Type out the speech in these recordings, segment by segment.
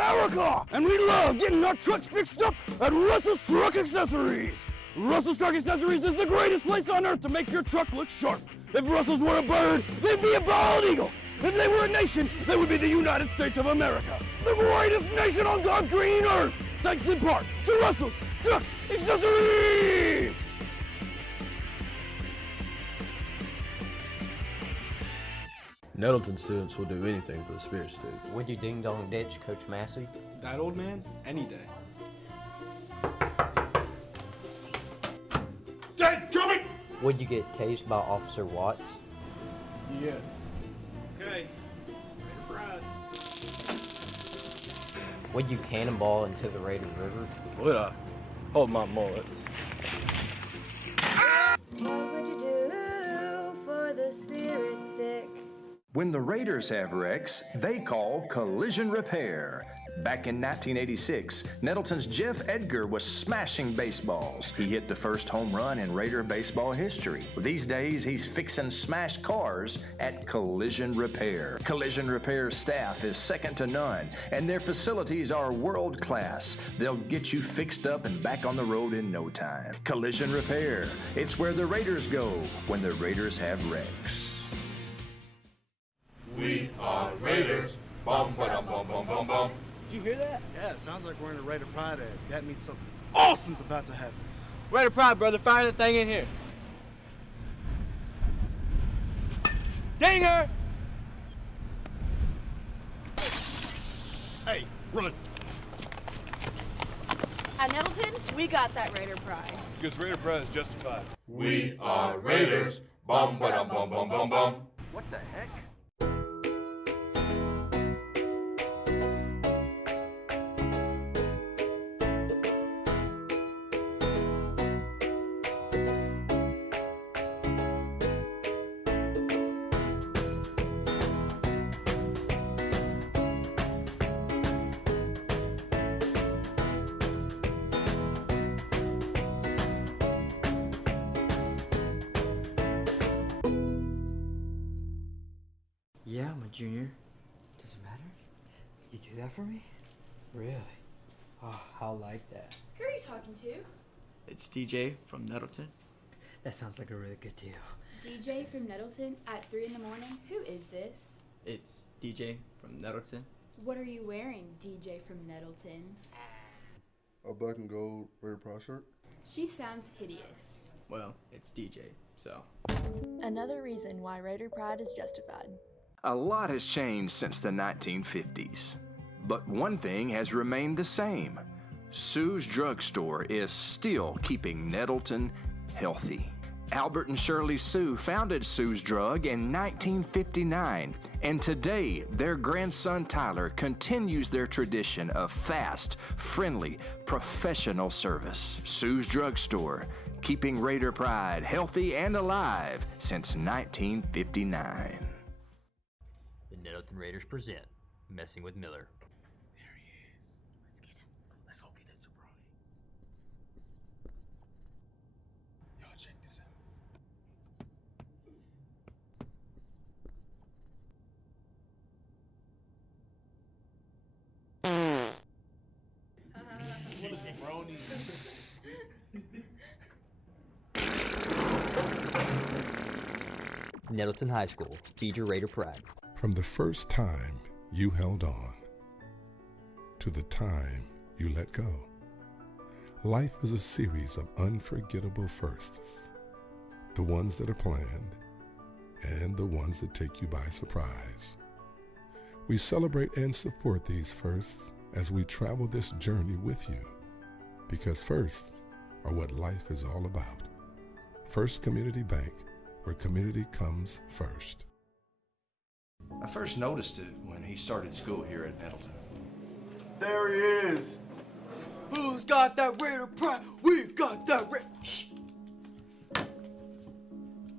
America! And we love getting our trucks fixed up at Russell's Truck Accessories. Russell's Truck Accessories is the greatest place on earth to make your truck look sharp. If Russell's were a bird, they'd be a bald eagle. If they were a nation, they would be the United States of America. The greatest nation on God's green earth. Thanks in part to Russell's Truck Accessories. Nettleton students will do anything for the Spirit Stick. Would you ding dong ditch Coach Massey? That old man? Any day. Dad, coming! Would you get tased by Officer Watts? Yes. Okay. Raider Pride. Would you cannonball into the Raider River? Would I? Hold my mullet. What would you do for the Spirit Stick? When the Raiders have wrecks, they call collision repair. Back in 1986, Nettleton's Jeff Edgar was smashing baseballs. He hit the first home run in Raider baseball history. These days, he's fixing smashed cars at Collision Repair. Collision Repair's staff is second to none, and their facilities are world class. They'll get you fixed up and back on the road in no time. Collision Repair. It's where the Raiders go when the Raiders have wrecks. We are Raiders. Bum, ba-dum, bum, bum, bum, bum. Did you hear that? Yeah, it sounds like we're in a Raider Pride ad. That means something awesome's about to happen. Raider Pride, brother. Fire the thing in here. Dinger! Hey, run. At Nettleton, we got that Raider Pride. Because Raider Pride is justified. We are Raiders. Bum, ba-dum, bum, bum, bum, bum. What the heck? Yeah, I'm a junior. Does it matter? You do that for me? Really? Oh, I'll like that. Who are you talking to? It's DJ from Nettleton. That sounds like a really good deal. DJ from Nettleton at 3 in the morning? Who is this? It's DJ from Nettleton. What are you wearing, DJ from Nettleton? A black and gold Raider Pride shirt. She sounds hideous. Well, it's DJ, so. Another reason why Raider Pride is justified. A lot has changed since the 1950s, but one thing has remained the same. Sue's Drug Store is still keeping Nettleton healthy. Albert and Shirley Sue founded Sue's Drug in 1959, and today their grandson Tyler continues their tradition of fast, friendly, professional service. Sue's Drug Store, keeping Raider Pride healthy and alive since 1959. The Nettleton Raiders present Messing with Miller. There he is. Let's get him. Let's go get that jabroni. Y'all check this out. Nettleton High School, feed your Raider Pride. From the first time you held on to the time you let go, life is a series of unforgettable firsts. The ones that are planned and the ones that take you by surprise. We celebrate and support these firsts as we travel this journey with you, because firsts are what life is all about. First Community Bank, where community comes first. I first noticed it when he started school here at Nettleton. There he is. Who's got that Raider Pride? We've got that Shh.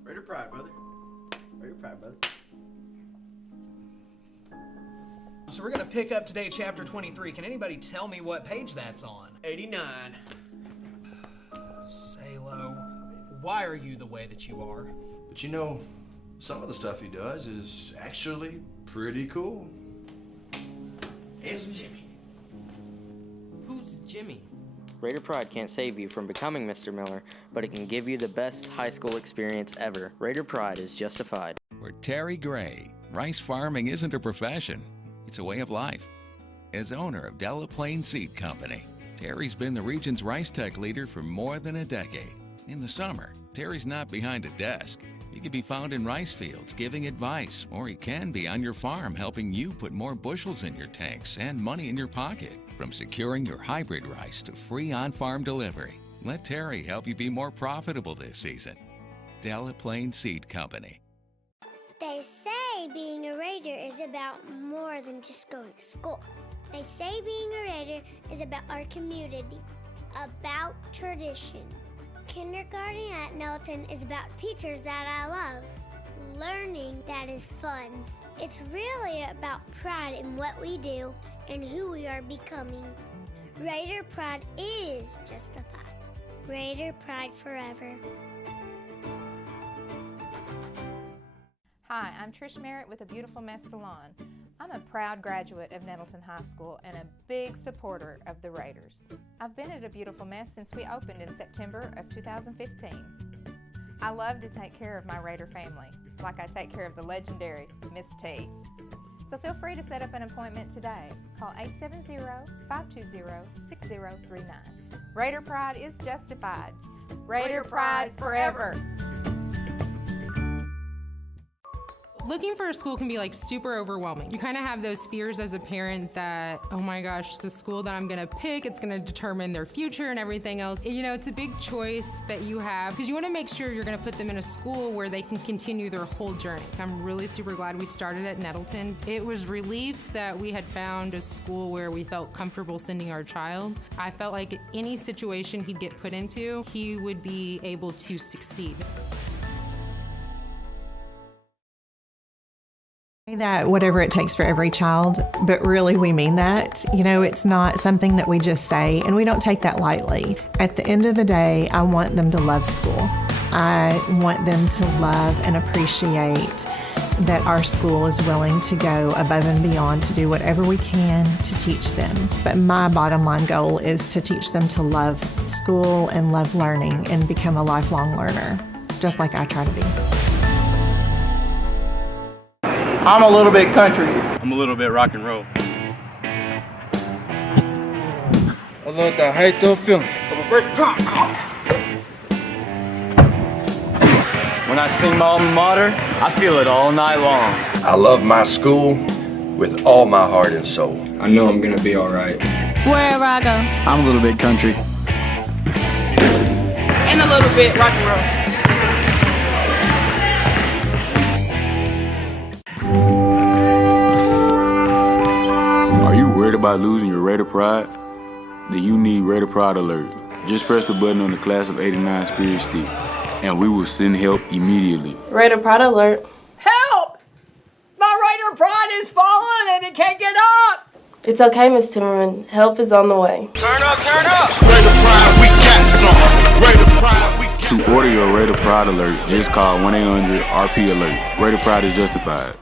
Raider Pride, brother. Raider Pride, brother. So we're going to pick up today chapter 23. Can anybody tell me what page that's on? 89. Salo, why are you the way that you are? But you know, some of the stuff he does is actually pretty cool. Here's some Jimmy. Jimmy. Raider Pride can't save you from becoming Mr. Miller, but it can give you the best high school experience ever. Raider Pride is justified. For Terry Gray, rice farming isn't a profession, it's a way of life. As owner of Nettleton Seed Company, Terry's been the region's rice tech leader for more than a decade. In the summer, Terry's not behind a desk. He can be found in rice fields giving advice, or he can be on your farm helping you put more bushels in your tanks and money in your pocket. From securing your hybrid rice to free on-farm delivery, let Terry help you be more profitable this season. Nettleton Seed Company. They say being a Raider is about more than just going to school. They say being a Raider is about our community, about tradition. Kindergarten at Nettleton is about teachers that I love, learning that is fun. It's really about pride in what we do and who we are becoming. Raider Pride is justified. Raider Pride forever. Hi, I'm Trish Merritt with A Beautiful Mess Salon. I'm a proud graduate of Nettleton High School and a big supporter of the Raiders. I've been at A Beautiful Mess since we opened in September of 2015. I love to take care of my Raider family, like I take care of the legendary Miss T. So feel free to set up an appointment today. Call 870-520-6039. Raider Pride is justified. Raider Pride forever. Looking for a school can be like super overwhelming. You kind of have those fears as a parent that, oh my gosh, the school that I'm gonna pick, it's gonna determine their future and everything else. You know, it's a big choice that you have because you wanna make sure you're gonna put them in a school where they can continue their whole journey. I'm really super glad we started at Nettleton. It was relief that we had found a school where we felt comfortable sending our child. I felt like any situation he'd get put into, he would be able to succeed. That whatever it takes for every child, but really we mean that. You know, it's not something that we just say, and we don't take that lightly. At the end of the day, I want them to love school. I want them to love and appreciate that our school is willing to go above and beyond to do whatever we can to teach them. But my bottom line goal is to teach them to love school and love learning and become a lifelong learner, just like I try to be. I'm a little bit country. I'm a little bit rock and roll. I love the hate the feeling of a great rock. When I sing my alma mater, I feel it all night long. I love my school with all my heart and soul. I know I'm gonna be alright. Wherever I go. I'm a little bit country. And a little bit rock and roll. Are you worried about losing your Raider Pride? Then you need Raider Pride Alert. Just press the button on the Class of '89 Spirit Stick, and we will send help immediately. Raider Pride Alert. Help! My Raider Pride is falling and it can't get up! It's okay, Miss Timmerman. Help is on the way. Turn up, turn up! Raider Pride, we got some. Raider Pride, we got some. To order your Raider Pride Alert, just call 1-800-RP-ALERT. Raider Pride is justified.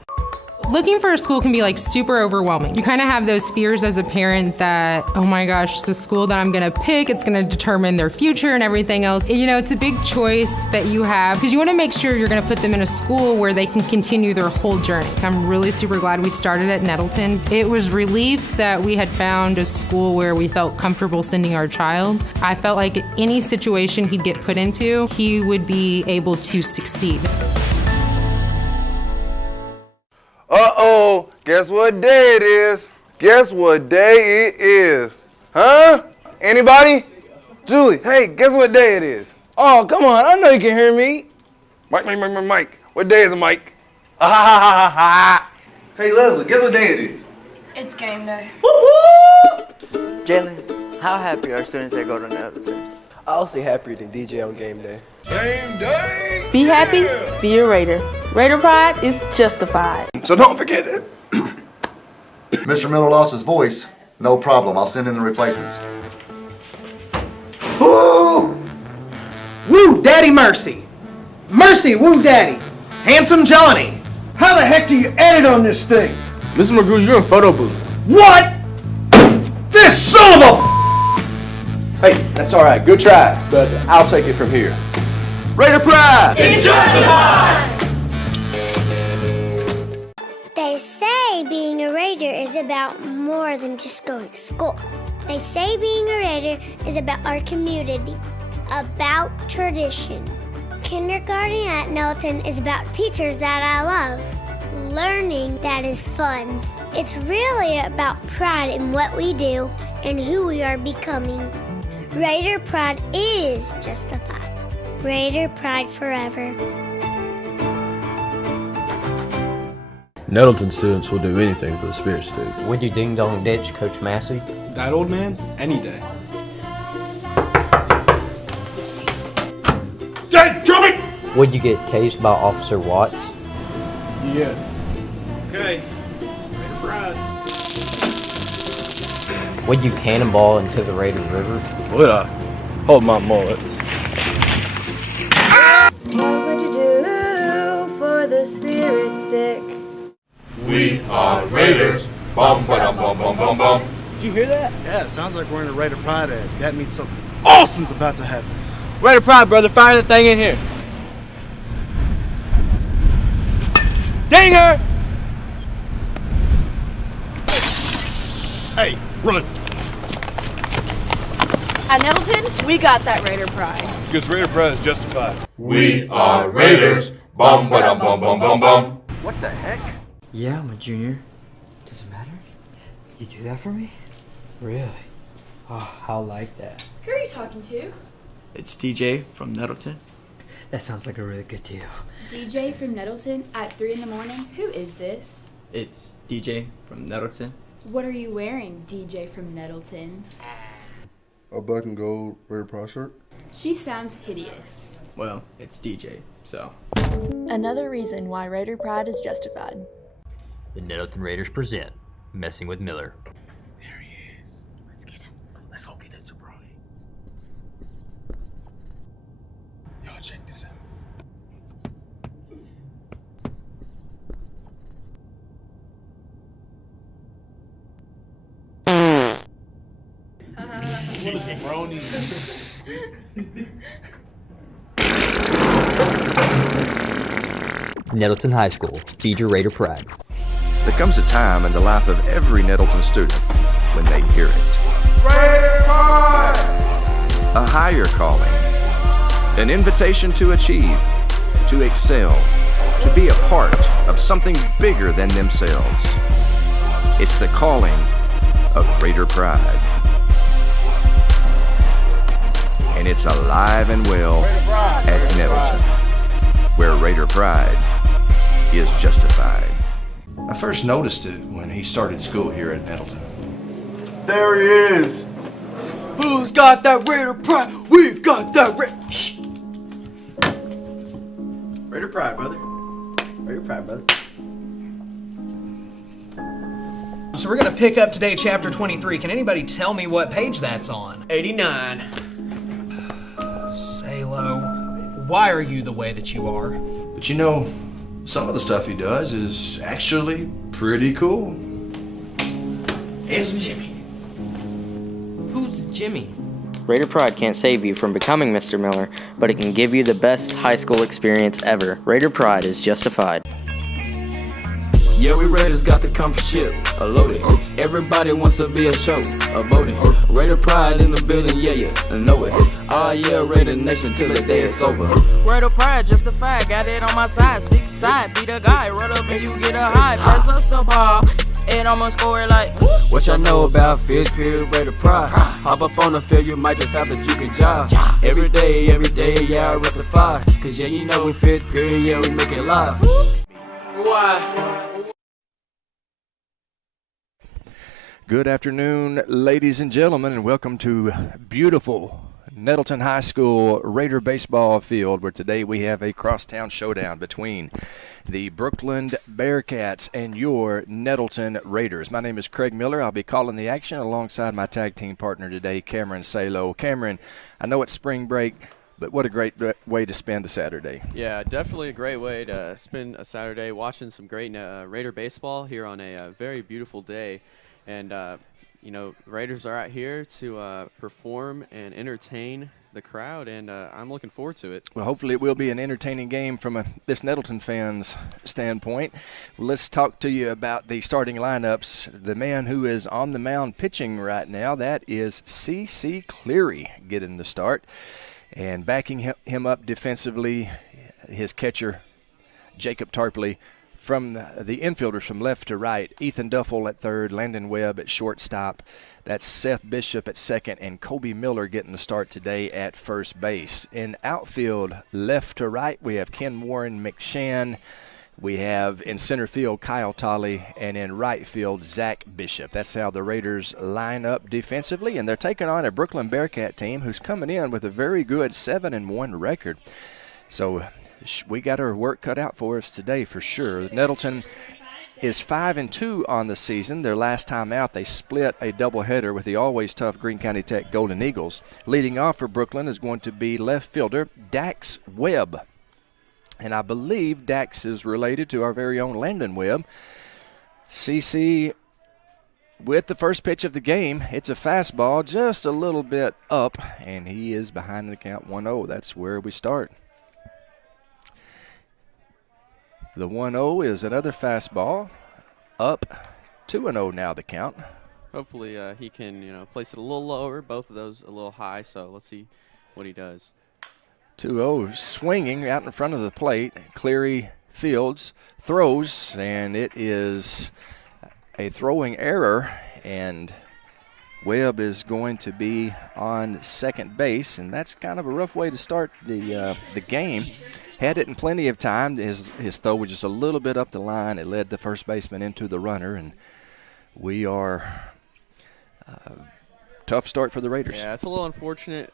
Looking for a school can be like super overwhelming. You kind of have those fears as a parent that, oh my gosh, the school that I'm gonna pick, it's gonna determine their future and everything else. You know, it's a big choice that you have because you wanna make sure you're gonna put them in a school where they can continue their whole journey. I'm really super glad we started at Nettleton. It was relief that we had found a school where we felt comfortable sending our child. I felt like any situation he'd get put into, he would be able to succeed. Uh-oh, guess what day it is? Guess what day it is? Huh? Anybody? Julie, hey, guess what day it is? Oh, come on, I know you can hear me. Mike. What day is it, Mike? Hey, Leslie, guess what day it is? It's game day. Jalen, how happy are students that go to Nettleton? I'll say happier than DJ on game day. Game day! Be happy, be a Raider. Raider Pride is justified. So don't forget it. Mr. Miller lost his voice. No problem. I'll send in the replacements. Woo! Woo, Daddy Mercy. Mercy, woo, Daddy. Handsome Johnny. How the heck do you edit on this thing? Mr. McGrew, you're in photo booth. What? This son of a Hey, that's all right. Good try, but I'll take it from here. Raider Pride! It's justified! They say being a Raider is about more than just going to school. They say being a Raider is about our community, about tradition. Kindergarten at Nettleton is about teachers that I love, learning that is fun. It's really about pride in what we do and who we are becoming. Raider Pride is justified. Raider Pride forever. Nettleton students will do anything for the Spirits do. Would you ding dong ditch Coach Massey? That old man? Any day. Dadgummit! Would you get tased by Officer Watts? Yes. Okay. Raider Pride. Would you cannonball into the Raider River? Would I? Hold my mullet. What would you do for the Spirit stick? We are Raiders. Bum, ba, bum, bum, bum, bum. Did you hear that? Yeah, it sounds like we're in a Raider Pride ad. That means something awesome's about to happen. Raider Pride, brother. Fire the thing in here. Dinger! Hey, run. At Nettleton, we got that Raider Pride. Because Raider Pride is justified. We are Raiders. Bum, ba, bum, bum, bum, bum. What the heck? Yeah, I'm a junior. Does it matter? You do that for me? Really? Oh, how like that. Who are you talking to? It's DJ from Nettleton. That sounds like a really good deal. DJ from Nettleton at 3 in the morning? Who is this? It's DJ from Nettleton. What are you wearing, DJ from Nettleton? A black and gold Raider Pride shirt. She sounds hideous. Well, it's DJ, so. Another reason why Raider Pride is justified. The Nettleton Raiders present Messing with Miller. There he is. Let's get him. Let's go get that jabroni. Y'all check this out. Jabroni. Nettleton High School, feed your Raider Pride. There comes a time in the life of every Nettleton student when they hear it. Raider Pride! A higher calling, an invitation to achieve, to excel, to be a part of something bigger than themselves. It's the calling of Raider Pride. And it's alive and well at Nettleton, where Raider Pride is justified. I first noticed it when he started school here at Nettleton. There he is. Who's got that Raider Pride? We've got that Shh. Raider Pride, brother. Raider Pride, brother. So we're going to pick up today chapter 23. Can anybody tell me what page that's on? 89. Salo, why are you the way that you are? But you know, some of the stuff he does is actually pretty cool. It's Jimmy. Who's Jimmy? Raider Pride can't save you from becoming Mr. Miller, but it can give you the best high school experience ever. Raider Pride is justified. Yeah, we Raiders got the comfort ship, a loaded. Everybody wants to be a show, a voting. Raider Pride in the building, yeah, I know it. Oh yeah, Raider Nation till the day it's over. Raider Pride, justified, got it on my side. 6 side, be the guy, run up and you get a high. Pass us the ball, and I'ma score it like. What y'all know about 5th period Raider Pride? Hop up on the field, you might just have to juke and jive. Every day, yeah, I rectify. Cause yeah, you know we 5th period, yeah, we make it live. Why? Good afternoon, ladies and gentlemen, and welcome to beautiful Nettleton High School Raider baseball field, where today we have a crosstown showdown between the Brookland Bearcats and your Nettleton Raiders. My name is Craig Miller. I'll be calling the action alongside my tag team partner today, Cameron Salo. Cameron, I know it's spring break, but what a great way to spend a Saturday. Yeah, definitely a great way to spend a Saturday watching some great Raider baseball here on a very beautiful day. And you know, Raiders are out here to perform and entertain the crowd, and I'm looking forward to it. Well, hopefully it will be an entertaining game from this Nettleton fan's standpoint. Well, let's talk to you about the starting lineups. The man who is on the mound pitching right now, that is C.C. Cleary getting the start. And backing him up defensively, his catcher, Jacob Tarpley. From the infielders from left to right, Ethan Duffel at third, Landon Webb at shortstop. That's Seth Bishop at second, and Kobe Miller getting the start today at first base. In outfield, left to right, we have Ken Warren McShann. We have in center field Kyle Tolley, and in right field Zach Bishop. That's how the Raiders line up defensively, and they're taking on a Brookland Bearcat team who's coming in with a very good 7-1 record. So we got our work cut out for us today for sure. Nettleton is 5-2 on the season. Their last time out, they split a doubleheader with the always tough Greene County Tech Golden Eagles. Leading off for Brookland is going to be left fielder Dax Webb. And I believe Dax is related to our very own Landon Webb. CC with the first pitch of the game. It's a fastball just a little bit up, and he is behind the count 1-0. That's where we start. The 1-0 is another fastball, up 2-0 now the count. Hopefully he can, you know, place it a little lower, both of those a little high, so let's see what he does. 2-0 swinging out in front of the plate. Cleary fields, throws, and it is a throwing error, and Webb is going to be on second base, and that's kind of a rough way to start the game. Had it in plenty of time. His throw was just a little bit up the line. It led the first baseman into the runner, and we are tough start for the Raiders. Yeah, it's a little unfortunate.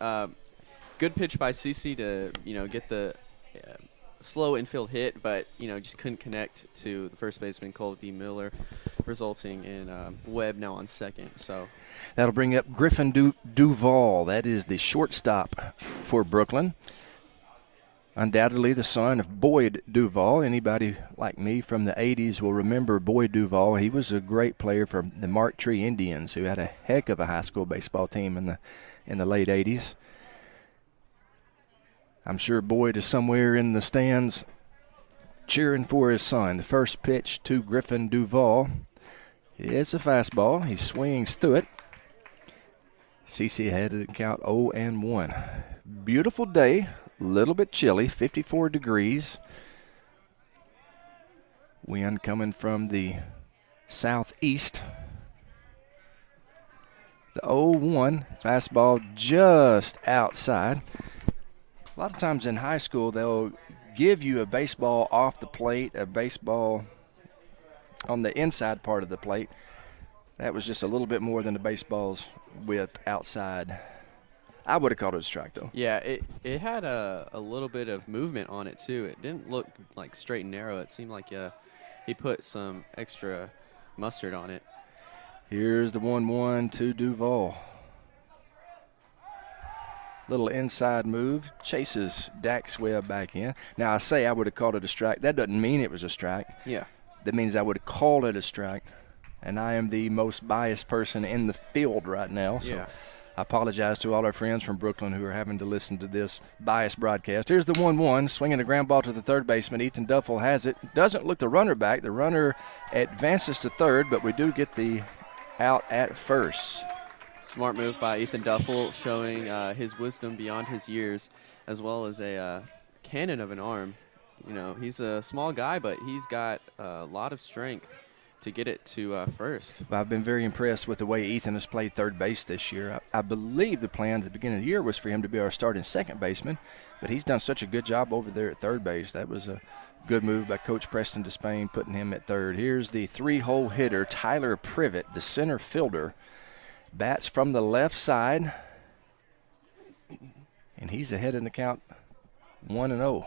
Good pitch by CC to, you know, get the slow infield hit, but, you know, just couldn't connect to the first baseman, Kobe Miller, resulting in Webb now on second. So that'll bring up Griffin Duval. That is the shortstop for Brookland. Undoubtedly the son of Boyd Duval. Anybody like me from the 80s will remember Boyd Duval. He was a great player for the Mark Tree Indians, who had a heck of a high school baseball team in the late 80s. I'm sure Boyd is somewhere in the stands cheering for his son. The first pitch to Griffin Duval. It's a fastball. He swings through it. CC ahead of the count 0-1. Beautiful day. Little bit chilly, 54 degrees. Wind coming from the southeast. The 0-1 fastball just outside. A lot of times in high school, they'll give you a baseball off the plate, a baseball on the inside part of the plate. That was just a little bit more than the baseball's width outside. I would have called it a strike, though. Yeah, it had a little bit of movement on it, too. It didn't look like straight and narrow. It seemed like he put some extra mustard on it. Here's the 1-1 to Duval. Little inside move, chases Dax Webb back in. Now, I say I would have called it a strike. That doesn't mean it was a strike. Yeah. That means I would have called it a strike. And I am the most biased person in the field right now. So yeah. I apologize to all our friends from Brookland who are having to listen to this biased broadcast. Here's the 1-1, swinging a ground ball to the third baseman. Ethan Duffel has it. Doesn't look the runner back. The runner advances to third, but we do get the out at first. Smart move by Ethan Duffel, showing his wisdom beyond his years, as well as a cannon of an arm. You know, he's a small guy, but he's got a lot of strength to get it to first. I've been very impressed with the way Ethan has played third base this year. I believe the plan at the beginning of the year was for him to be our starting second baseman, but he's done such a good job over there at third base. That was a good move by Coach Preston Despain, putting him at third. Here's the three-hole hitter, Tyler Privet, the center fielder. Bats from the left side, and he's ahead in the count 1-0.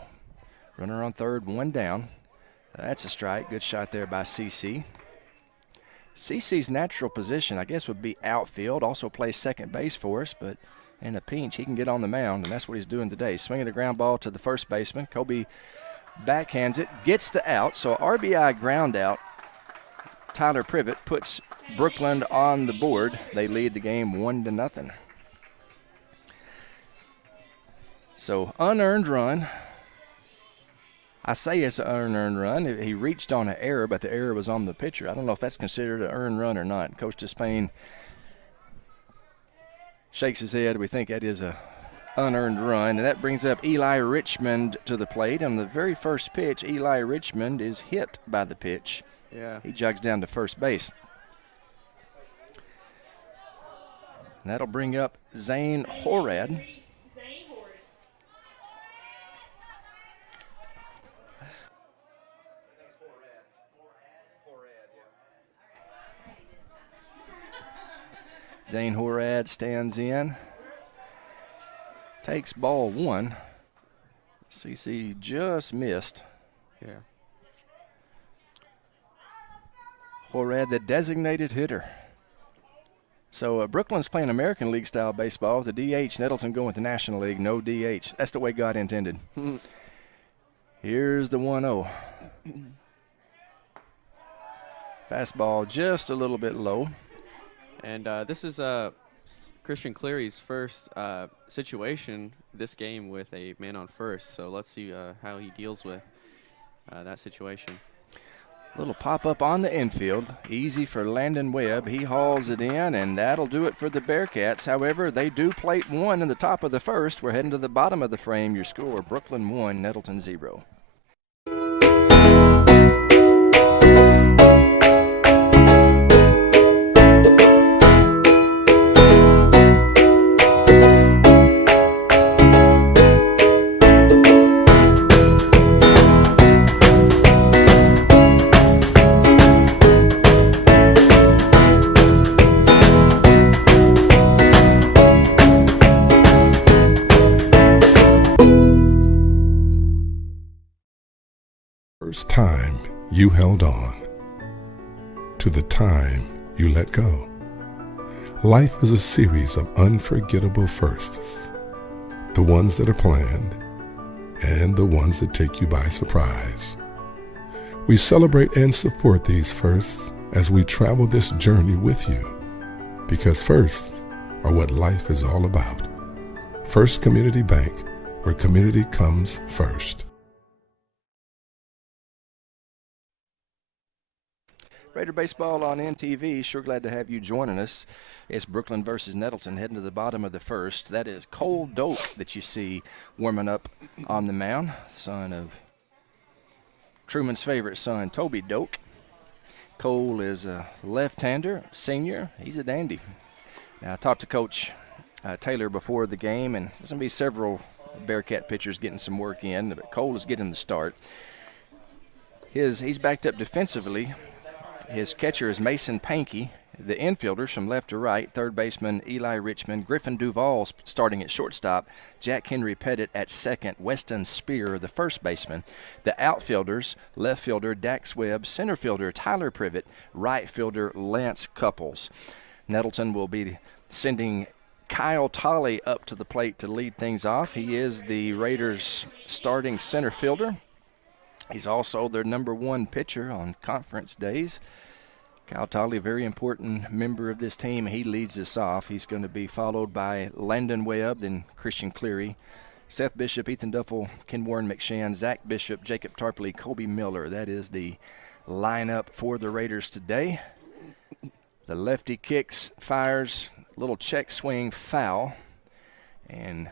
Runner on third, one down. That's a strike. Good shot there by CC. CC's natural position, I guess, would be outfield. Also plays second base for us, but in a pinch, he can get on the mound, and that's what he's doing today. Swinging a ground ball to the first baseman. Kobe backhands it, gets the out. So RBI ground out. Tyler Privet puts Brookland on the board. They lead the game 1-0. So unearned run. I say it's an unearned run. He reached on an error, but the error was on the pitcher. I don't know if that's considered an earned run or not. Coach Despain shakes his head. We think that is a unearned run, and that brings up Eli Richmond to the plate. On the very first pitch, Eli Richmond is hit by the pitch. Yeah. He jogs down to first base. And that'll bring up Zane Horad. Zane Horad stands in, takes ball one. CC just missed. Yeah. Horad, the designated hitter. So Brookland's playing American League style baseball with the DH. Nettleton going with the National League, no DH. That's the way God intended. Here's the 1-0. Fastball just a little bit low. And this is Christian Cleary's first situation this game with a man on first. So let's see how he deals with that situation. Little pop-up on the infield. Easy for Landon Webb. He hauls it in, and that'll do it for the Bearcats. However, they do plate one in the top of the first. We're heading to the bottom of the frame. Your score, Brookland 1, Nettleton 0. First time you held on to the time you let go. Life is a series of unforgettable firsts, the ones that are planned and the ones that take you by surprise. We celebrate and support these firsts as we travel this journey with you, because firsts are what life is all about. First Community Bank, where community comes first. Raider Baseball on NTV. Sure glad to have you joining us. It's Brookland versus Nettleton heading to the bottom of the first. That is Cole Doak that you see warming up on the mound, son of Truman's favorite son, Toby Doak. Cole is a left-hander, senior. He's a dandy. Now, I talked to Coach Taylor before the game, and there's going to be several Bearcat pitchers getting some work in, but Cole is getting the start. He's backed up defensively. His catcher is Mason Pankey. The infielders from left to right, third baseman Eli Richmond, Griffin Duvall starting at shortstop, Jack Henry Pettit at second, Weston Spear, the first baseman. The outfielders, left fielder Dax Webb, center fielder Tyler Privet, right fielder Lance Couples. Nettleton will be sending Kyle Tolley up to the plate to lead things off. He is the Raiders' starting center fielder. He's also their number one pitcher on conference days. Kyle Tolley, a very important member of this team. He leads us off. He's going to be followed by Landon Webb, then Christian Cleary, Seth Bishop, Ethan Duffel, Ken Warren McShann, Zach Bishop, Jacob Tarpley, Kobe Miller. That is the lineup for the Raiders today. The lefty kicks, fires, little check swing foul, and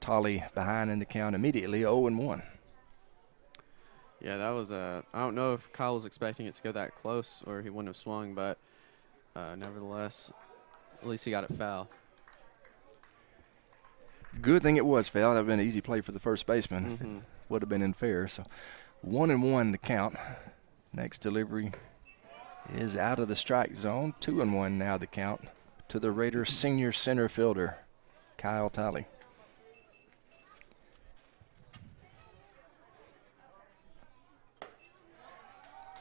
Tolley behind in the count immediately, 0-1. Yeah, that was I don't know if Kyle was expecting it to go that close or he wouldn't have swung, but nevertheless, at least he got it foul. Good thing it was foul. That would have been an easy play for the first baseman. Mm-hmm. Would have been unfair. So 1-1 the count. Next delivery is out of the strike zone. 2-1 now the count to the Raiders' senior center fielder, Kyle Tolley.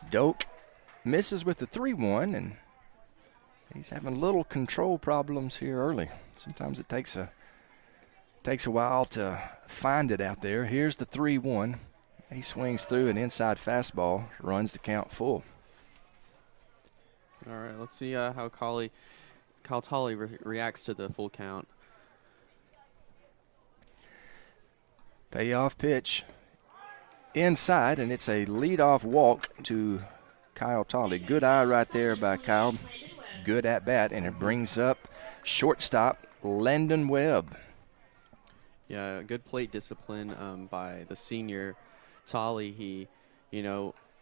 Doak misses with the 3-1, and he's having little control problems here early. Sometimes it takes a while to find it out there. Here's the 3-1. He swings through an inside fastball, runs the count full. All right, let's see how Kyle Tolley reacts to the full count. Payoff pitch inside, and it's a leadoff walk to Kyle Tolley. Good eye right there by Kyle. Good at bat, and it brings up shortstop Landon Webb. Yeah, good plate discipline by the senior Tolley. He,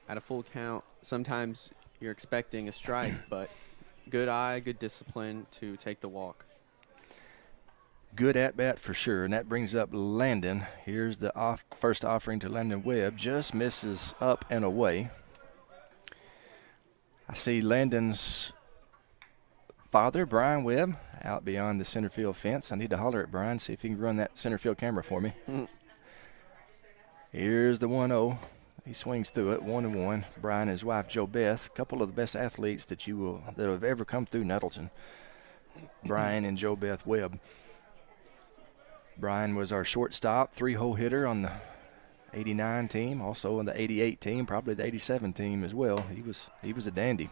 at a full count, sometimes you're expecting a strike, but good eye, good discipline to take the walk. Good at-bat for sure, and that brings up Landon. Here's the first offering to Landon Webb. Just misses up and away. I see Landon's father, Brian Webb, out beyond the center field fence. I need to holler at Brian, see if he can run that center field camera for me. Here's the 1-0. He swings through it, 1-1. Brian and his wife, Jo Beth, a couple of the best athletes that have ever come through Nettleton. Brian and Jo Beth Webb. Brian was our shortstop, 3-hole hitter on the 89 team, also on the 88 team, probably the 87 team as well. He was a dandy.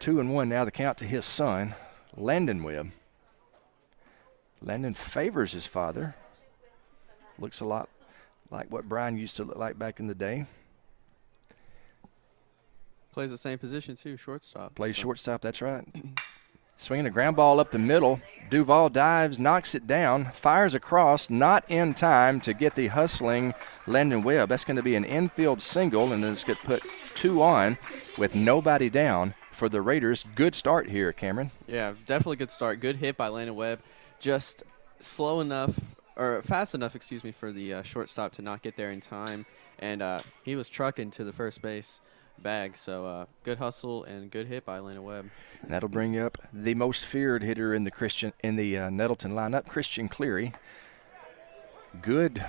2-1 now, the count to his son, Landon Webb. Landon favors his father. Looks a lot like what Brian used to look like back in the day. Plays the same position too, shortstop. Plays shortstop, that's right. Swinging a ground ball up the middle. Duval dives, knocks it down, fires across, not in time to get the hustling Landon Webb. That's going to be an infield single, and then it's going to put 2 on with nobody down for the Raiders. Good start here, Cameron. Yeah, definitely good start. Good hit by Landon Webb. Just slow enough, or fast enough, for the shortstop to not get there in time. And he was trucking to the first base bag. So good hustle and good hit by Landon Webb. That'll bring up the most feared hitter in the Nettleton lineup, Christian Cleary. Good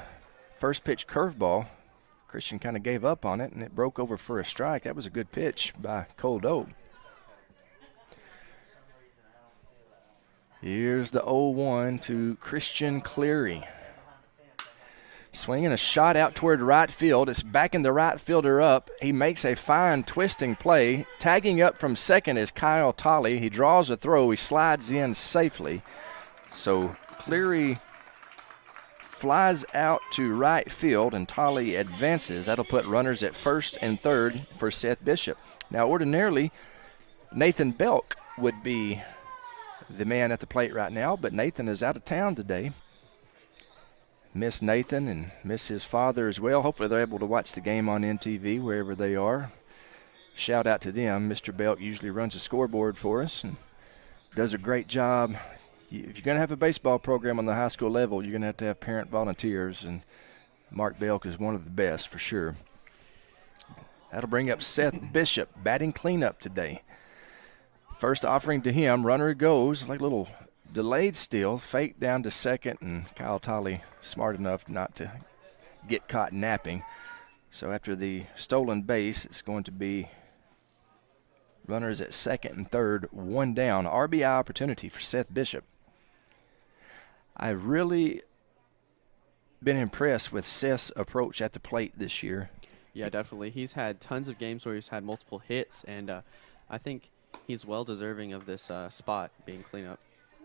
first pitch curveball. Christian kind of gave up on it, and it broke over for a strike. That was a good pitch by Coldo. Here's the 0-1 to Christian Cleary. Swinging a shot out toward right field. It's backing the right fielder up. He makes a fine twisting play. Tagging up from second is Kyle Tolley. He draws a throw. He slides in safely. So Cleary flies out to right field, and Tolley advances. That'll put runners at first and third for Seth Bishop. Now, ordinarily, Nathan Belk would be the man at the plate right now, but Nathan is out of town today. Miss Nathan and miss his father as well. Hopefully they're able to watch the game on NTV wherever they are. Shout out to them. Mr. Belk usually runs the scoreboard for us and does a great job. If you're going to have a baseball program on the high school level, you're going to have parent volunteers, and Mark Belk is one of the best for sure. That'll bring up Seth Bishop, batting cleanup today. First offering to him, runner goes, like a little delayed steal, fake down to second, and Kyle Tolley smart enough not to get caught napping. So after the stolen base, it's going to be runners at second and third, 1 down. RBI opportunity for Seth Bishop. I've really been impressed with Seth's approach at the plate this year. Yeah, definitely. He's had tons of games where he's had multiple hits, and I think he's well deserving of this spot being cleanup.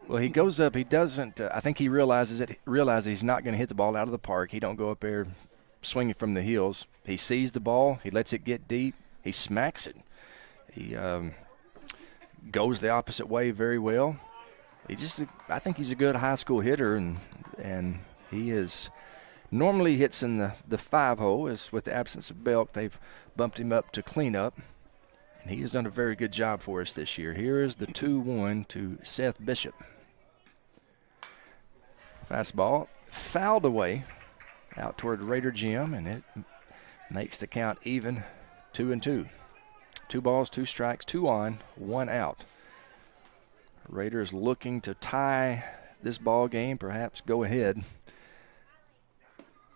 Well, he goes up. He doesn't. I think he realizes he's not going to hit the ball out of the park. He don't go up there swinging from the heels. He sees the ball. He lets it get deep. He smacks it. He goes the opposite way very well. I think he's a good high school hitter, and he is normally hits in the 5-hole. As with the absence of Belk, they've bumped him up to cleanup. And he has done a very good job for us this year. Here is the 2-1 to Seth Bishop. Fastball fouled away out toward Raider Gym, and it makes the count even, 2-2. 2 balls, 2 strikes, 2 on, 1 out. Raiders looking to tie this ball game, perhaps go ahead.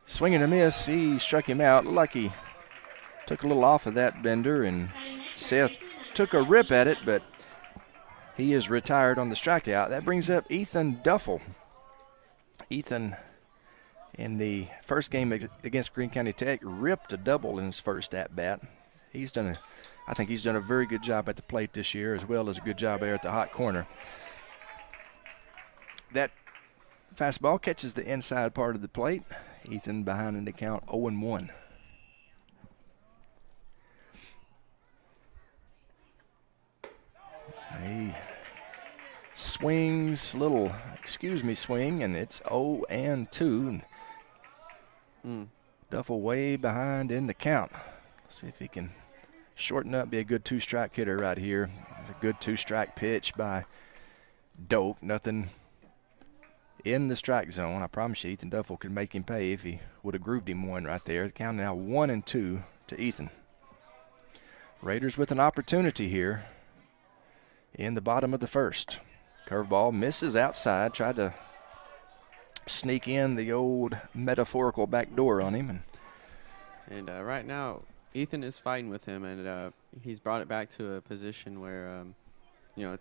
Swing and a miss. He struck him out. Looked like he took a little off of that bender, and Seth took a rip at it, but he is retired on the strikeout. That brings up Ethan Duffel. Ethan, in the first game against Greene County Tech, ripped a double in his first at-bat. He's done I think he's done a very good job at the plate this year, as well as a good job there at the hot corner. That fastball catches the inside part of the plate. Ethan behind in the count 0-1. He swings, little swing, and it's 0-2. Duffel way behind in the count. Let's see if he can shorten up, be a good two-strike hitter right here. It's a good two-strike pitch by Doak. Nothing in the strike zone. I promise you, Ethan Duffel could make him pay if he would have grooved him one right there. The count now 1-2 to Ethan. Raiders with an opportunity here in the bottom of the first. Curveball misses outside. Tried to sneak in the old metaphorical back door on him. And right now, Ethan is fighting with him, and he's brought it back to a position where, you know,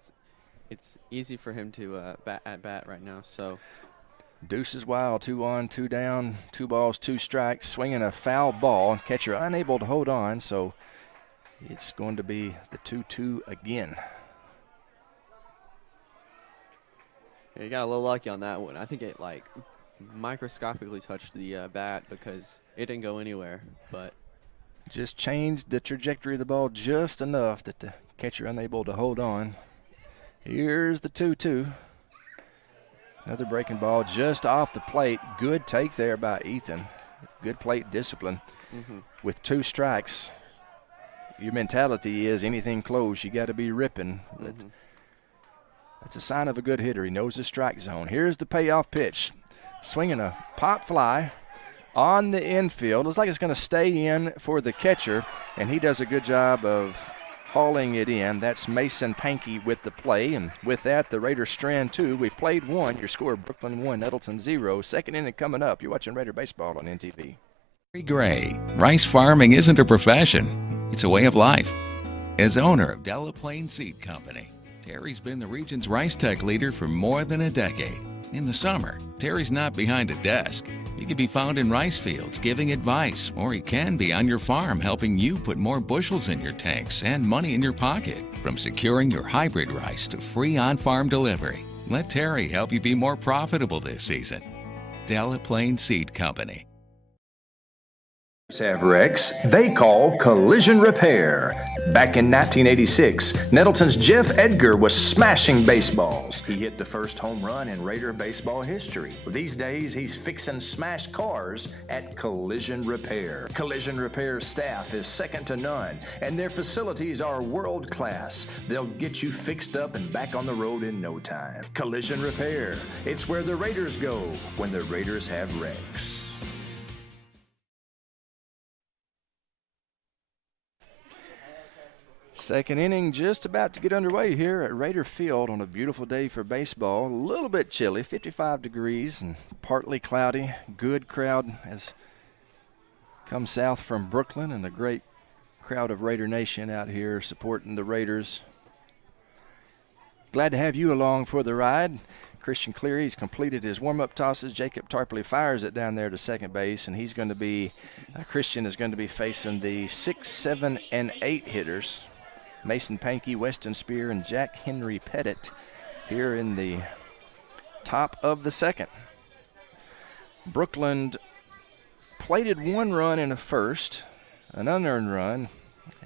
it's easy for him to bat right now. So Deuces wild, 2 on, 2 down, 2 balls, 2 strikes, swinging a foul ball. Catcher unable to hold on, so it's going to be the 2-2 again. Yeah, you got a little lucky on that one. I think it like microscopically touched the bat because it didn't go anywhere, but just changed the trajectory of the ball just enough that the catcher unable to hold on. Here's the 2-2. Another breaking ball just off the plate. Good take there by Ethan. Good plate discipline. With 2 strikes, your mentality is anything close, you got to be ripping. But that's a sign of a good hitter. He knows the strike zone. Here's the payoff pitch. Swinging a pop fly on the infield. Looks like it's going to stay in for the catcher, and he does a good job of hauling it in. That's Mason Pankey with the play, and with that, the Raiders strand 2. We've played 1. Your score, Brookland 1, Nettleton 0. Second inning coming up. You're watching Raider Baseball on NTV. Gray, rice farming isn't a profession. It's a way of life. As owner of Della Plain Seed Company, Terry's been the region's rice tech leader for more than a decade. In the summer, Terry's not behind a desk. He can be found in rice fields giving advice, or he can be on your farm helping you put more bushels in your tanks and money in your pocket. From securing your hybrid rice to free on-farm delivery, let Terry help you be more profitable this season. Della Plain Seed Company. Have wrecks they call collision repair. Back in 1986, Nettleton's Jeff Edgar was smashing baseballs. He hit the first home run in Raider baseball history. These days, he's fixing smashed cars at Collision Repair. Collision Repair staff is second to none, and their facilities are world class. They'll get you fixed up and back on the road in no time. Collision Repair. It's where the Raiders go when the Raiders have wrecks. Second inning just about to get underway here at Raider Field on a beautiful day for baseball. A little bit chilly, 55 degrees and partly cloudy. Good crowd has come south from Brookland, and a great crowd of Raider Nation out here supporting the Raiders. Glad to have you along for the ride. Christian Cleary's completed his warm-up tosses. Jacob Tarpley fires it down there to second base, and he's going to be, Christian is going to be facing the 6, 7, and 8 hitters. Mason Pankey, Weston Spear, and Jack Henry Pettit here in the top of the second. Brookland plated 1 run in the first, an unearned run,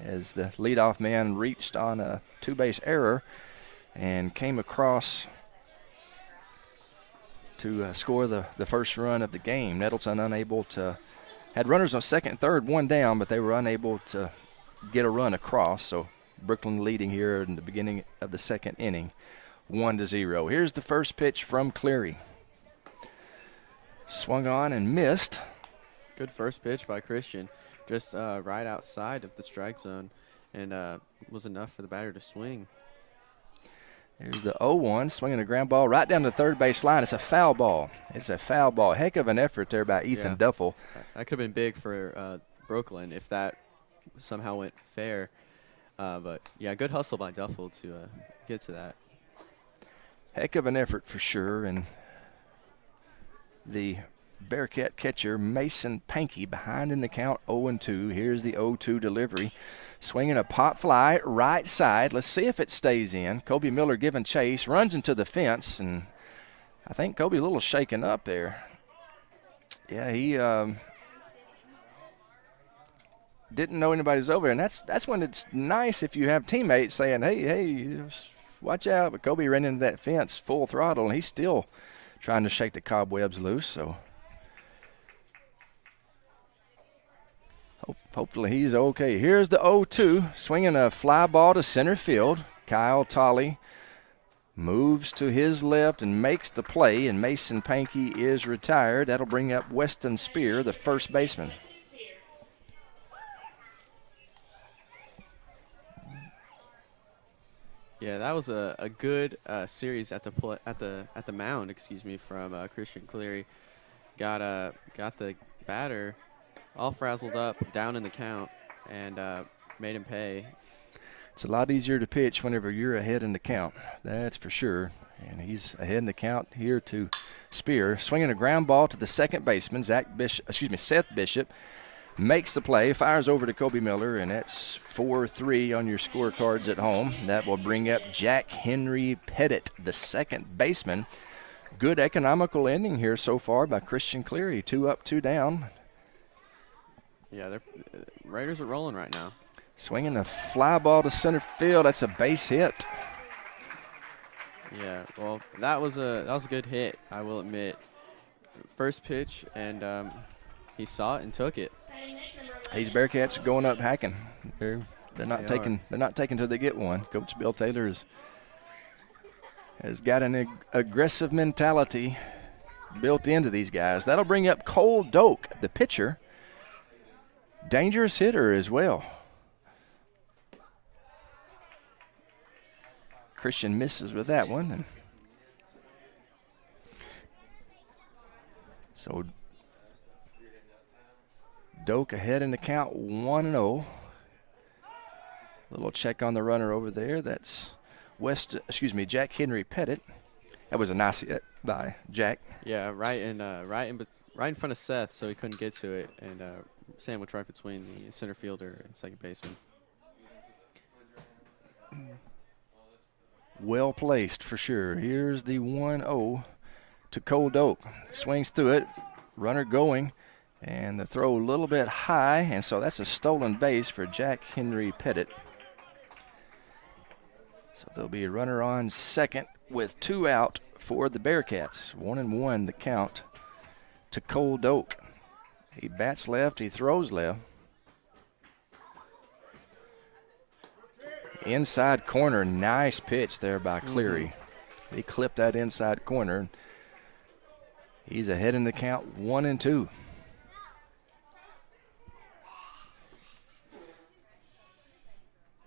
as the leadoff man reached on a 2-base error and came across to score the first run of the game. Nettleton unable to, had runners on second and third, 1 down, but they were unable to get a run across, so Brookland leading here in the beginning of the second inning, 1-0. Here's the first pitch from Cleary. Swung on and missed. Good first pitch by Christian, just right outside of the strike zone, and was enough for the batter to swing. Here's the 0-1, swinging a ground ball right down the third base line. It's a foul ball. It's a foul ball. Heck of an effort there by Ethan Duffel. That could have been big for Brookland if that somehow went fair. But, yeah, good hustle by Duffel to get to that. Heck of an effort for sure. And the Bearcat catcher Mason Pankey behind in the count 0-2. Here's the 0-2 delivery. Swinging a pop fly right side. Let's see if it stays in. Kobe Miller giving chase, runs into the fence, and I think Kobe a little shaken up there. Yeah, he didn't know anybody's over there, and that's when it's nice if you have teammates saying, hey, watch out. But Kobe ran into that fence full throttle, and he's still trying to shake the cobwebs loose, so hopefully he's okay. Here's the 0-2, swinging a fly ball to center field. Kyle Tolley moves to his left and makes the play, and Mason Pankey is retired. That'll bring up Weston Spear, the first baseman. Yeah, that was a good series at the mound, from Christian Cleary. Got the batter all frazzled up, down in the count, and made him pay. It's a lot easier to pitch whenever you're ahead in the count, that's for sure. And he's ahead in the count here to Spear, swinging a ground ball to the second baseman, Seth Bishop. Makes the play, fires over to Kobe Miller, and that's 4-3 on your scorecards at home. That will bring up Jack Henry Pettit, the second baseman. Good economical ending here so far by Christian Cleary. 2 up, 2 down. Yeah, the Raiders are rolling right now. Swinging a fly ball to center field. That's a base hit. Yeah, well, that was a good hit, I will admit. First pitch, and he saw it and took it. These Bearcats going up hacking. They're not taking till they get one. Coach Bill Taylor has got an aggressive mentality built into these guys. That'll bring up Cole Doak, the pitcher. Dangerous hitter as well. Christian misses with that one. And so Doak ahead in the count 1-0. Little check on the runner over there. That's Jack Henry Pettit. That was a nice hit by Jack. Yeah, right in front of Seth, so he couldn't get to it, and sandwich right between the center fielder and second baseman. Well placed for sure. Here's the 1-0 to Cole Doak. Swings through it, runner going, and the throw a little bit high, and so that's a stolen base for Jack Henry Pettit. So there'll be a runner on second with 2 out for the Bearcats. 1-1 the count to Cole Doak. He bats left, he throws left. Inside corner, nice pitch there by Cleary. He clipped that inside corner. He's ahead in the count 1-2.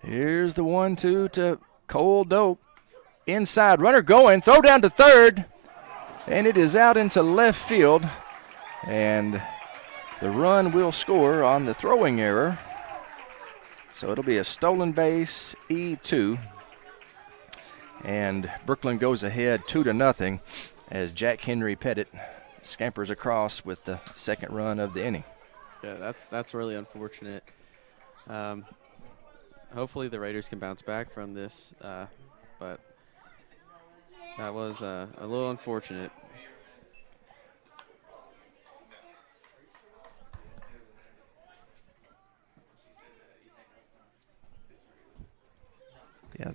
Here's the 1-2 to Cole Doak. Inside, runner going, throw down to third, and it is out into left field. And the run will score on the throwing error. So it'll be a stolen base, E2. And Brookland goes ahead 2-0 as Jack Henry Pettit scampers across with the second run of the inning. Yeah, that's really unfortunate. Hopefully the Raiders can bounce back from this, but that was a little unfortunate.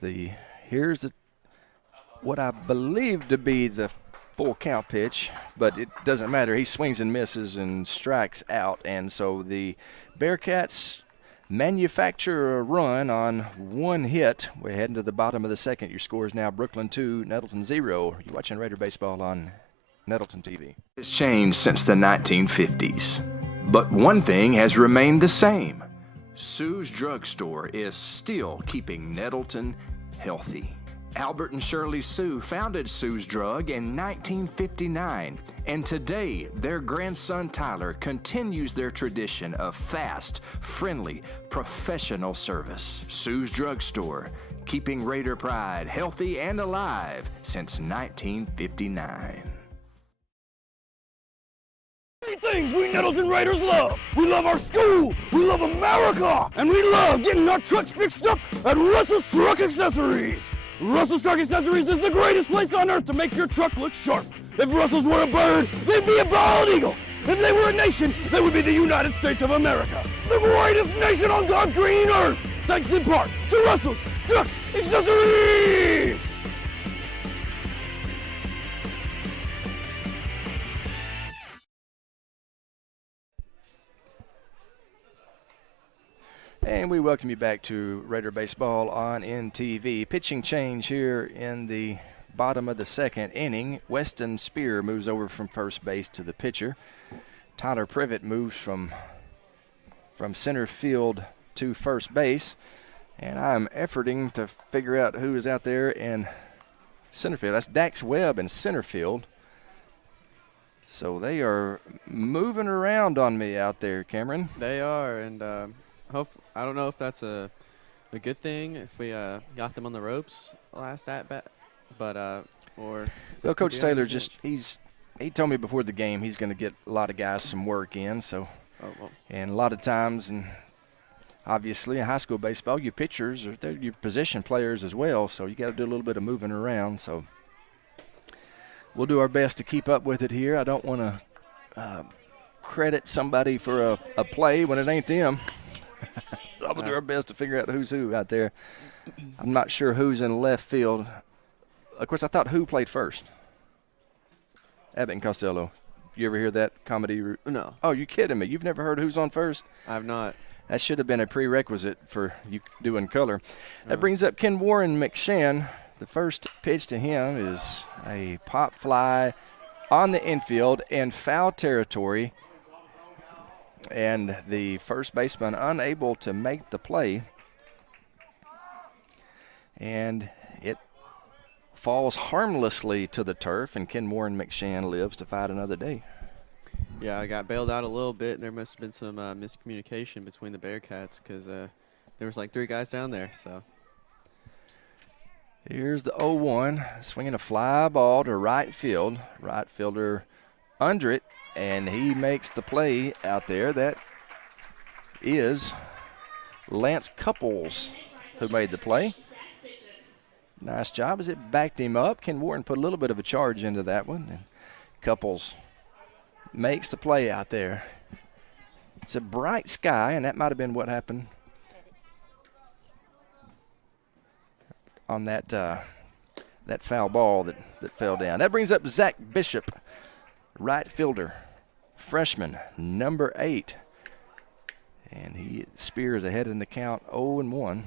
Yeah, here's what I believe to be the full count pitch, but it doesn't matter. He swings and misses and strikes out, and so the Bearcats manufacture a run on 1 hit. We're heading to the bottom of the second. Your score is now Brookland 2, Nettleton 0. You're watching Raider Baseball on Nettleton TV. It's changed since the 1950s, but one thing has remained the same. Sue's Drug Store is still keeping Nettleton healthy. Albert and Shirley Sue founded Sue's Drug in 1959, and today their grandson Tyler continues their tradition of fast, friendly, professional service. Sue's Drug Store, keeping Raider pride healthy and alive since 1959. Three things we Nettleton Raiders love. We love our school, we love America, and we love getting our trucks fixed up at Russell's Truck Accessories. Russell's Truck Accessories is the greatest place on earth to make your truck look sharp. If Russell's were a bird, they'd be a bald eagle. If they were a nation, they would be the United States of America. The greatest nation on God's green earth. Thanks in part to Russell's Truck Accessories. And we welcome you back to Raider Baseball on NTV. Pitching change here in the bottom of the second inning. Weston Spear moves over from first base to the pitcher. Tyler Privet moves from center field to first base. And I'm efforting to figure out who is out there in center field. That's Dax Webb in center field. So they are moving around on me out there, Cameron. They are, and I don't know if that's a good thing if we got them on the ropes last at bat, but or well, Coach Taylor he told me before the game he's going to get a lot of guys some work in. So, and a lot of times, and obviously in high school baseball, your pitchers they're your position players as well. So you got to do a little bit of moving around. So we'll do our best to keep up with it here. I don't want to credit somebody for a play when it ain't them. We'll do our best to figure out who's who out there. I'm not sure who's in left field. Of course, I thought who played first? Abbott and Costello. You ever hear that comedy? No. Oh, you kidding me? You've never heard who's on first? I have not. That should have been a prerequisite for you doing color. That brings up Ken Warren McShann. The first pitch to him is a pop fly on the infield in foul territory. And the first baseman unable to make the play. And it falls harmlessly to the turf, and Ken Warren McShann lives to fight another day. Yeah, I got bailed out a little bit. There must have been some miscommunication between the Bearcats because there was like 3 guys down there. So here's the 0-1, swinging a fly ball to right field. Right fielder under it. And he makes the play out there. That is Lance Couples who made the play. Nice job as it backed him up. Ken Warren put a little bit of a charge into that one. And Couples makes the play out there. It's a bright sky, and that might have been what happened on that foul ball that fell down. That brings up Zach Bishop, right fielder. Freshman, number 8. And Spear is ahead in the count 0-1.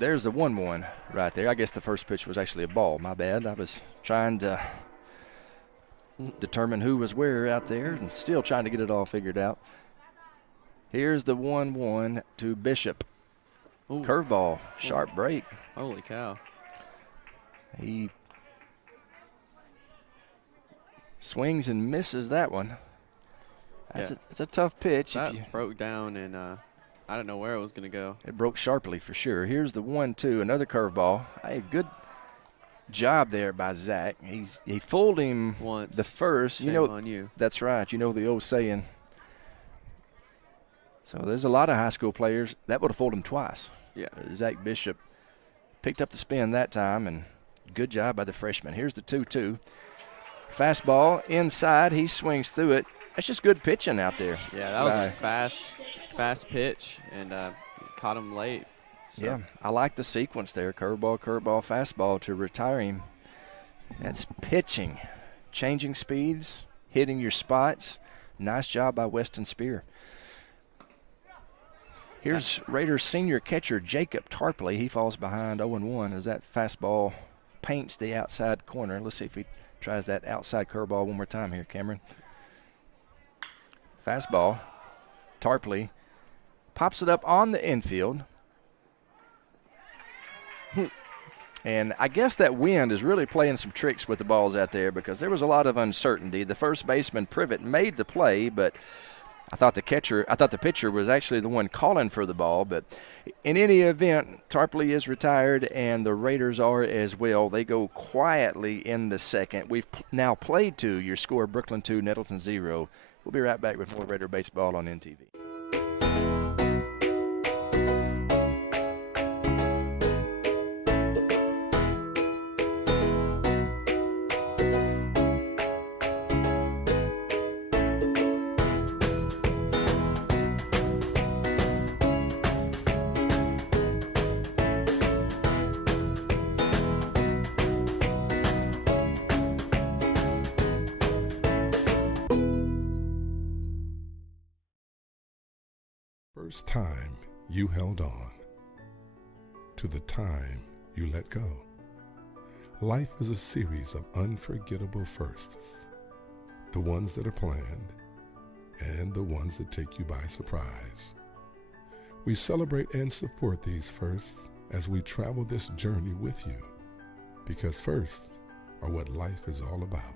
There's the 1-1 right there. I guess the first pitch was actually a ball. My bad. I was trying to determine who was where out there and still trying to get it all figured out. Here's the 1-1 to Bishop. Ooh. Curveball, sharp break. Holy cow. He swings and misses that one. It's a tough pitch. That broke down, and I don't know where it was going to go. It broke sharply for sure. Here's the 1-2, another curveball. Hey, good job there by Zach. He fooled him once. The first. Shame on you. That's right. You know the old saying. So there's a lot of high school players that would have fooled him twice. Yeah. Zach Bishop picked up the spin that time, and good job by the freshman. Here's the 2-2. Fastball inside. He swings through it. That's just good pitching out there. Yeah, that was a fast pitch, and caught him late. So. Yeah, I like the sequence there. Curveball, fastball to retire him. That's pitching. Changing speeds, hitting your spots. Nice job by Weston Spear. Here's Raiders senior catcher Jacob Tarpley. He falls behind 0-1 as that fastball paints the outside corner. Let's see if he tries that outside curveball one more time here, Cameron. Fastball. Tarpley pops it up on the infield. And I guess that wind is really playing some tricks with the balls out there because there was a lot of uncertainty. The first baseman, Privet, made the play, but I thought the pitcher was actually the one calling for the ball, but in any event, Tarpley is retired and the Raiders are as well. They go quietly in the second. We've now played to your score, Brookland 2, Nettleton 0. We'll be right back with more Raider baseball on NTV. First time you held on to the time you let go. Life is a series of unforgettable firsts, the ones that are planned and the ones that take you by surprise. We celebrate and support these firsts as we travel this journey with you, because firsts are what life is all about.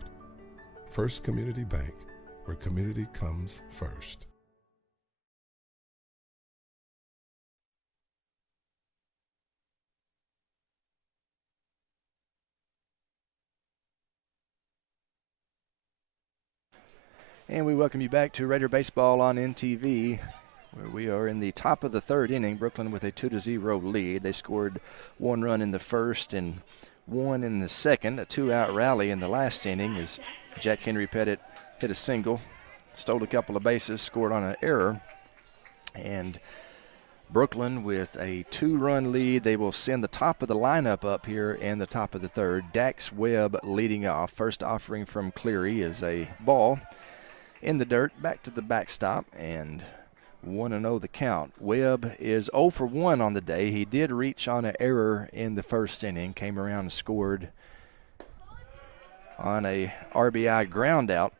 First Community Bank, where community comes first. And we welcome you back to Raider Baseball on NTV, where we are in the top of the third inning. Brookland with a 2-0 lead. They scored 1 run in the first and 1 in the second. A 2-out rally in the last inning as Jack Henry Pettit hit a single, stole a couple of bases, scored on an error. And Brookland with a 2-run lead. They will send the top of the lineup up here in the top of the third. Dax Webb leading off. First offering from Cleary is a ball in the dirt, back to the backstop, and 1-0 the count. Webb is 0 for 1 on the day. He did reach on an error in the first inning, came around and scored on a RBI ground out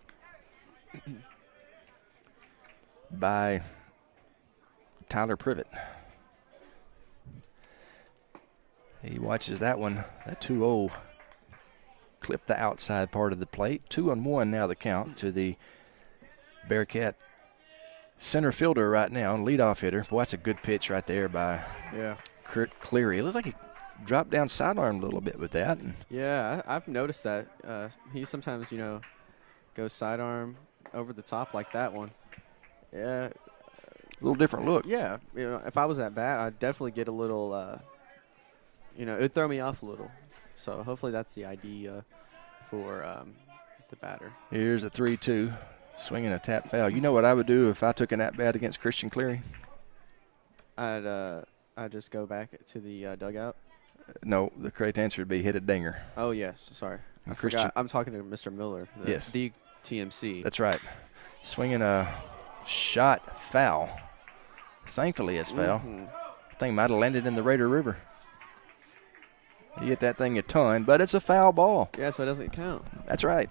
by Tyler Privet. He watches that one, that 2-0 clip the outside part of the plate. 2-1 now the count to the Bearcat center fielder right now, leadoff hitter. Boy, that's a good pitch right there by Cleary. It looks like he dropped down sidearm a little bit with that. Yeah, I've noticed that. He sometimes, goes sidearm over the top like that one. Yeah. A little different look. Yeah. If I was at bat, I'd definitely get a little, it would throw me off a little. So hopefully that's the idea for the batter. Here's a 3-2. Swinging a tap foul. You know what I would do if I took an at-bat against Christian Cleary? I'd just go back to the dugout. No, the correct answer would be hit a dinger. Oh, yes. Sorry. I forgot. I'm talking to Mr. Miller, the TMC. That's right. Swinging a shot foul. Thankfully, it's foul. I think might have landed in the Raider River. He hit that thing a ton, but it's a foul ball. Yeah, so it doesn't count. That's right.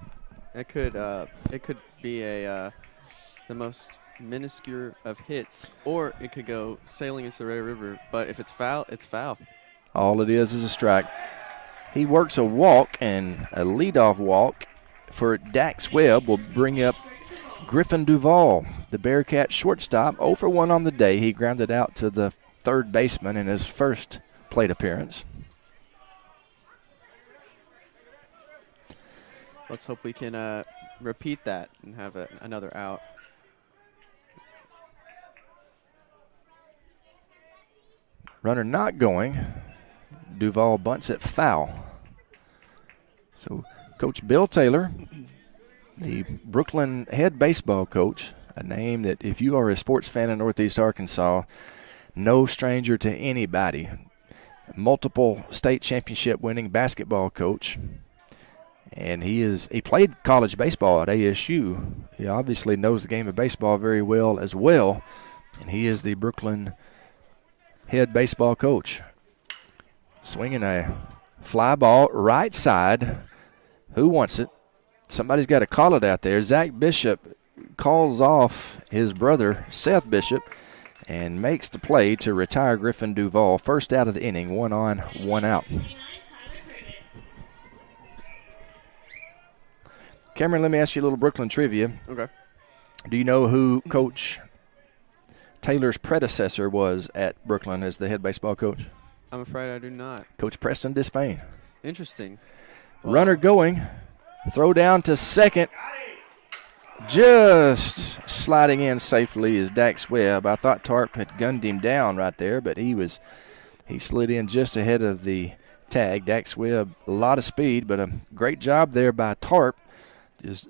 It could be the most minuscule of hits, or it could go sailing into the Raider River. But if it's foul, it's foul. All it is a strike. He works a walk, and a leadoff walk for Dax Webb will bring up Griffin Duvall, the Bearcat shortstop. 0 for 1 on the day. He grounded out to the third baseman in his first plate appearance. Let's hope we can repeat that and have another out. Runner not going. Duvall bunts it foul. So Coach Bill Taylor, the Brookland head baseball coach, a name that if you are a sports fan in Northeast Arkansas, no stranger to anybody. Multiple state championship winning basketball coach. And he played college baseball at ASU. He obviously knows the game of baseball very well as well. And he is the Brookland head baseball coach. Swinging a fly ball right side. Who wants it? Somebody's got to call it out there. Zach Bishop calls off his brother, Seth Bishop, and makes the play to retire Griffin Duvall. First out of the inning, 1 on, 1 out. Cameron, let me ask you a little Brookland trivia. Okay. Do you know who Coach Taylor's predecessor was at Brookland as the head baseball coach? I'm afraid I do not. Coach Preston Despain. Interesting. Runner going. Throw down to second. Just sliding in safely is Dax Webb. I thought Tarp had gunned him down right there, but he slid in just ahead of the tag. Dax Webb, a lot of speed, but a great job there by Tarp. Just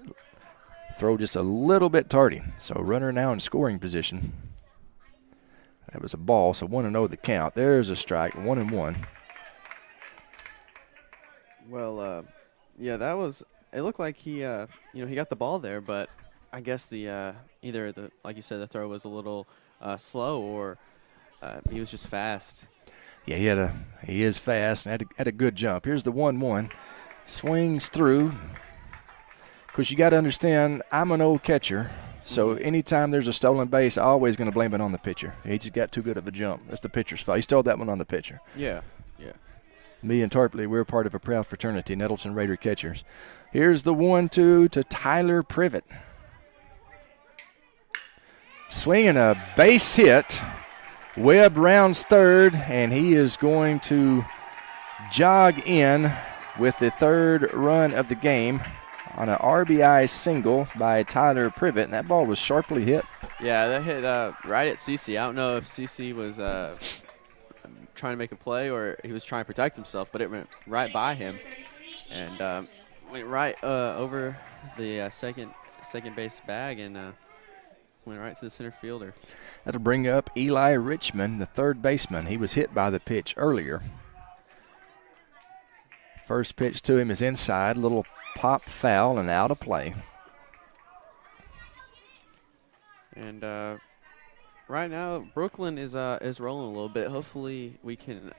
throw just a little bit tardy. So runner now in scoring position. That was a ball, so 1-0 the count. There's a strike, 1-1. Well, yeah, that was. It looked like he got the ball there, but I guess either like you said, the throw was a little slow, or he was just fast. Yeah, he is fast and had a good jump. Here's the 1-1. Swings through. Because you got to understand, I'm an old catcher, so anytime there's a stolen base, I'm always going to blame it on the pitcher. He just got too good of a jump. That's the pitcher's fault. He stole that one on the pitcher. Yeah. Me and Tarpley, we're part of a proud fraternity, Nettleton Raider catchers. Here's the 1-2 to Tyler Privet. Swinging a base hit. Webb rounds third, and he is going to jog in with the third run of the game on an RBI single by Tyler Privet, and that ball was sharply hit. Yeah, that hit right at CC. I don't know if CC was trying to make a play or he was trying to protect himself, but it went right by him and went right over the second base bag and went right to the center fielder. That'll bring up Eli Richmond, the third baseman. He was hit by the pitch earlier. First pitch to him is inside, little pop foul and out of play. And right now, Brookland is rolling a little bit. Hopefully, we can,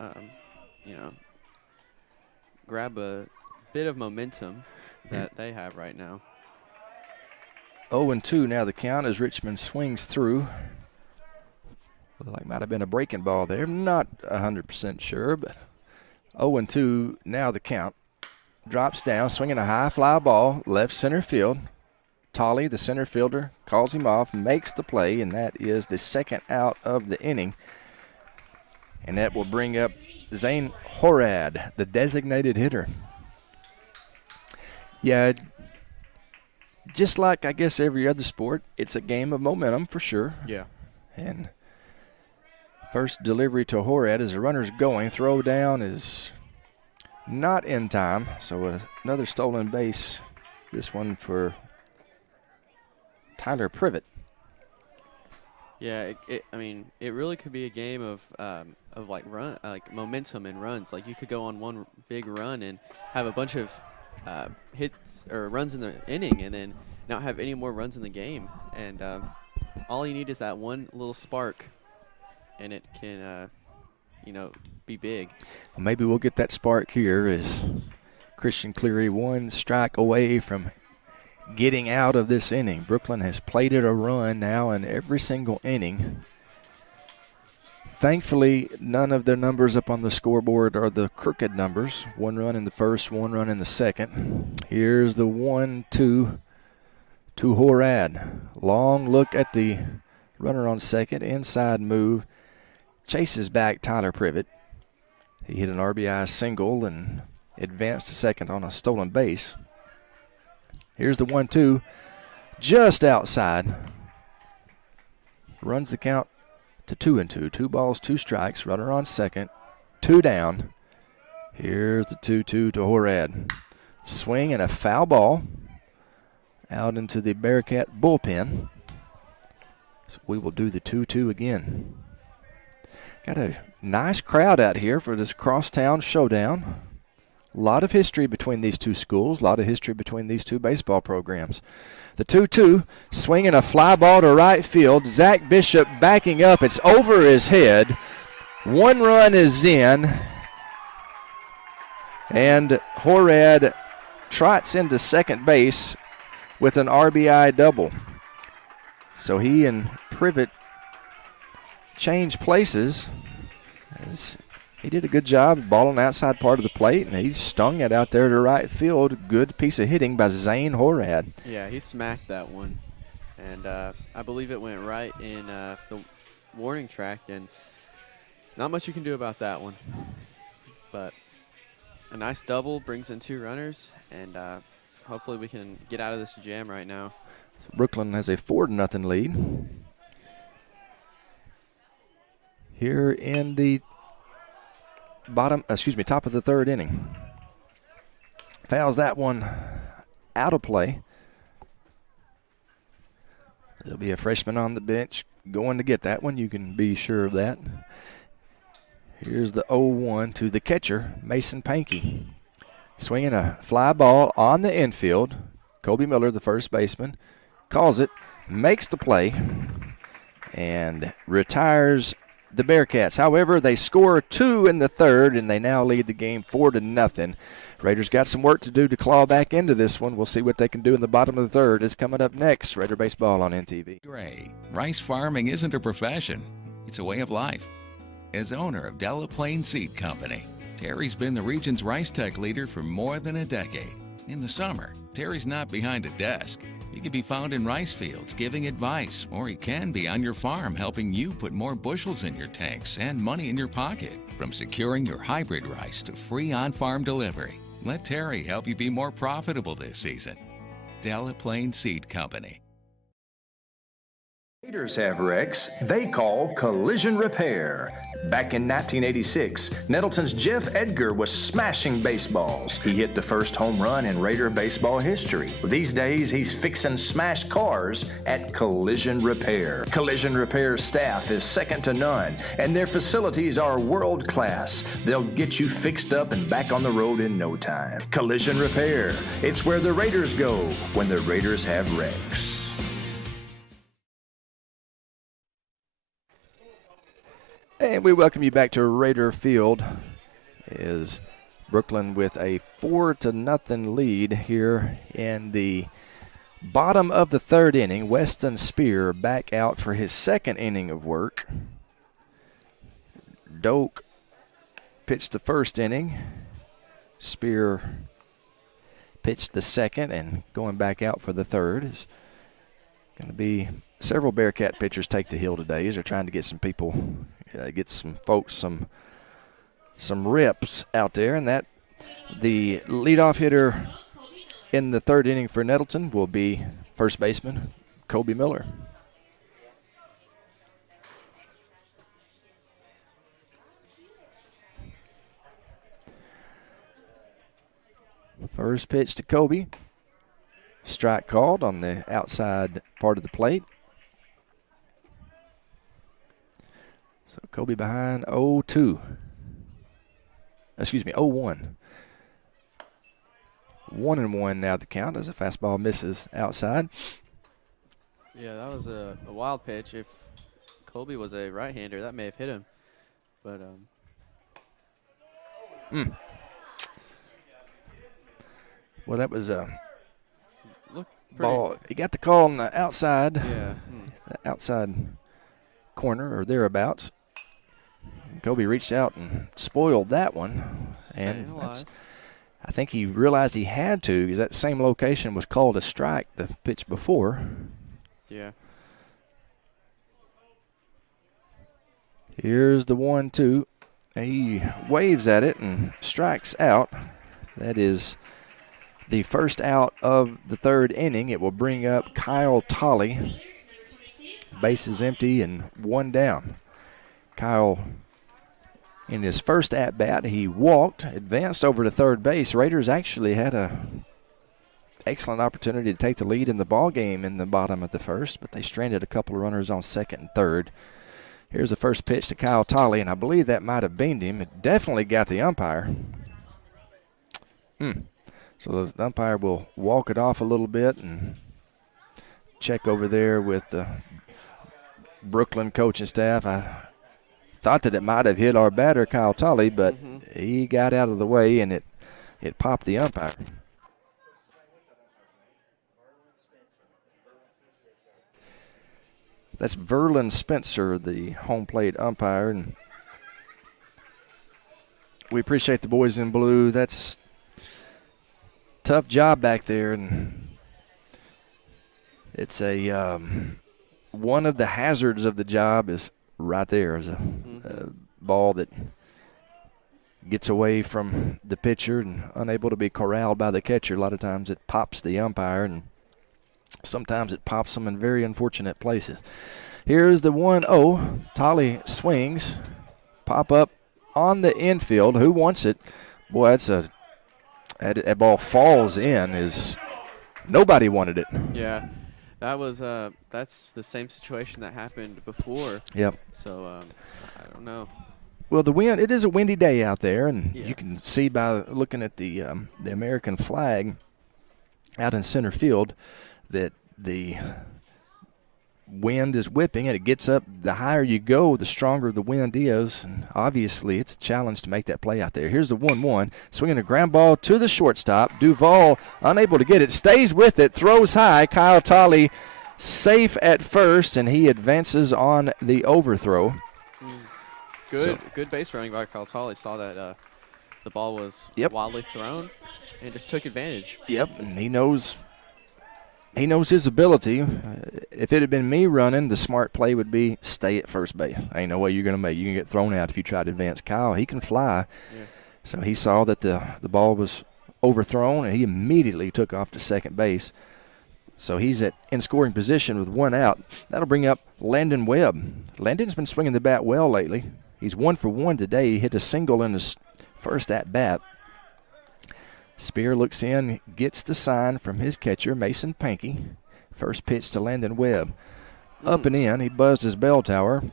grab a bit of momentum that they have right now. 0-2 now the count as Richmond swings through. Looked like might have been a breaking ball there. Not 100% sure, but 0-2 now the count. Drops down, swinging a high fly ball, left center field. Tolley, the center fielder, calls him off, makes the play, and that is the second out of the inning. And that will bring up Zane Horad, the designated hitter. Yeah, just like I guess every other sport, it's a game of momentum for sure. Yeah. And first delivery to Horad as the runner's going. Throw down is not in time, so another stolen base. This one for Tyler Privet. Yeah, it really could be a game of like momentum and runs. Like you could go on one big run and have a bunch of hits or runs in the inning, and then not have any more runs in the game. And all you need is that one little spark, and it can, be big. Well, maybe we'll get that spark here as Christian Cleary one strike away from getting out of this inning. Brookland has plated a run now in every single inning. Thankfully, none of their numbers up on the scoreboard are the crooked numbers. 1 run in the first, 1 run in the second. Here's the 1-2 to Horad. Long look at the runner on second. Inside move. Chases back Tyler Privet. He hit an RBI single and advanced to second on a stolen base. Here's the 1-2, just outside. Runs the count to 2-2. 2 balls, 2 strikes. Runner on second. 2 down. Here's the 2-2 to Horad. Swing and a foul ball out into the Bearcat bullpen. So we will do the 2-2 again. Got a nice crowd out here for this crosstown showdown. A lot of history between these two schools, a lot of history between these two baseball programs. The 2-2, swinging a fly ball to right field. Zach Bishop backing up. It's over his head. 1 run is in. And Horad trots into second base with an RBI double. So he and Privet change places. He did a good job, ball on the outside part of the plate, and he stung it out there to right field. Good piece of hitting by Zane Horad. Yeah, he smacked that one. and I believe it went right in the warning track, and not much you can do about that one. But a nice double brings in 2 runners, and hopefully we can get out of this jam right now. Brookland has a 4-0 lead here in the top of the 3rd inning. Fouls that one out of play. There'll be a freshman on the bench going to get that one. You can be sure of that. Here's the 0-1 to the catcher, Mason Pankey. Swinging a fly ball on the infield. Kobe Miller, the first baseman, calls it, makes the play, and retires the Bearcats. However, they score 2 in the 3rd, and they now lead the game 4-0. Raiders got some work to do to claw back into this one. We'll see what they can do in the bottom of the 3rd. It's coming up next. Raider Baseball on NTV. Gray, rice farming isn't a profession. It's a way of life. As owner of Delaplane Seed Company, Terry's been the region's Rice Tech leader for more than a decade. In the summer, Terry's not behind a desk. He can be found in rice fields giving advice, or he can be on your farm helping you put more bushels in your tanks and money in your pocket. From securing your hybrid rice to free on-farm delivery, let Terry help you be more profitable this season. Delaplane Seed Company. Raiders have wrecks they call collision repair. Back in 1986, Nettleton's Jeff Edgar was smashing baseballs. He hit the first home run in Raider baseball history. These days, he's fixing smashed cars at Collision Repair. Collision Repair staff is second to none, and their facilities are world class. They'll get you fixed up and back on the road in no time. Collision Repair, it's where the Raiders go when the Raiders have wrecks. And we welcome you back to Raider Field. Is Brookland with a 4-0 lead here in the bottom of the 3rd inning. Weston Spear back out for his 2nd inning of work. Doak pitched the 1st inning. Spear pitched the 2nd, and going back out for the 3rd. Is going to be several Bearcat pitchers take the hill today as they're trying to get some people, get some folks some reps out there. And that the leadoff hitter in the 3rd inning for Nettleton will be first baseman Kobe Miller. First pitch to Kobe. Strike called on the outside part of the plate. So Kobe behind 0-2. Excuse me, 0-1. 1-1 now the count as a fastball misses outside. Yeah, that was a wild pitch. If Kobe was a right-hander, that may have hit him. But well, that was a ball. He got the call on the outside. Yeah. The outside corner or thereabouts. Kobe reached out and spoiled that one. And that's, I think he realized he had to, because that same location was called a strike the pitch before. Yeah. Here's the 1-2. He waves at it and strikes out. That is the first out of the 3rd inning. It will bring up Kyle Tolley. Bases empty and 1 down. Kyle, in his first at-bat, he walked, advanced over to third base. Raiders actually had a excellent opportunity to take the lead in the ball game in the bottom of the 1st, but they stranded a couple of runners on 2nd and 3rd. Here's the first pitch to Kyle Tolley, and I believe that might have beamed him. It definitely got the umpire. So the umpire will walk it off a little bit and check over there with the Brookland coaching staff. I thought that it might have hit our batter, Kyle Tolley, but he got out of the way and it popped the umpire. That's Verlin Spencer, the home plate umpire, and we appreciate the boys in blue. That's tough job back there, and It's a one of the hazards of the job is right there. Is a ball that gets away from the pitcher and unable to be corralled by the catcher. A lot of times it pops the umpire, and sometimes it pops them in very unfortunate places. Here's the 1-0. Tolly swings. Pop up on the infield. Who wants it? Boy, that ball falls in. Nobody wanted it. Yeah. That was that's the same situation that happened before. Yep. So I don't know. Well, the wind, it is a windy day out there, and you can see by looking at the American flag out in center field that the wind is whipping, and it gets up. The higher you go, the stronger the wind is, and obviously it's a challenge to make that play out there. Here's the 1-1, swinging a ground ball to the shortstop. Duval unable to get it, stays with it, throws high. Kyle Tolley safe at first, and he advances on the overthrow. Good base running by Kyle Tolley. Saw that the ball was wildly thrown and just took advantage. Yep, and he knows his ability. If it had been me running, the smart play would be stay at first base. Ain't no way you're going to make. You can get thrown out if you try to advance. Kyle, he can fly. Yeah. So he saw that the ball was overthrown, and he immediately took off to second base. So he's in scoring position with one out. That'll bring up Landon Webb. Landon's been swinging the bat well lately. He's 1 for 1 today. He hit a single in his first at-bat. Spear looks in, gets the sign from his catcher, Mason Pankey. First pitch to Landon Webb. Up and in, he buzzed his bell tower.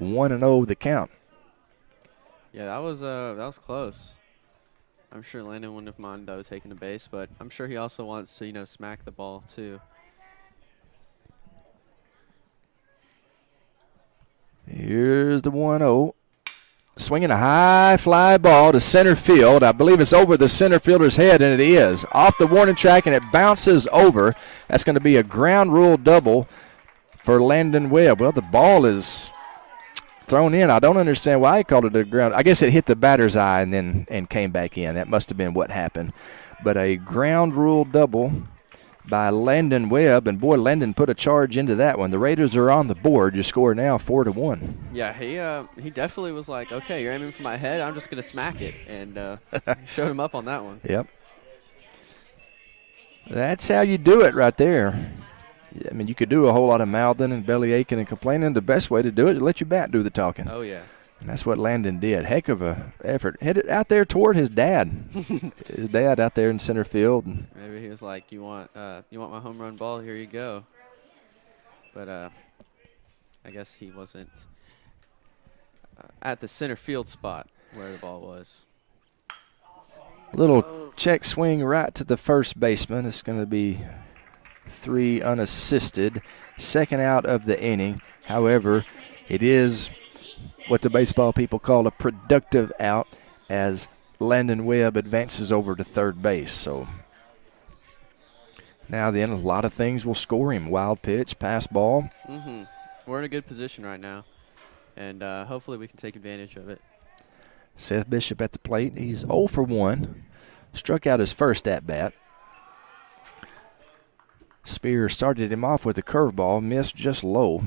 1-0 the count. Yeah, that was close. I'm sure Landon wouldn't have minded taking a base, but I'm sure he also wants to, smack the ball too. Here's the 1-0. Swinging a high fly ball to center field. I believe it's over the center fielder's head, and it is. Off the warning track, and it bounces over. That's going to be a ground rule double for Landon Webb. Well, the ball is thrown in. I don't understand why he called it a ground. I guess it hit the batter's eye and came back in. That must have been what happened. But a ground rule double by Landon Webb, and boy, Landon put a charge into that one. The Raiders are on the board. Your score now 4-1. Yeah, he definitely was like, okay, you're aiming for my head, I'm just going to smack it, and showed him up on that one. Yep. That's how you do it right there. I mean, you could do a whole lot of mouthing and belly aching and complaining. The best way to do it is let your bat do the talking. Oh, yeah. And that's what Landon did. Heck of a effort. Hit it out there toward his dad. His dad out there in center field. Maybe he was like, you want my home run ball? Here you go. But I guess he wasn't at the center field spot where the ball was. Little check swing right to the first baseman. It's going to be 3 unassisted. Second out of the inning. However, it is what the baseball people call a productive out as Landon Webb advances over to third base. So now then, a lot of things will score him. Wild pitch, pass ball. We're in a good position right now, and hopefully we can take advantage of it. Seth Bishop at the plate. He's 0 for 1. Struck out his first at-bat. Spear started him off with a curveball, missed just low.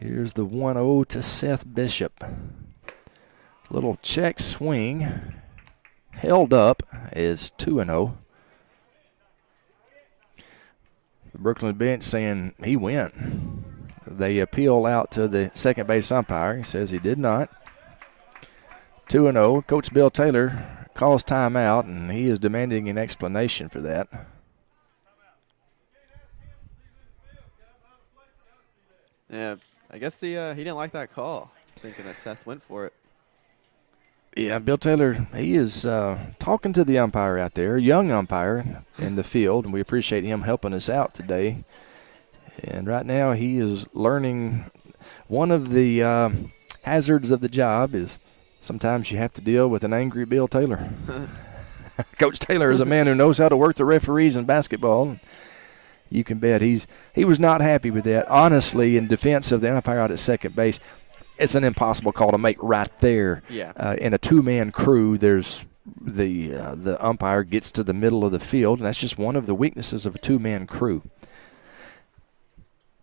Here's the 1-0 to Seth Bishop. Little check swing. Held up is 2-0. The Brookland bench saying he went. They appeal out to the second base umpire. He says he did not. 2-0. Coach Bill Taylor calls timeout, and he is demanding an explanation for that. Yeah, I guess he didn't like that call, thinking that Seth went for it. Yeah, Bill Taylor, he is talking to the umpire out there, young umpire in the field, and we appreciate him helping us out today. And right now he is learning one of the hazards of the job is sometimes you have to deal with an angry Bill Taylor. Coach Taylor is a man who knows how to work the referees in basketball. You can bet he was not happy with that. Honestly, in defense of the umpire out at second base, it's an impossible call to make right there. Yeah. In a two-man crew, there's the umpire gets to the middle of the field, and that's just one of the weaknesses of a two-man crew.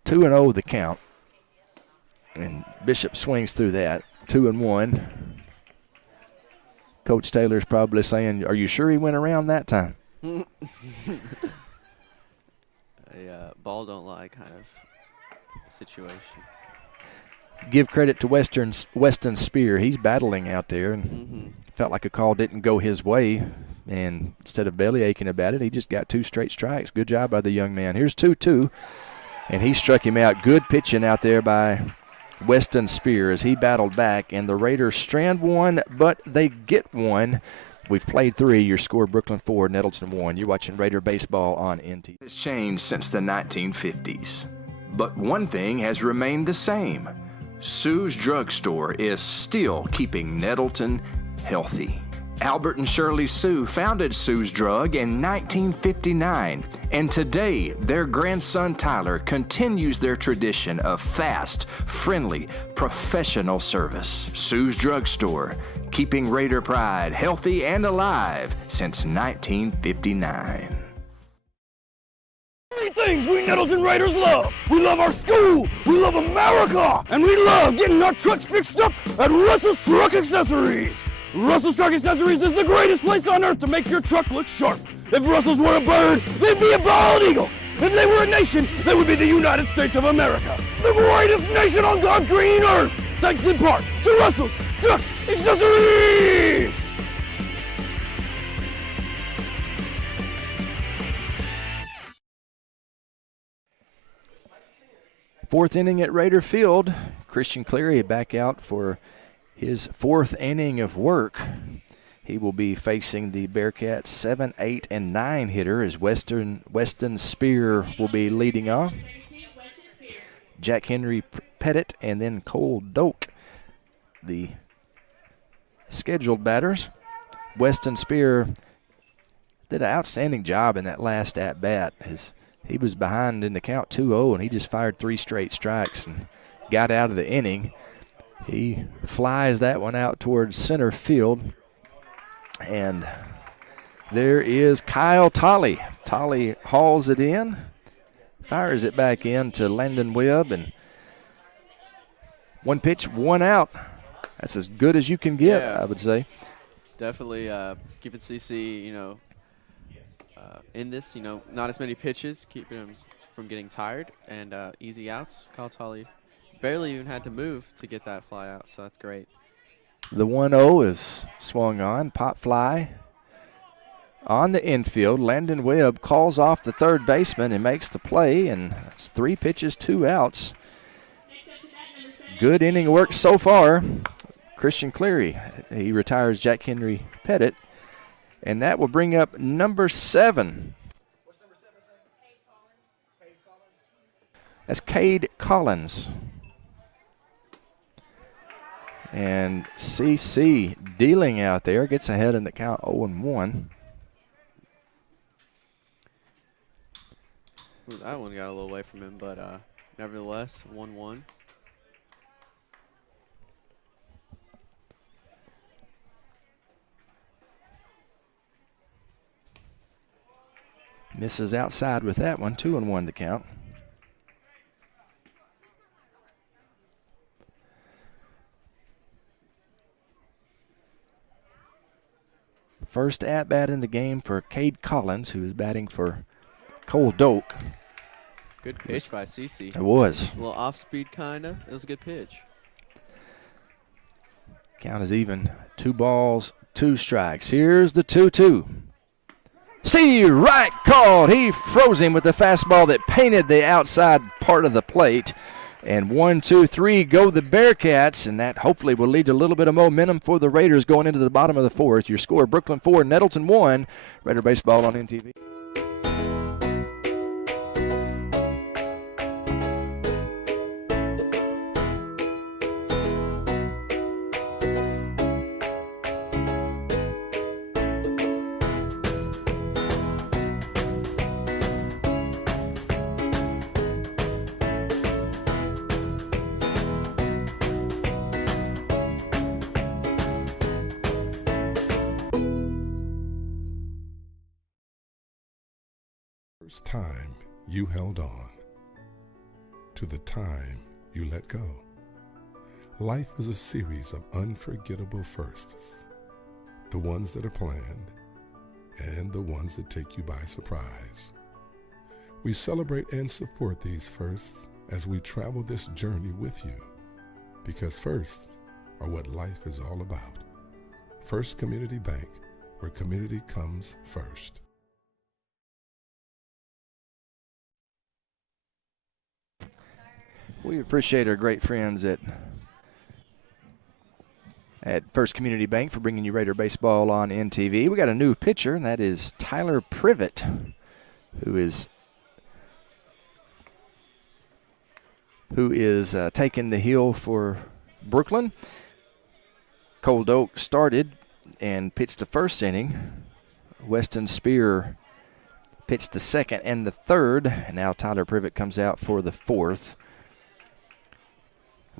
2-0 the count, and Bishop swings through that. 2-1. Coach Taylor's probably saying, "Are you sure he went around that time?" A ball don't lie kind of situation. Give credit to Weston Spear. He's battling out there, and felt like a call didn't go his way, and instead of belly aching about it, he just got 2 straight strikes. Good job by the young man. Here's 2-2, and he struck him out. Good pitching out there by Weston Spear as he battled back, and the Raiders strand one, but they get one. We've played 3. Your score, Brookland 4, Nettleton 1. You're watching Raider Baseball on NT. It's changed since the 1950s, but one thing has remained the same. Sue's Drug Store is still keeping Nettleton healthy. Albert and Shirley Sue founded Sue's Drug in 1959, and today their grandson Tyler continues their tradition of fast, friendly, professional service. Sue's Drug Store, keeping Raider pride healthy and alive since 1959. 3 things we Nettleton Raiders love. We love our school, we love America, and we love getting our trucks fixed up at Russell's Truck Accessories. Russell's Truck Accessories is the greatest place on earth to make your truck look sharp. If Russell's were a bird, they'd be a bald eagle. If they were a nation, they would be the United States of America. The greatest nation on God's green earth. Thanks in part to Russell's Truck Accessories. Fourth inning at Raider Field. Christian Cleary back out for his 4th inning of work. He will be facing the Bearcats 7, 8, and 9 hitter as Weston Spear will be leading off. Jack Henry Pettit and then Cole Doak, the scheduled batters. Weston Spear did an outstanding job in that last at-bat. He was behind in the count 2-0, and he just fired 3 straight strikes and got out of the inning. He flies that one out towards center field. And there is Kyle Tolley. Tolley hauls it in, fires it back in to Landon Webb, and 1 pitch, 1 out. That's as good as you can get, yeah, I would say. Definitely keeping CC, in this, not as many pitches, keeping him from getting tired, and easy outs. Kyle Tolley barely even had to move to get that fly out, so that's great. The 1-0 is swung on, pop fly on the infield. Landon Webb calls off the third baseman and makes the play, and it's 3 pitches, 2 outs. Good inning work so far. Christian Cleary, he retires Jack Henry Pettit, and that will bring up number 7. That's Cade Collins. And CC dealing out there, gets ahead in the count 0-1. That one got a little away from him, but nevertheless, 1-1. Misses outside with that one, 2-1 the count. First at-bat in the game for Cade Collins, who is batting for Cole Doak. Good pitch by CC. It was. A little off-speed, kind of. It was a good pitch. Count is even. 2 balls, 2 strikes. Here's the 2-2. See, right called. He froze him with the fastball that painted the outside part of the plate. And 1, 2, 3 go the Bearcats, and that hopefully will lead to a little bit of momentum for the Raiders going into the bottom of the 4th. Your score, Brookland 4, Nettleton 1. Raider Baseball on NTV. First time you held on to the time you let go. Life is a series of unforgettable firsts, the ones that are planned and the ones that take you by surprise. We celebrate and support these firsts as we travel this journey with you, because firsts are what life is all about. First Community Bank, where community comes first. We appreciate our great friends at First Community Bank for bringing you Raider Baseball on NTV. We got a new pitcher, and that is Tyler Privet, who is taking the hill for Brookland. Cold Oak started and pitched the first inning. Weston Spear pitched the second and the third, and now Tyler Privet comes out for the fourth.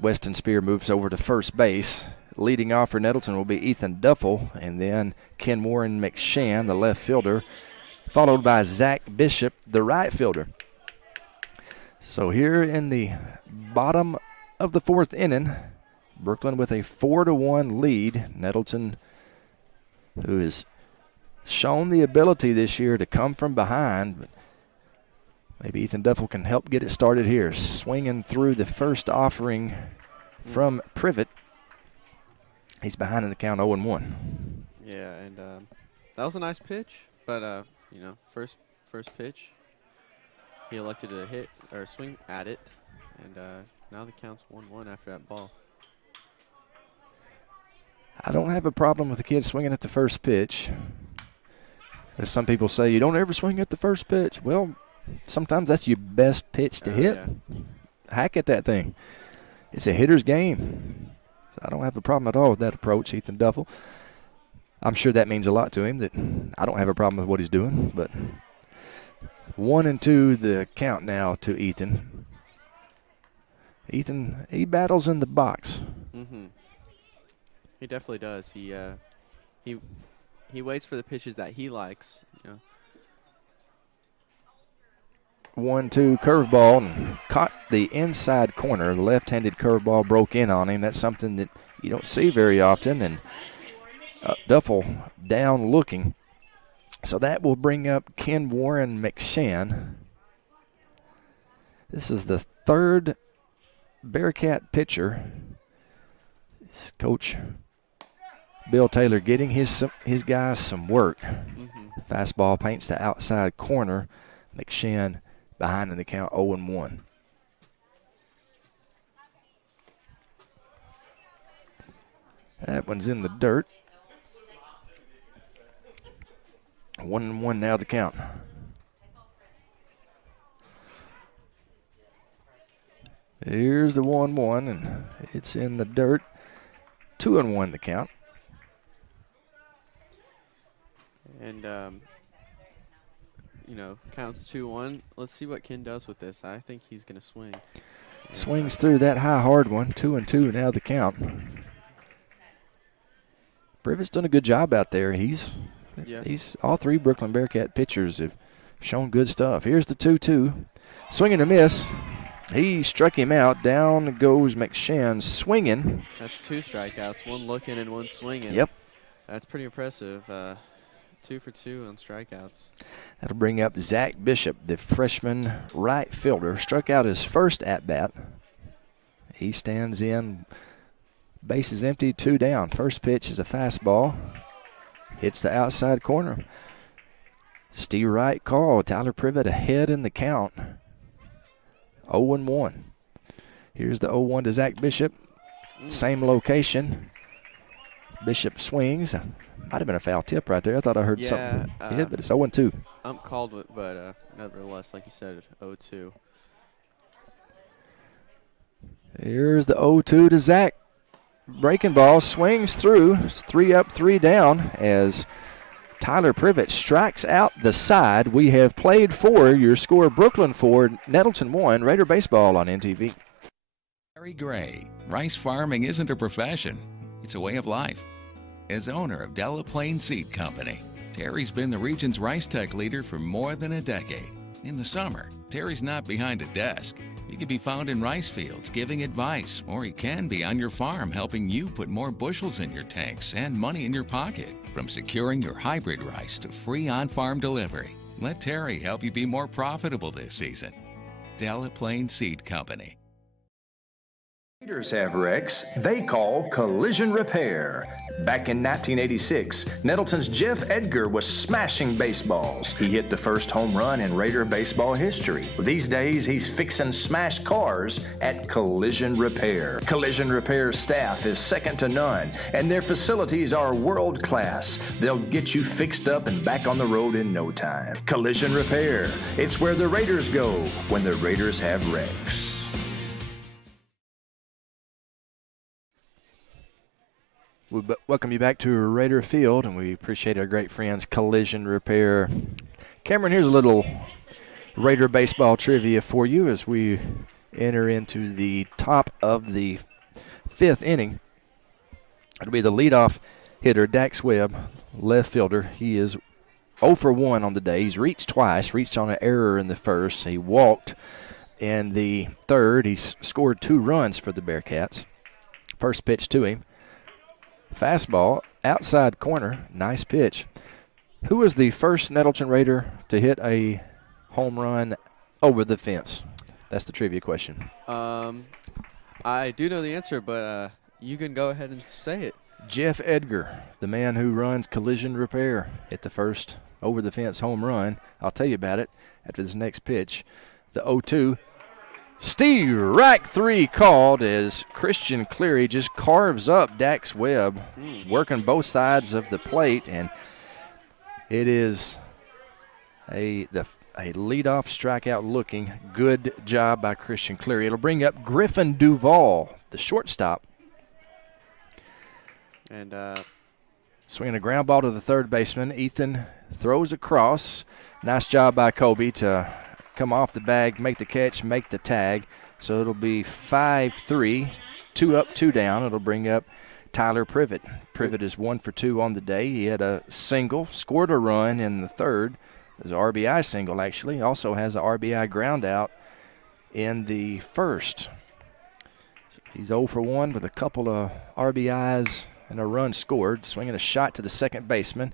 Weston Spear moves over to first base. Leading off for Nettleton will be Ethan Duffel, and then Ken Warren McShann, the left fielder, followed by Zach Bishop, the right fielder. So here in the bottom of the fourth inning, Brookland with a 4-1 lead. Nettleton, who has shown the ability this year to come from behind, but maybe Ethan Duffel can help get it started here. Swinging through the first offering from Privet. He's behind in the count 0-1. Yeah, and that was a nice pitch, but you know, first pitch, he elected to hit or swing at it, and now the count's 1-1 after that ball. I don't have a problem with the kid swinging at the first pitch. There's some people say you don't ever swing at the first pitch. Well, sometimes that's your best pitch to hit. Yeah. Hack at that thing. It's a hitter's game. So I don't have a problem at all with that approach, Ethan Duffel. I'm sure that means a lot to him, that I don't have a problem with what he's doing. But 1-2 the count now to Ethan. Ethan, he battles in the box. Mm-hmm. He definitely does. He waits for the pitches that he likes. You know. 1-2 curveball, and caught the inside corner. The left-handed curveball broke in on him. That's something that you don't see very often. And Duffel down looking. So that will bring up Ken Warren McShann. This is the third Bearcat pitcher. This Coach Bill Taylor getting his guys some work. Mm-hmm. Fastball paints the outside corner. McShann behind in the count 0-1. That one's in the dirt. 1-1 now the count. Here's the 1-1, and it's in the dirt. 2-1 the count. And, you know, counts 2-1. Let's see what Ken does with this. I think he's going to swing. Swings through that high, hard one. 2-2 now the count. Privet's done a good job out there. He's all three Brookland Bearcat pitchers have shown good stuff. Here's the 2-2. Swing and a miss. He struck him out. Down goes McShann swinging. That's 2 strikeouts, 1 looking and 1 swinging. Yep. That's pretty impressive. 2 for 2 on strikeouts. That'll bring up Zach Bishop, the freshman right fielder. Struck out his first at-bat. He stands in. Base is empty, 2 down. First pitch is a fastball. Hits the outside corner. Steve Wright call. Tyler Privet ahead in the count. 0-1. Here's the 0-1 to Zach Bishop. Same location. Bishop swings. Might have been a foul tip right there. I thought I heard something hit, but it's 0-2. Called it, but nevertheless, like you said, 0-2. Here's the 0-2 to Zach. Breaking ball, swings through. It's 3 up, 3 down as Tyler Privet strikes out the side. We have played for your score: Brookland 4, Nettleton 1. Raider Baseball on NTV. Terry Gray. Rice farming isn't a profession, it's a way of life. As owner of Delaplane Seed Company, Terry's been the region's rice tech leader for more than a decade. In the summer, Terry's not behind a desk. He can be found in rice fields giving advice, or he can be on your farm helping you put more bushels in your tanks and money in your pocket. From securing your hybrid rice to free on-farm delivery, let Terry help you be more profitable this season. Delaplane Seed Company. Raiders have wrecks they call collision repair. Back in 1986, Nettleton's Jeff Edgar was smashing baseballs. He hit the first home run in Raider baseball history. These days, he's fixing smashed cars at Collision Repair. Collision Repair's staff is second to none, and their facilities are world class. They'll get you fixed up and back on the road in no time. Collision Repair. It's where the Raiders go when the Raiders have wrecks. We welcome you back to Raider Field, and we appreciate our great friends, Collision Repair. Cameron, here's a little Raider baseball trivia for you as we enter into the top of the 5th inning. It'll be the leadoff hitter, Dax Webb, left fielder. He is 0 for 1 on the day. He's reached twice, reached on an error in the first. He walked in the third. He's scored 2 runs for the Bearcats. First pitch to him. Fastball, outside corner, nice pitch. Who was the first Nettleton Raider to hit a home run over the fence? That's the trivia question. I do know the answer, but you can go ahead and say it. Jeff Edgar, the man who runs Collision Repair, hit the first over-the-fence home run. I'll tell you about it after this next pitch. The 0-2. Strike 3 called as Christian Cleary just carves up Dax Webb, working both sides of the plate, and it is a leadoff strikeout looking. Good job by Christian Cleary. It'll bring up Griffin Duvall, the shortstop. And swinging a ground ball to the third baseman. Ethan throws across. Nice job by Kobe to come off the bag, make the catch, make the tag. So it'll be 5-3, 2 up, 2 down. It'll bring up Tyler Privet. Privet is 1 for 2 on the day. He had a single, scored a run in the third. It was an RBI single, actually. Also has an RBI ground out in the first. So he's 0 for 1 with a couple of RBIs and a run scored. Swinging a shot to the second baseman.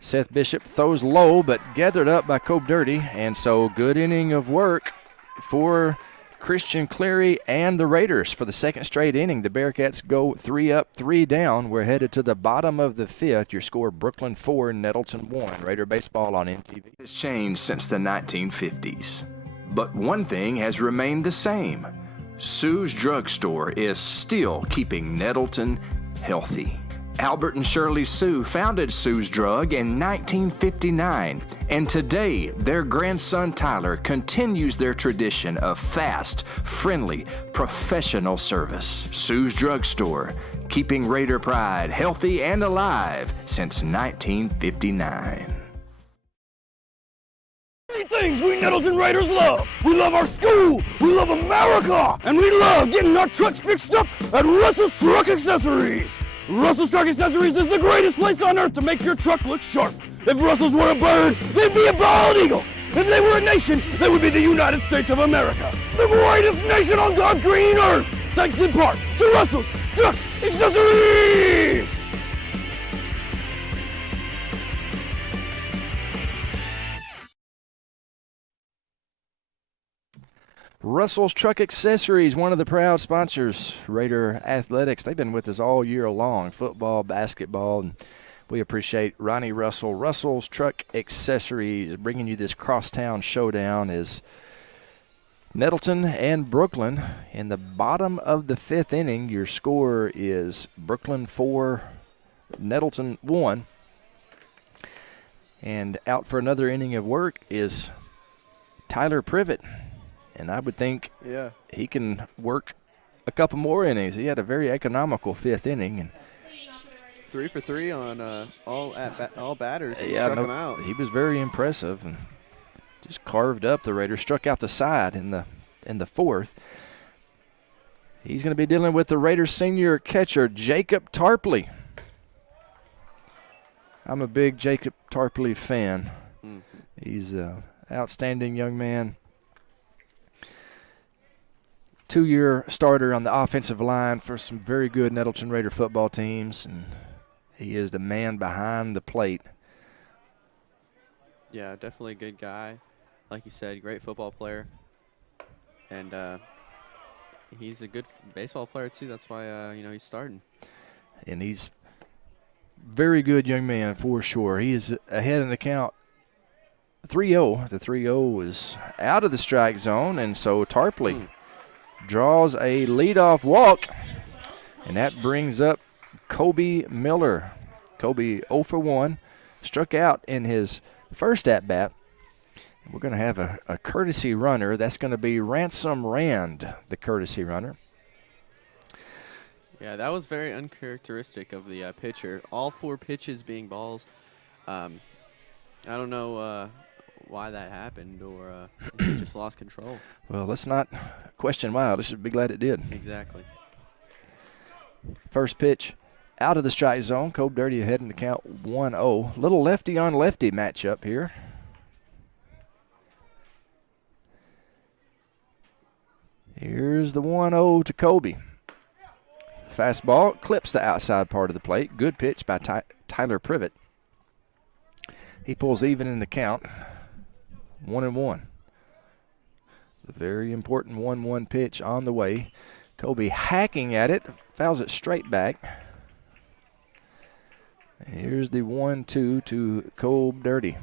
Seth Bishop throws low, but gathered up by Cobe Dirty. And so good inning of work for Christian Cleary and the Raiders for the second straight inning. The Bearcats go 3 up, 3 down. We're headed to the bottom of the 5th. Your score, Brookland 4, Nettleton 1. Raider baseball on MTV. It's changed since the 1950s. But one thing has remained the same. Sue's Drug Store is still keeping Nettleton healthy. Albert and Shirley Sue founded Sue's Drug in 1959, and today their grandson Tyler continues their tradition of fast, friendly, professional service. Sue's Drug Store, keeping Raider pride healthy and alive since 1959. Three things we Nettleton Raiders love. We love our school, we love America, and we love getting our trucks fixed up at Russell's Truck Accessories. Russell's Truck Accessories is the greatest place on earth to make your truck look sharp. If Russell's were a bird, they'd be a bald eagle. If they were a nation, they would be the United States of America. The greatest nation on God's green earth. Thanks in part to Russell's Truck Accessories. Russell's Truck Accessories, one of the proud sponsors, Raider Athletics. They've been with us all year long, football, basketball, and we appreciate Ronnie Russell. Russell's Truck Accessories bringing you this crosstown showdown is Nettleton and Brookland. In the bottom of the 5th inning, your score is Brookland 4, Nettleton 1. And out for another inning of work is Tyler Privet. And I would think he can work a couple more innings. He had a very economical 5th inning. And 3 for 3 on all batters. Yeah, struck him out. He was very impressive and just carved up the Raiders. Struck out the side in the 4th. He's going to be dealing with the Raiders senior catcher, Jacob Tarpley. I'm a big Jacob Tarpley fan. He's Outstanding young man. 2-year starter on the offensive line for some very good Nettleton Raider football teams, and he is the man behind the plate. Yeah, definitely a good guy. Like you said, great football player. And he's a good baseball player, too. That's why, he's starting. And he's very good young man for sure. He is ahead in the count 3-0. The 3-0 is out of the strike zone, and so Tarpley draws a leadoff walk, and that brings up Kobe Miller. Kobe 0 for 1, struck out in his first at-bat. We're going to have a courtesy runner. That's going to be Ransom Rand, the courtesy runner. Yeah, that was very uncharacteristic of the pitcher. All 4 pitches being balls. I don't know why that happened, or he just lost control. Well, let's not question why. Let's just be glad it did. Exactly. First pitch out of the strike zone. Cobe Dirty ahead in the count 1-0. Little lefty on lefty matchup here. Here's the 1-0 to Kobe. Fastball clips the outside part of the plate. Good pitch by Tyler Privet. He pulls even in the count. 1-1. The very important 1-1 pitch on the way. Kobe hacking at it, fouls it straight back. Here's the 1-2 to Kobe Dirty.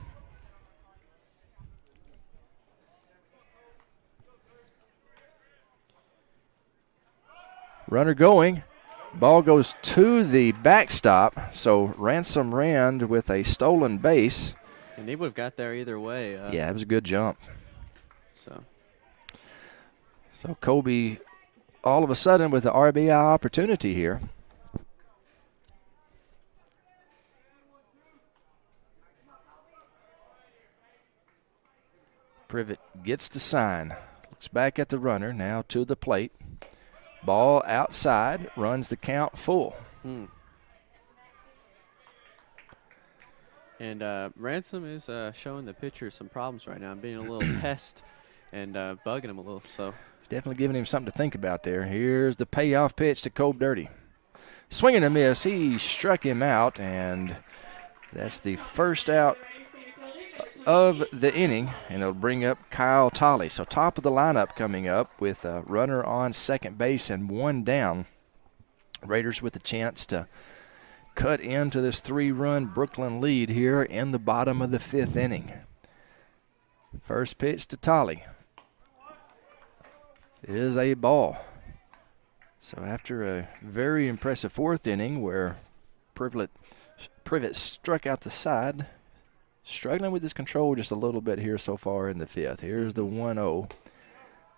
Runner going. Ball goes to the backstop, so Ransom Rand with a stolen base. And he would have got there either way. Yeah, it was a good jump. So Kobe all of a sudden with the RBI opportunity here. Privet gets the sign. Looks back at the runner, now to the plate. Ball outside, runs the count full. And Ransom is showing the pitcher some problems right now. Being a little pest and bugging him a little. So it's definitely giving him something to think about there. Here's the payoff pitch to Kobe Dirty. Swing and a miss. He struck him out, and that's the first out of the inning, and it'll bring up Kyle Tolley. So top of the lineup coming up with a runner on second base and 1 down. Raiders with a chance to cut into this 3-run Brookland lead here in the bottom of the 5th inning. First pitch to Tolley is a ball. So after a very impressive 4th inning where Privet struck out the side, struggling with his control just a little bit here so far in the 5th. Here's the 1-0.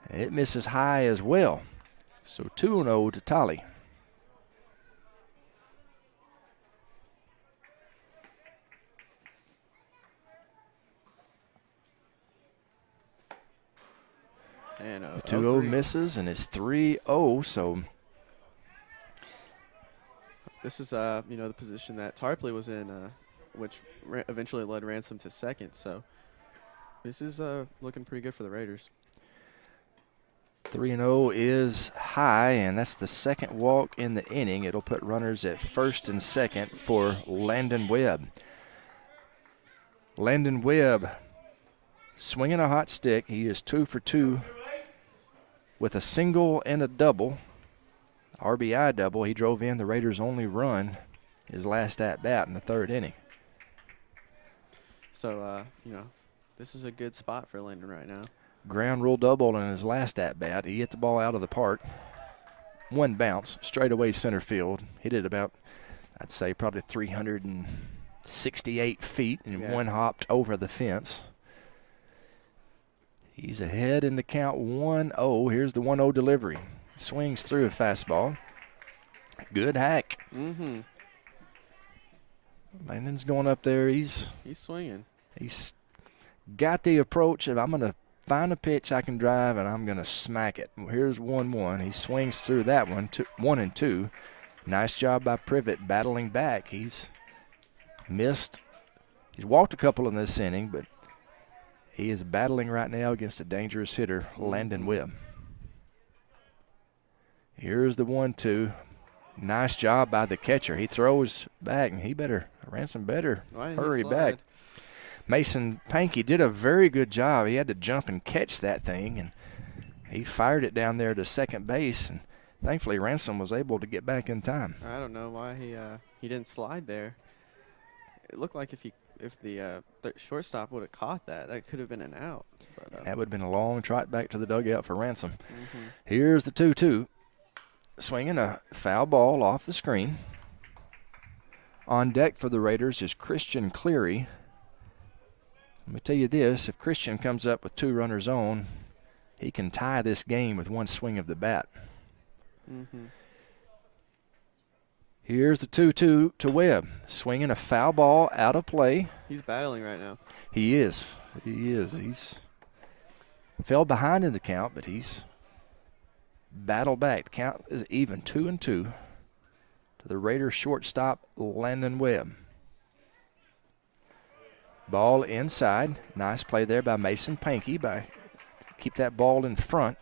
It misses high as well. So 2-0 to Tolley. And the 2-0 misses, and it's 3-0. So this is the position that Tarpley was in, which eventually led Ransom to second. So this is looking pretty good for the Raiders. 3-0 is high, and that's the second walk in the inning. It'll put runners at first and second for Landon Webb. Landon Webb swinging a hot stick. He is 2 for 2 with a single and a double. RBI double. He drove in the Raiders' only run his last at-bat in the 3rd inning. So, this is a good spot for Landon right now. Ground rule double in his last at-bat. He hit the ball out of the park. 1 bounce, straight away center field. Hit it about, I'd say, probably 368 feet, and 1 hopped over the fence. He's ahead in the count 1-0. Here's the 1-0 delivery. Swings through a fastball. Good hack. Landon's going up there. He's swinging. He's got the approach of, I'm going to find a pitch I can drive, and I'm going to smack it. Here's 1-1. He swings through that one, 1-2. Nice job by Privet battling back. He's missed. He's walked a couple in this inning, but He is battling right now against a dangerous hitter, Landon Webb. Here's the 1-2. Nice job by the catcher. He throws back, and Ransom better hurry back. Mason Pankey did a very good job. He had to jump and catch that thing, and he fired it down there to second base, and thankfully Ransom was able to get back in time. I don't know why he didn't slide there. It looked like if the shortstop would have caught that could have been an out. But, that would have been a long trot back to the dugout for Ransom. Here's the 2-2. Swinging a foul ball off the screen. On deck for the Raiders is Christian Cleary. Let me tell you this, if Christian comes up with 2 runners on, he can tie this game with one swing of the bat. Here's the 2-2 to Webb. Swinging a foul ball out of play. He's battling right now. He is. He's fell behind in the count, but he's battled back. The count is even, 2-2 to the Raiders shortstop, Landon Webb. Ball inside. Nice play there by Mason Pankey keep that ball in front.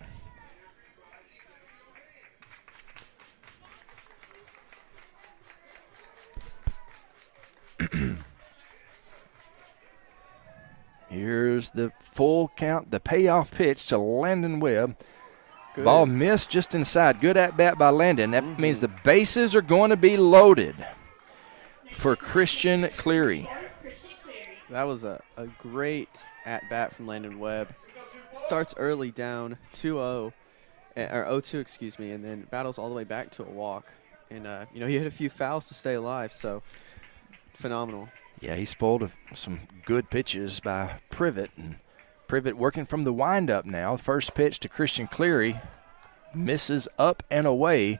Here's the full count, the payoff pitch to Landon Webb. Good. Ball missed just inside. Good at-bat by Landon. That means the bases are going to be loaded for Christian Cleary. That was a great at-bat from Landon Webb. Starts early down 2-0, or 0-2, excuse me, and then battles all the way back to a walk. And, he hit a few fouls to stay alive, so phenomenal. Yeah, he spoiled some good pitches by Privet, and Privet working from the windup now. First pitch to Christian Cleary, misses up and away,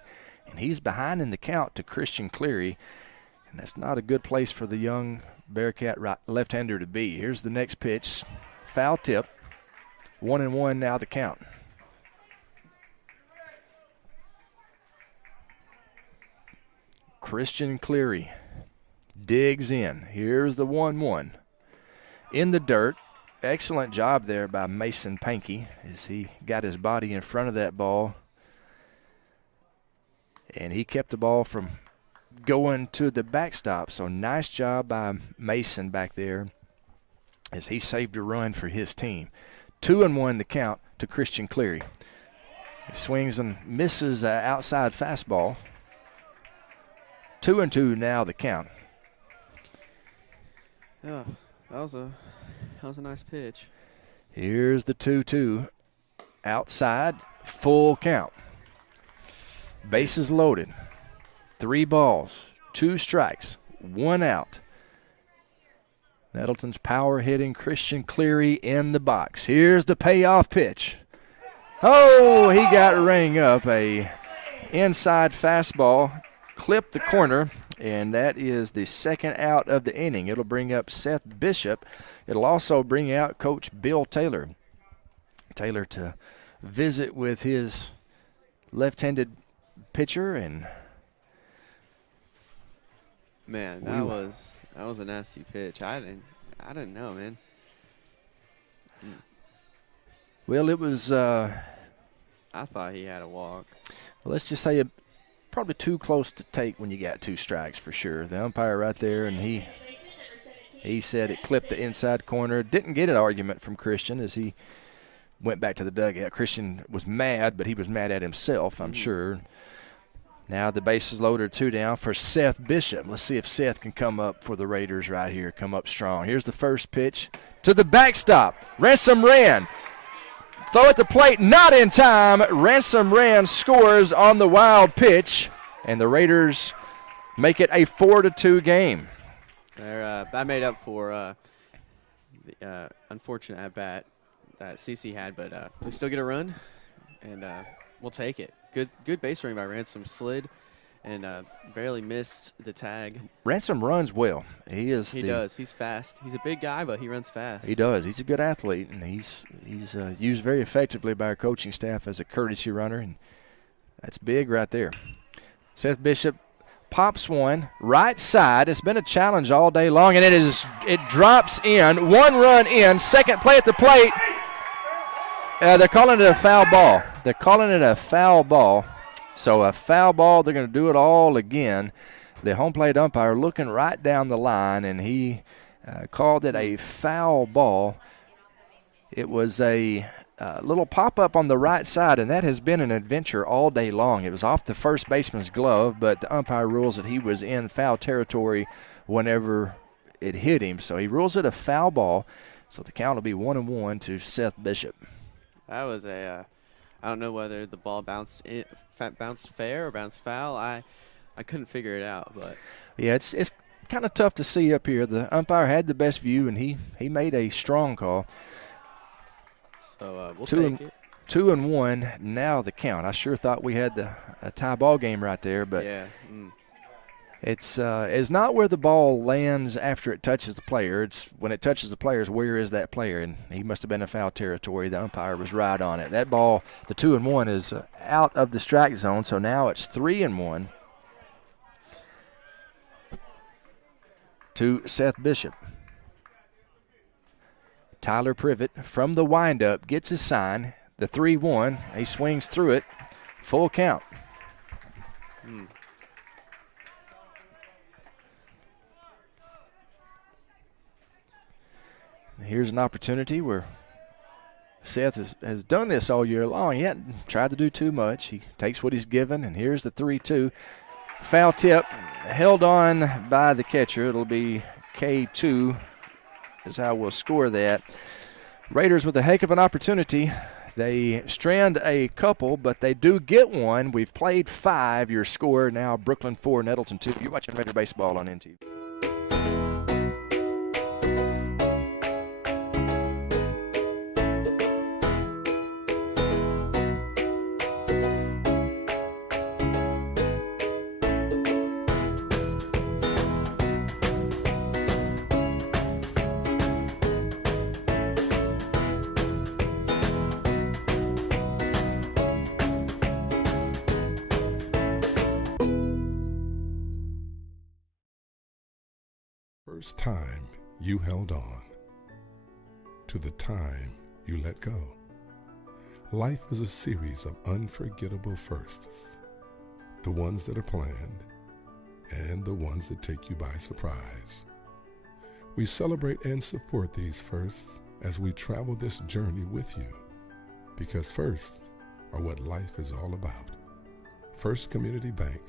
and he's behind in the count to Christian Cleary, and that's not a good place for the young Bearcat left-hander to be. Here's the next pitch, foul tip, 1-1 now the count. Christian Cleary digs in. Here's the 1-1. In the dirt. Excellent job there by Mason Pankey as he got his body in front of that ball. And he kept the ball from going to the backstop. So nice job by Mason back there as he saved a run for his team. 2-1 the count to Christian Cleary. He swings and misses an outside fastball. 2-2 now the count. Yeah, that was a nice pitch. Here's the 2-2. Outside, full count. Bases loaded. 3 balls, 2 strikes, 1 out. Nettleton's power hitting Christian Cleary in the box. Here's the payoff pitch. Oh, he got rang up. A inside fastball, clipped the corner, and that is the second out of the inning. It'll bring up Seth Bishop. It'll also bring out Coach Bill Taylor. Taylor to visit with his left-handed pitcher, and man, that was a nasty pitch. I didn't know, man. Well, it was. I thought he had a walk. Let's just say probably too close to take when you got 2 strikes for sure. The umpire right there, and he said it clipped the inside corner. Didn't get an argument from Christian as he went back to the dugout. Christian was mad, but he was mad at himself, I'm sure. Now the bases loaded, 2 down for Seth Bishop. Let's see if Seth can come up for the Raiders right here, come up strong. Here's the first pitch to the backstop. Ransom ran. Throw at the plate, not in time. Ransom Rand scores on the wild pitch, and the Raiders make it a 4-2 game. That made up for the unfortunate at-bat that CC had, but we still get a run, and we'll take it. Good base running by Ransom. Slid and barely missed the tag. Ransom runs well. He does. He's fast. He's a big guy, but he runs fast. He does. He's a good athlete, and he's used very effectively by our coaching staff as a courtesy runner, and that's big right there. Seth Bishop pops one right side. It's been a challenge all day long, and it drops in. 1 run in. Second play at the plate. They're calling it a foul ball. They're calling it a foul ball. So a foul ball, they're going to do it all again. The home plate umpire looking right down the line, and he called it a foul ball. It was a little pop-up on the right side, and that has been an adventure all day long. It was off the first baseman's glove, but the umpire rules that he was in foul territory whenever it hit him. So he rules it a foul ball, so the count will be 1-1 to Seth Bishop. That was I don't know whether the ball bounced fair or bounced foul. I couldn't figure it out, but yeah, it's kind of tough to see up here. The umpire had the best view, and he made a strong call. So we'll take it. 2-1 now the count. I sure thought we had a tie ball game right there, but yeah. It's not where the ball lands after it touches the player. It's when it touches the players, where is that player? And he must have been in foul territory. The umpire was right on it. That ball, the 2-1, is out of the strike zone, so now it's 3-1 to Seth Bishop. Tyler Privet from the windup gets his sign. The 3-1. He swings through it. Full count. Here's an opportunity where Seth has done this all year long. He hadn't tried to do too much. He takes what he's given, and here's the 3-2. Foul tip held on by the catcher. It'll be K2 is how we'll score that. Raiders with a heck of an opportunity. They strand a couple, but they do get one. We've played 5. Your score now, Brookland 4, Nettleton 2. You're watching Raider Baseball on NTV. First time you held on to the time you let go. Life is a series of unforgettable firsts, the ones that are planned and the ones that take you by surprise. We celebrate and support these firsts as we travel this journey with you, because firsts are what life is all about. First Community Bank,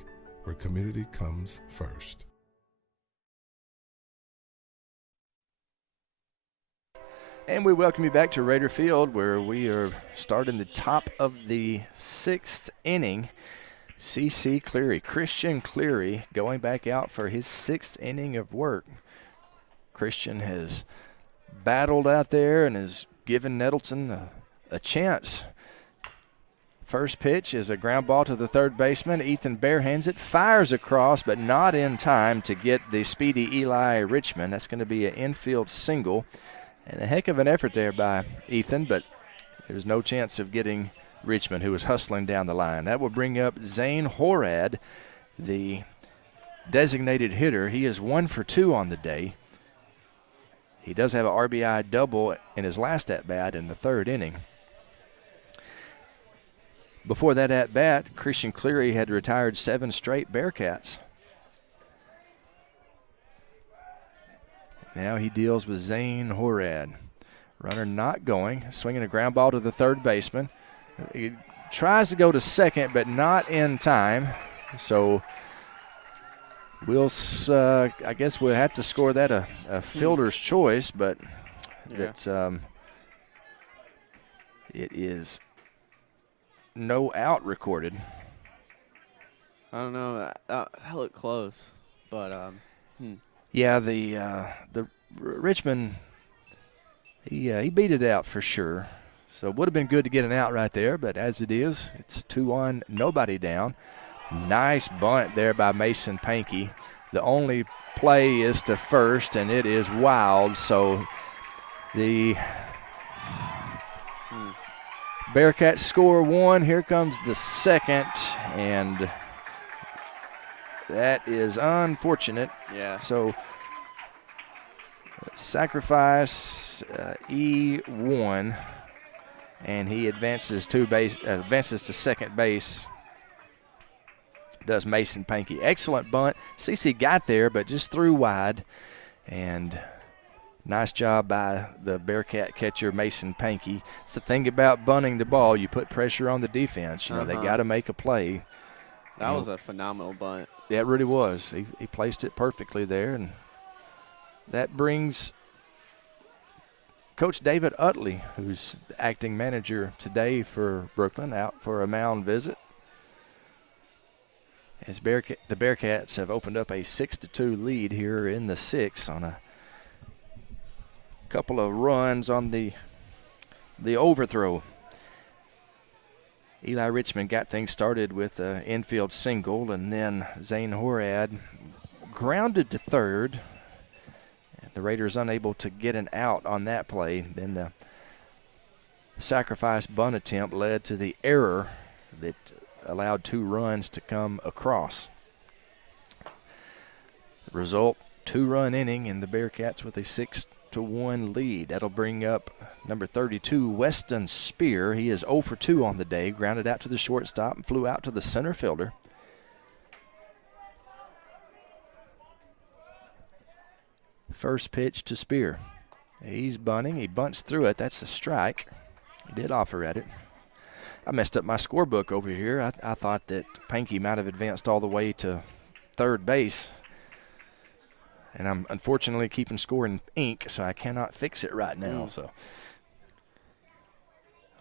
where community comes first. And we welcome you back to Raider Field, where we are starting the top of the 6th inning. C.C. Cleary, Christian Cleary, going back out for his 6th inning of work. Christian has battled out there and has given Nettleton a chance. First pitch is a ground ball to the third baseman. Ethan barehands it, fires across, but not in time to get the speedy Eli Richmond. That's going to be an infield single. And a heck of an effort there by Ethan, but there's no chance of getting Richmond, who was hustling down the line. That will bring up Zane Horad, the designated hitter. He is 1 for 2 on the day. He does have an RBI double in his last at-bat in the 3rd inning. Before that at-bat, Christian Cleary had retired 7 straight Bearcats. Now he deals with Zane Horad. Runner not going, swinging a ground ball to the third baseman. He tries to go to second, but not in time. So I guess we'll have to score that a fielder's choice, but yeah. It is no out recorded. I don't know. That looked close, but Yeah, the Richmond, he beat it out for sure. So it would have been good to get an out right there, but as it is, it's 2-on, nobody down. Nice bunt there by Mason Pankey. The only play is to first, and it is wild. So the Bearcats score 1. Here comes the second, and That is unfortunate. Yeah. So sacrifice E1, and he advances to second base. Does Mason Pankey. Excellent bunt. CC got there, but just threw wide. And nice job by the Bearcat catcher, Mason Pankey. It's the thing about bunting the ball. You put pressure on the defense. You know, they got to make a play. That was a phenomenal bunt. Yeah, it really was. He placed it perfectly there. And that brings Coach David Utley, who's the acting manager today for Brookland, out for a mound visit. As the Bearcats have opened up a 6-2 lead here in the sixth on a couple of runs on the overthrow. Eli Richmond got things started with an infield single, and then Zane Horad grounded to third. The Raiders unable to get an out on that play. Then the sacrifice bunt attempt led to the error that allowed 2 runs to come across. Result, 2-run inning, and the Bearcats with a 6-1 lead. That'll bring up number 32, Weston Spear. He is 0 for 2 on the day, grounded out to the shortstop and flew out to the center fielder. First pitch to Spear. He's bunting. He bunts through it. That's a strike. He did offer at it. I messed up my scorebook over here. I thought that Pankey might have advanced all the way to third base. And I'm unfortunately keeping score in ink, so I cannot fix it right now. So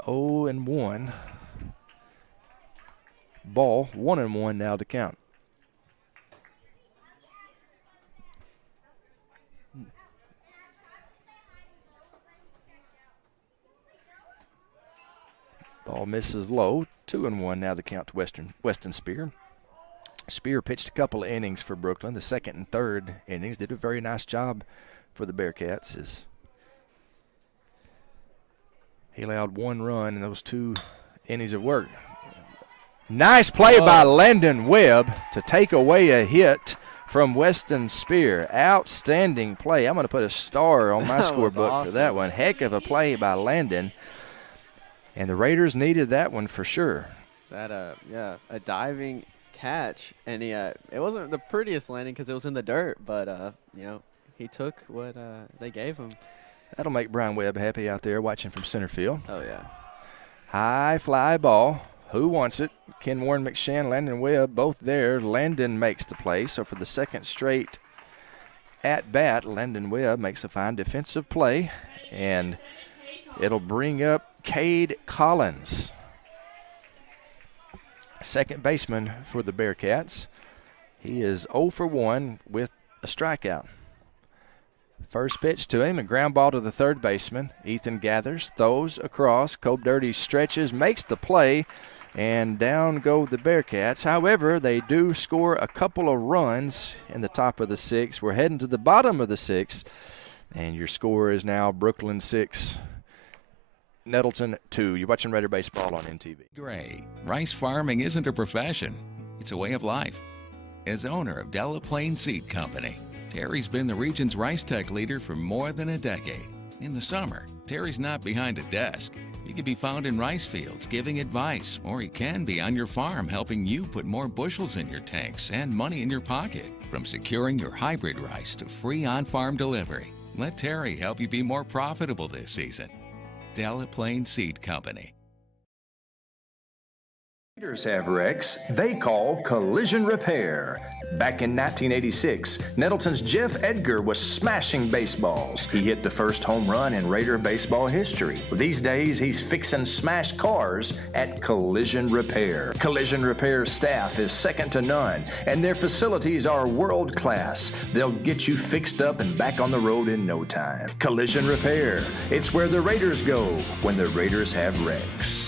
0-1. Ball, 1-1 now to count. Ball misses low. 2-1 now the count to Weston Spear. Spear pitched a couple of innings for Brookland. The second and third innings did a very nice job for the Bearcats. As he allowed 1 run in those 2 innings of work. Nice play by Landon Webb to take away a hit from Weston Spear. Outstanding play. I'm going to put a star on my scorebook for that one. Heck of a play by Landon. And the Raiders needed that one for sure. That, a diving catch. And it wasn't the prettiest landing because it was in the dirt, but, he took what they gave him. That'll make Brian Webb happy out there watching from center field. Oh, yeah. High fly ball. Who wants it? Ken Warren McShann, Landon Webb, both there. Landon makes the play. So for the second straight at bat, Landon Webb makes a fine defensive play. And it'll bring up Cade Collins, second baseman for the Bearcats. He is 0 for 1 with a strikeout. First pitch to him, a ground ball to the third baseman. Ethan gathers, throws across. Cobe Dirty stretches, makes the play, and down go the Bearcats. However, they do score a couple of runs in the top of the 6th. We're heading to the bottom of the 6th, and your score is now Brookland 6, Nettleton 2. You're watching Raider Baseball on NTV. Gray, rice farming isn't a profession. It's a way of life. As owner of Delaplane Seed Company, Terry's been the region's rice tech leader for more than a decade. In the summer, Terry's not behind a desk. He can be found in rice fields giving advice, or he can be on your farm helping you put more bushels in your tanks and money in your pocket. From securing your hybrid rice to free on-farm delivery, let Terry help you be more profitable this season. Delaplane Seed Company. Raiders have wrecks they call collision repair. Back in 1986, Nettleton's Jeff Edgar was smashing baseballs. He hit the first home run in Raider baseball history. These days, he's fixing smashed cars at Collision Repair. Collision Repair staff is second to none, and their facilities are world class. They'll get you fixed up and back on the road in no time. Collision Repair. It's where the Raiders go when the Raiders have wrecks.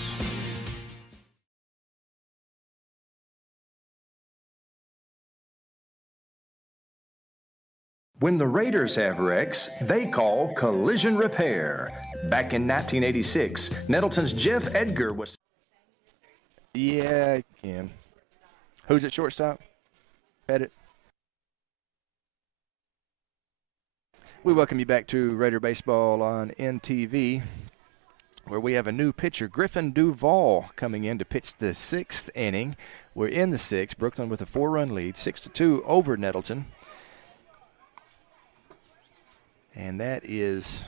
When the Raiders have wrecks, they call Collision Repair. Back in 1986, Nettleton's Jeff Edgar was... Yeah, I can. Who's at shortstop? Pettit. We welcome you back to Raider Baseball on NTV, where we have a new pitcher, Griffin Duvall, coming in to pitch the 6th inning. We're in the 6th. Brookland with a 4-run lead, 6-2 over Nettleton. And that is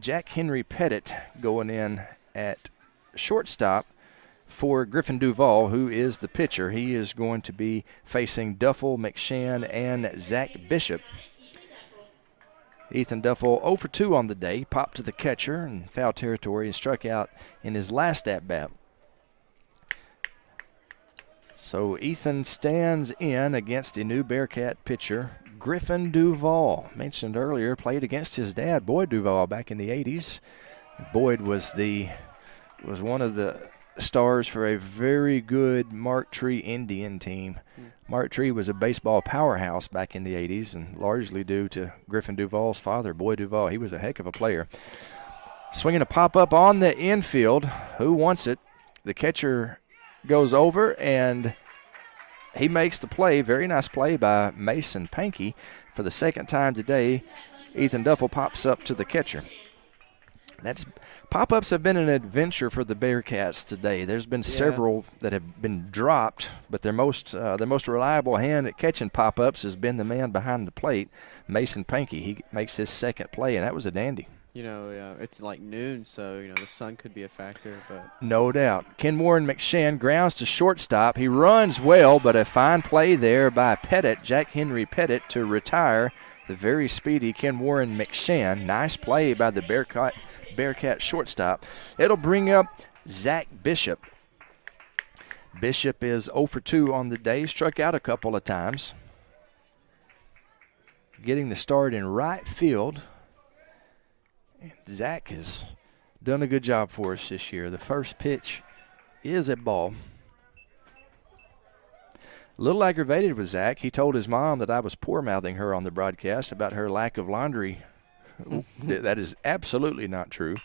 Jack Henry Pettit going in at shortstop for Griffin Duvall, who is the pitcher. He is going to be facing Duffel, McShann, and Zach Bishop. Ethan Duffel 0 for 2 on the day, popped to the catcher in foul territory and struck out in his last at-bat. So Ethan stands in against the new Bearcat pitcher, Griffin Duvall. Mentioned earlier, played against his dad, Boyd Duvall, back in the 80s. Boyd was one of the stars for a very good Mark Tree Indian team. Mark Tree was a baseball powerhouse back in the 80s, and largely due to Griffin Duvall's father, Boyd Duvall. He was a heck of a player. Swinging a pop-up on the infield. Who wants it? The catcher goes over, and he makes the play. Very nice play by Mason Pankey. For the second time today, Ethan Duffel pops up to the catcher. Pop-ups have been an adventure for the Bearcats today. There's been several that have been dropped, but their most reliable hand at catching pop-ups has been the man behind the plate, Mason Pankey. He makes his second play, and that was a dandy. You know, it's like noon, so, you know, the sun could be a factor. But no doubt. Ken Warren McShann grounds to shortstop. He runs well, but a fine play there by Pettit, Jack Henry Pettit, to retire the very speedy Ken Warren McShann. Nice play by the Bearcat shortstop. It'll bring up Zach Bishop. Bishop is 0 for 2 on the day, struck out a couple of times. Getting the start in right field. And Zach has done a good job for us this year. The first pitch is a ball. A little aggravated with Zach. He told his mom that I was poor-mouthing her on the broadcast about her lack of laundry. That is absolutely not true.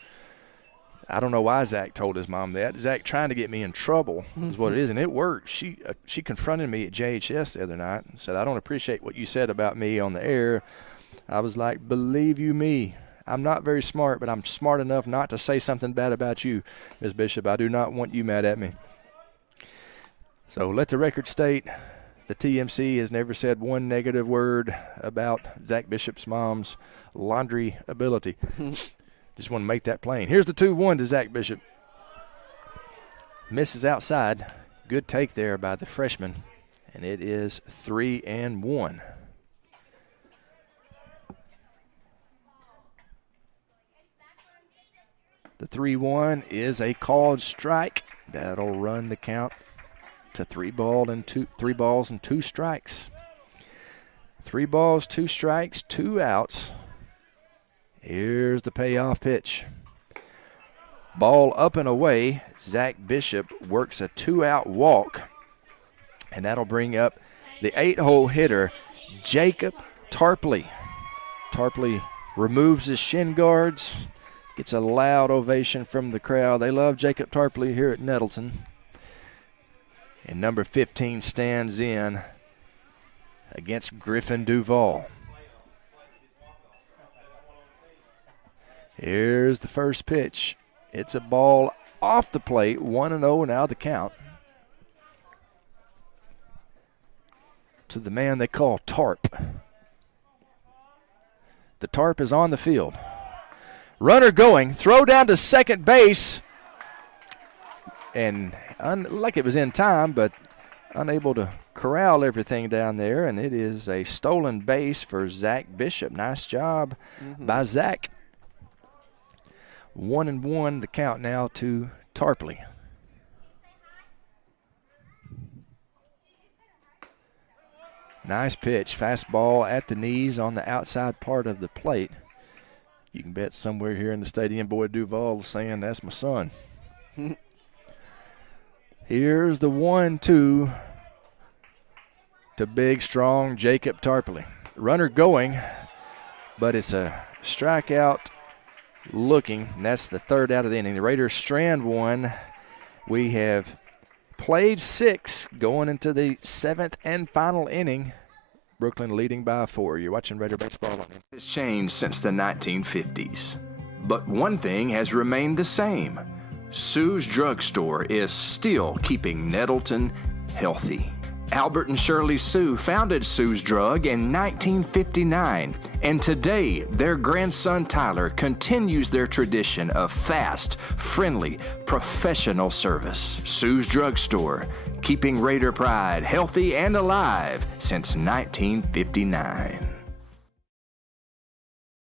I don't know why Zach told his mom that. Zach trying to get me in trouble is what it is, and it worked. She confronted me at JHS the other night and said, "I don't appreciate what you said about me on the air." I was like, "Believe you me, I'm not very smart, but I'm smart enough not to say something bad about you, Ms. Bishop. I do not want you mad at me." So let the record state, the TMC has never said one negative word about Zach Bishop's mom's laundry ability. Just want to make that plain. Here's the 2-1 to Zach Bishop. Misses outside. Good take there by the freshman, and it is 3-1. The 3-1 is a called strike. That'll run the count to 3 balls and 2 strikes. 3 balls, 2 strikes, 2 outs. Here's the payoff pitch. Ball up and away. Zach Bishop works a 2-out walk, and that'll bring up the 8-hole hitter, Jacob Tarpley. Tarpley removes his shin guards, gets a loud ovation from the crowd. They love Jacob Tarpley here at Nettleton. And number 15 stands in against Griffin Duvall. Here's the first pitch. It's a ball off the plate, 1-0 now the count. To the man they call Tarp. The Tarp is on the field. Runner going, throw down to second base. And like it was in time, but unable to corral everything down there. And it is a stolen base for Zach Bishop. Nice job by Zach. 1-1 the count now to Tarpley. Nice pitch, fastball at the knees on the outside part of the plate. You can bet somewhere here in the stadium, Boyd Duvall is saying, "That's my son." Here's the 1-2 to big, strong Jacob Tarpley. Runner going, but it's a strikeout looking, and that's the 3rd out of the inning. The Raiders strand one. We have played 6 going into the 7th and final inning. Brookland leading by 4. You're watching Raider Baseball on it. It's changed since the 1950s. But one thing has remained the same. Sue's Drug Store is still keeping Nettleton healthy. Albert and Shirley Sue founded Sue's Drug in 1959, and today their grandson Tyler continues their tradition of fast, friendly, professional service. Sue's Drug Store, keeping Raider pride healthy and alive since 1959.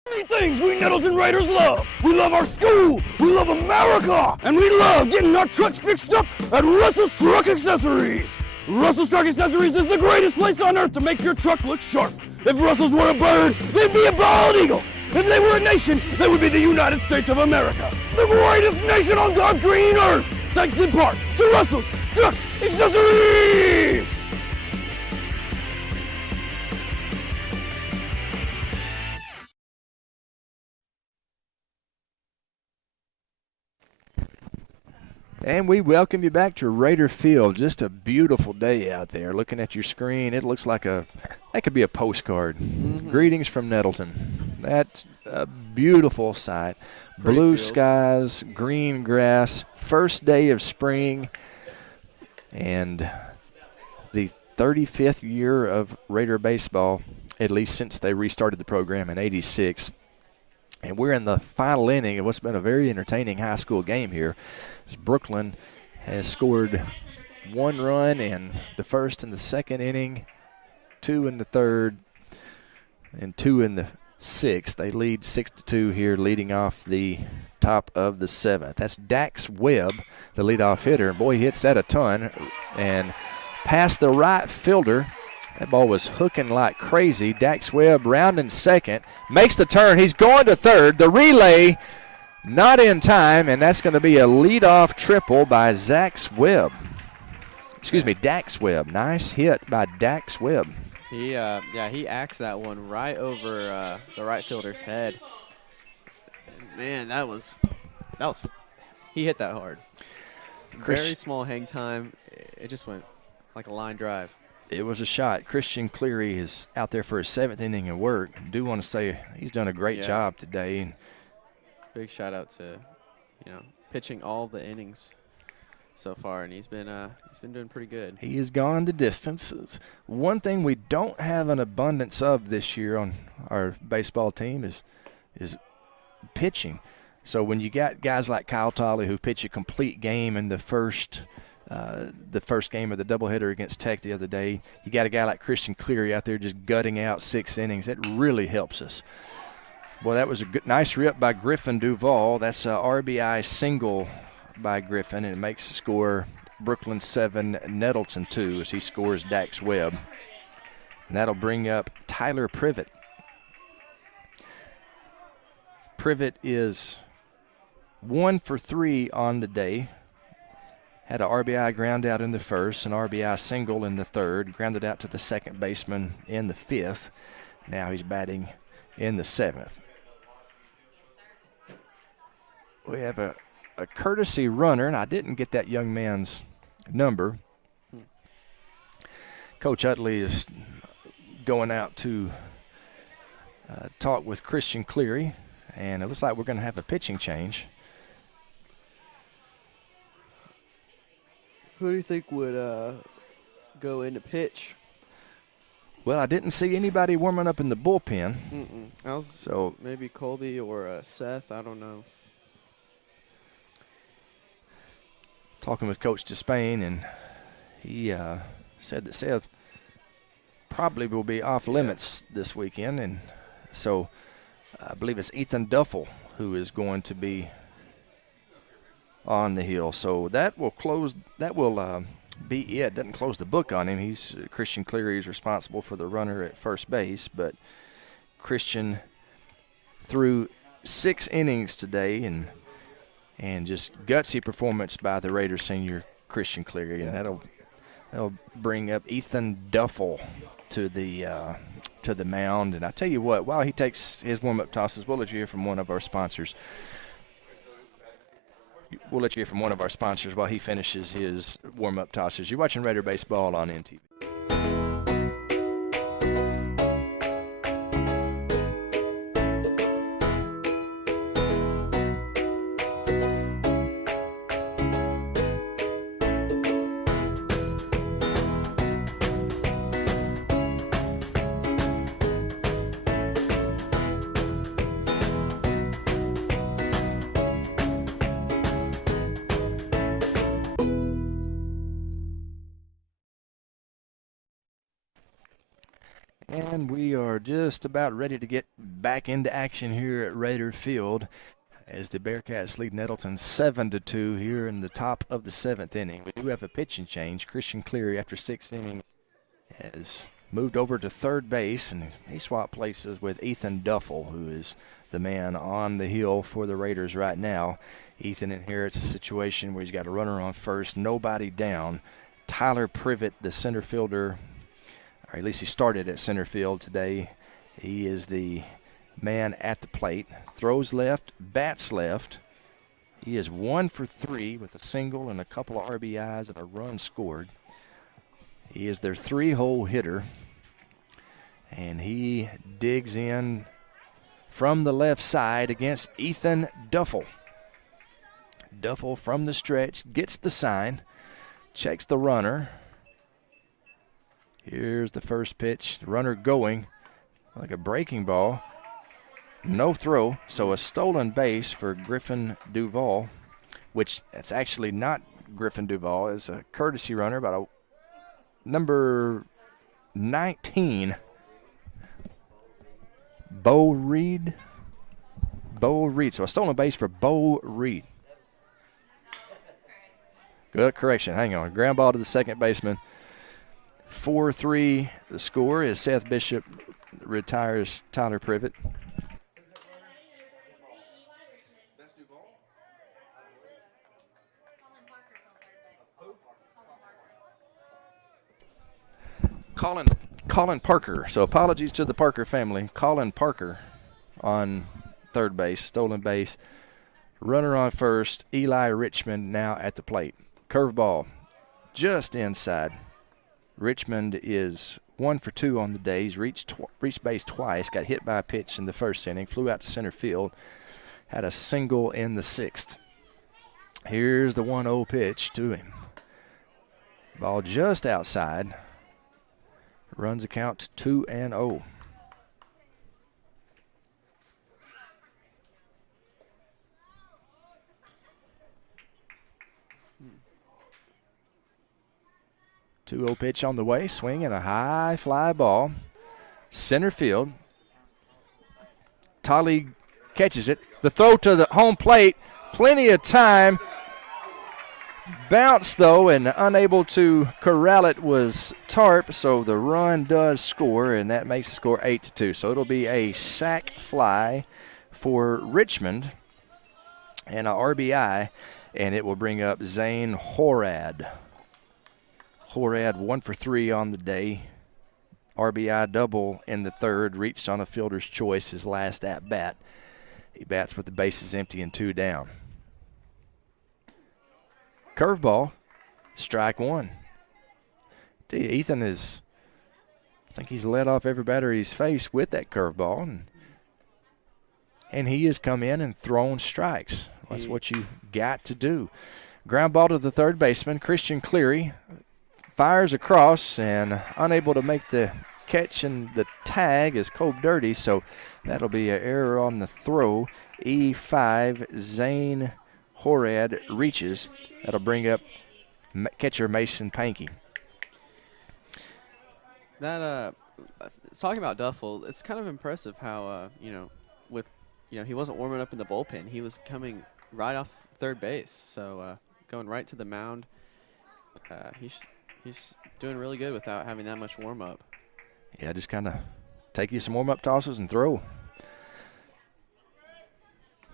Three things we Nettleton Raiders love. We love our school, we love America, and we love getting our trucks fixed up at Russell's Truck Accessories. Russell's Truck Accessories is the greatest place on earth to make your truck look sharp. If Russell's were a bird, they'd be a bald eagle. If they were a nation, they would be the United States of America. The greatest nation on God's green earth. Thanks in part to Russell's Truck Accessories. And we welcome you back to Raider Field. Just a beautiful day out there. Looking at your screen, it looks like that could be a postcard. Greetings from Nettleton. That's a beautiful sight. Blue skies, green grass, first day of spring, and the 35th year of Raider baseball, at least since they restarted the program in '86. And we're in the final inning of what's been a very entertaining high school game here. As Brookland has scored 1 run in the first and the second inning, 2 in the third, and 2 in the sixth. They lead 6-2 here, leading off the top of the 7th. That's Dax Webb, the leadoff hitter. Boy, he hits that a ton. And past the right fielder. That ball was hooking like crazy. Dax Webb rounding second, makes the turn. He's going to third. The relay not in time, and that's going to be a leadoff triple by Dax Webb. Nice hit by Dax Webb. He axed that one right over the right fielder's head. Man, that was he hit that hard. Very small hang time. It just went like a line drive. It was a shot. Christian Cleary is out there for his 7th inning of work. I do want to say he's done a great job today. Big shout out to, pitching all the innings so far, and he's been doing pretty good. He has gone the distance. One thing we don't have an abundance of this year on our baseball team is pitching. So when you got guys like Kyle Tolley who pitch a complete game in the first game of the doubleheader against Tech the other day, you got a guy like Christian Cleary out there just gutting out 6 innings. That really helps us. Well, that was a nice rip by Griffin Duvall. That's a RBI single by Griffin, and it makes the score Brookland 7, Nettleton 2 as he scores Dax Webb. And that'll bring up Tyler Privet. Privet is 1 for 3 on the day. Had an RBI ground out in the first, an RBI single in the third, grounded out to the second baseman in the 5th. Now he's batting in the 7th. We have a courtesy runner, and I didn't get that young man's number. Coach Utley is going out to talk with Christian Cleary, and it looks like we're going to have a pitching change. Who do you think would go into pitch? Well, I didn't see anybody warming up in the bullpen. So maybe Colby or Seth, I don't know. Talking with Coach Despain, and he said that Seth probably will be off limits this weekend, and so I believe it's Ethan Duffel who is going to be on the hill. So that will close. That will be it. Doesn't close the book on him. He's Christian Cleary is responsible for the runner at first base, but Christian threw 6 innings today, and just gutsy performance by the Raiders senior Christian Cleary, and that'll bring up Ethan Duffel to the mound. And I tell you what, while he takes his warm-up tosses, we'll let you hear from one of our sponsors. we'll let you hear from one of our sponsors while he finishes his warm-up tosses. You're watching Raider Baseball on NTV. And we are just about ready to get back into action here at Raider Field as the Bearcats lead Nettleton 7-2 here in the top of the 7th inning. We do have a pitching change. Christian Cleary, after 6 innings, has moved over to third base, and he swapped places with Ethan Duffel, who is the man on the hill for the Raiders right now. Ethan inherits a situation where he's got a runner on first, nobody down. Tyler Privet, the center fielder, or at least he started at center field today. He is the man at the plate. Throws left, bats left. He is 1 for 3 with a single and a couple of RBIs and a run scored. He is their 3-hole hitter, and he digs in from the left side against Ethan Duffel. Duffel from the stretch gets the sign, checks the runner. Here's the first pitch. The runner going like a breaking ball. No throw, so a stolen base for Griffin Duval, which that's actually not Griffin Duval. It's a courtesy runner, about a number 19, Bo Reed. Bo Reed. So a stolen base for Bo Reed. Good correction. Hang on. Ground ball to the second baseman. 4-3 the score as Seth Bishop retires Tyler Privet. Colin Parker. So apologies to the Parker family. Colin Parker on third base, stolen base. Runner on first. Eli Richmond now at the plate. Curveball just inside. Richmond is 1 for 2 on the day. He's reached base twice, got hit by a pitch in the first inning, flew out to center field, had a single in the 6th. Here's the 1-0 pitch to him. Ball just outside. Runs the count to 2-0. Two-0 pitch on the way, swinging a high fly ball. Center field. Tolly catches it. The throw to the home plate, plenty of time. Bounced, though, and unable to corral it was Tarp, so the run does score, and that makes the score 8-2. So it'll be a sac fly for Richmond and an RBI, and it will bring up Zane Horad. Horad 1 for 3 on the day. RBI double in the 3rd, reached on a fielder's choice his last at-bat. He bats with the bases empty and 2 down. Curveball, strike 1. Ethan is, I think he's led off every batter he's faced with that curveball, and he has come in and thrown strikes. That's what you got to do. Ground ball to the third baseman, Christian Cleary. Fires across and unable to make the catch, and the tag is Cobe Dirty, so that'll be an error on the throw. E5, Zane Horad reaches. That'll bring up catcher Mason Pankey. That talking about Duffel, it's kind of impressive how he wasn't warming up in the bullpen. He was coming right off third base, so going right to the mound. He's doing really good without having that much warm-up. Yeah, just kind of take you some warm-up tosses and throw.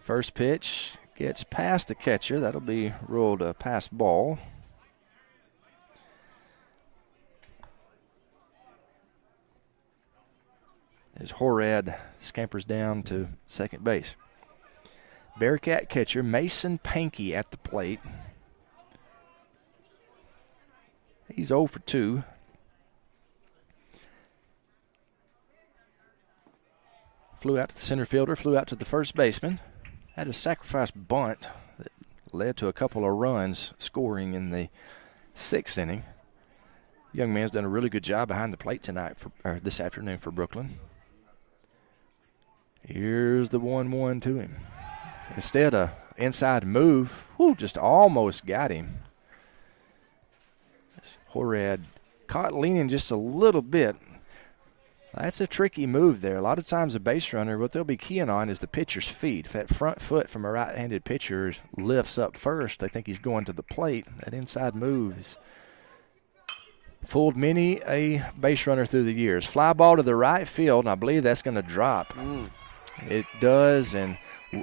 First pitch gets past the catcher. That'll be ruled a pass ball. As Horad scampers down to second base. Bearcat catcher Mason Pankey at the plate. He's 0 for 2. Flew out to the center fielder, flew out to the first baseman. Had a sacrifice bunt that led to a couple of runs scoring in the 6th inning. Young man's done a really good job behind the plate tonight, or this afternoon for Brookland. Here's the 1-1 to him. Instead, a inside move, just almost got him. Horad caught leaning just a little bit. That's a tricky move there. A lot of times a base runner, what they'll be keying on is the pitcher's feet. If that front foot from a right-handed pitcher lifts up first, they think he's going to the plate. That inside move has fooled many a base runner through the years. Fly ball to the right field, and I believe that's going to drop. It does, and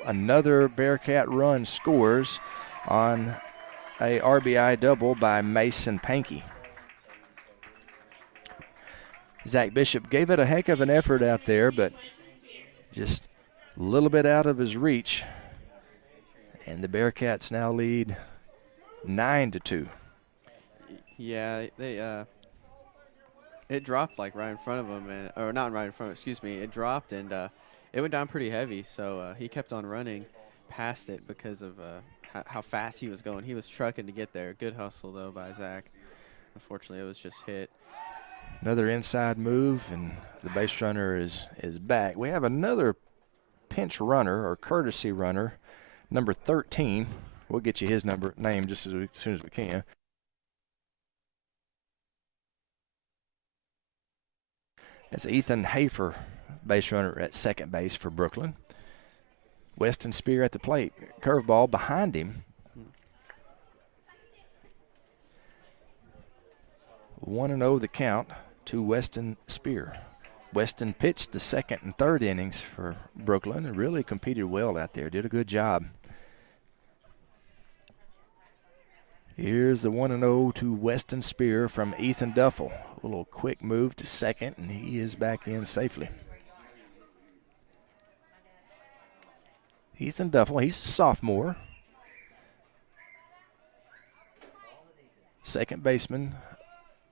another Bearcat run scores on a RBI double by Mason Pankey. Zach Bishop gave it a heck of an effort out there, but just a little bit out of his reach. And the Bearcats now lead 9-2. Yeah, they it dropped like right in front of him, or not right in front. Excuse me, it dropped and it went down pretty heavy. So he kept on running past it because of how fast he was going. He was trucking to get there. Good hustle though by Zach. Unfortunately, it was just hit. Another inside move, and the base runner is back. We have another pinch runner or courtesy runner, number 13. We'll get you his name just as soon as we can. That's Ethan Hafer, base runner at second base for Brookland. Weston Spear at the plate. Curveball behind him. 1-0 the count to Weston Spear. Weston pitched the second and third innings for Brookland and really competed well out there. Did a good job. Here's the 1-0 to Weston Spear from Ethan Duffel. A little quick move to second, and he is back in safely. Ethan Duffel, he's a sophomore. Second baseman,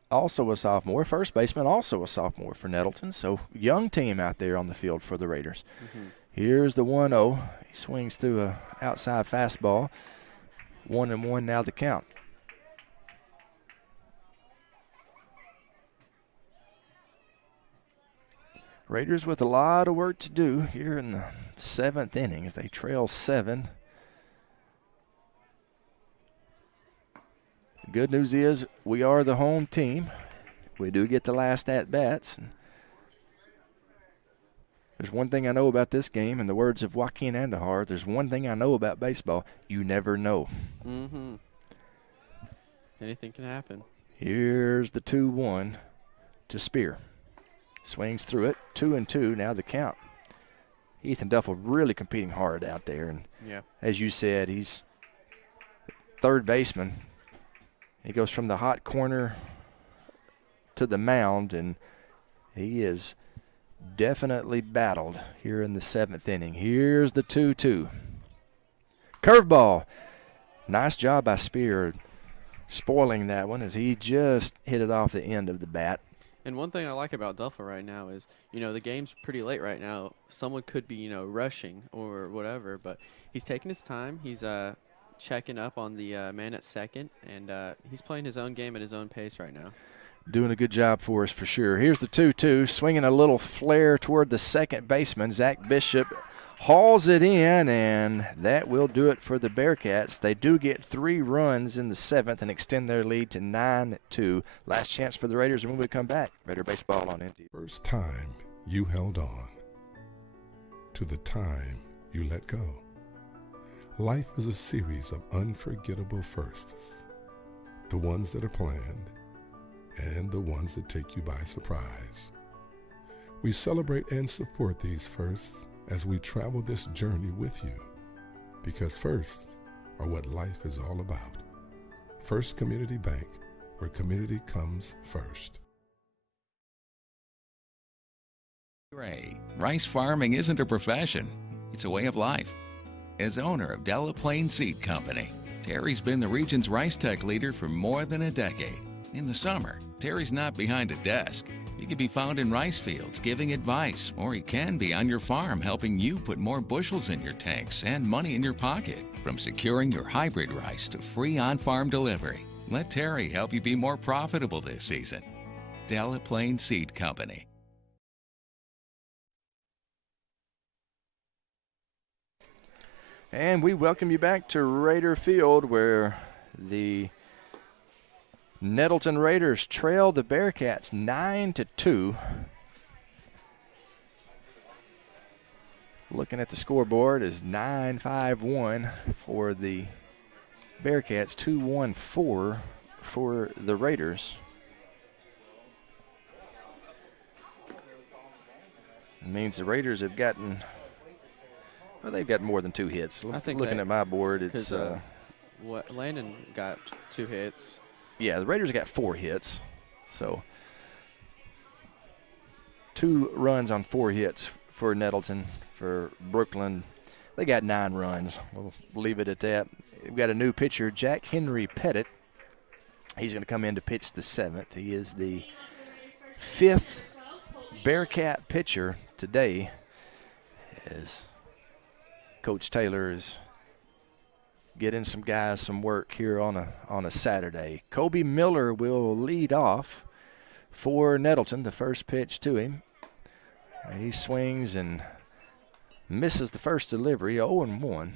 also a sophomore. First baseman, also a sophomore for Nettleton. So young team out there on the field for the Raiders. Here's the 1-0. He swings through a outside fastball. 1-1 now the count. Raiders with a lot of work to do here in the 7th inning as they trail 7. The good news is we are the home team. We do get the last at-bats. There's one thing I know about this game, in the words of Joaquin Andahar, there's one thing I know about baseball, you never know. Anything can happen. Here's the 2-1 to Spear. Swings through it, 2-2, now the count. Ethan Duffel really competing hard out there. And as you said, he's third baseman. He goes from the hot corner to the mound, and he is definitely battled here in the 7th inning. Here's the 2-2. Curveball. Nice job by Spear spoiling that one as he just hit it off the end of the bat. And one thing I like about Duffel right now is, the game's pretty late right now. Someone could be, rushing or whatever, but he's taking his time. He's checking up on the man at second, and he's playing his own game at his own pace right now. Doing a good job for us for sure. Here's the 2-2, swinging a little flare toward the second baseman. Zach Bishop hauls it in, and that will do it for the Bearcats. They do get 3 runs in the 7th and extend their lead to 9-2. Last chance for the Raiders when we come back. Raider baseball on NT. First time you held on to the time you let go. Life is a series of unforgettable firsts. The ones that are planned and the ones that take you by surprise. We celebrate and support these firsts as we travel this journey with you, because firsts are what life is all about. First Community Bank, where community comes first. Rice farming isn't a profession, it's a way of life. As owner of Delaplane Seed Company, Terry's been the region's Rice Tech leader for more than a decade. In the summer, Terry's not behind a desk. He can be found in rice fields giving advice, or he can be on your farm helping you put more bushels in your tanks and money in your pocket. From securing your hybrid rice to free on-farm delivery, let Terry help you be more profitable this season. Delaplane Seed Company. And we welcome you back to Raider Field, where the Nettleton Raiders trail the Bearcats 9-2. Looking at the scoreboard is 9-5-1 for the Bearcats, 2-1-4 for the Raiders. It means the Raiders have gotten, well, they've got more than 2 hits. I think looking at my board, it's what Landon got 2 hits. Yeah, the Raiders got 4 hits, so 2 runs on 4 hits for Nettleton. For Brookland, they got 9 runs. We'll leave it at that. We've got a new pitcher, Jack Henry Pettit. He's going to come in to pitch the 7th. He is the 5th Bearcat pitcher today, as Coach Taylor is getting some guys some work here on a Saturday. Kobe Miller will lead off for Nettleton. The first pitch to him. He swings and misses the first delivery, 0-1.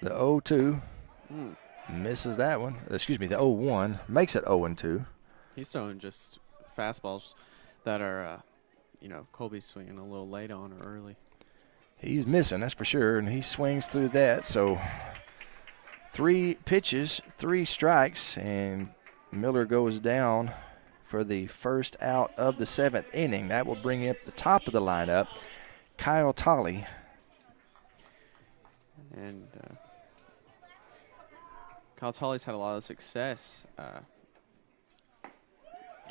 The 0-2 misses that one. Excuse me, the 0-1 makes it 0-2. He's throwing just fastballs that are, Colby's swinging a little late on or early. He's missing, that's for sure, and he swings through that. So 3 pitches, 3 strikes, and Miller goes down for the first out of the 7th inning. That will bring up the top of the lineup, Kyle Tolley. And Kyle Tolley's had a lot of success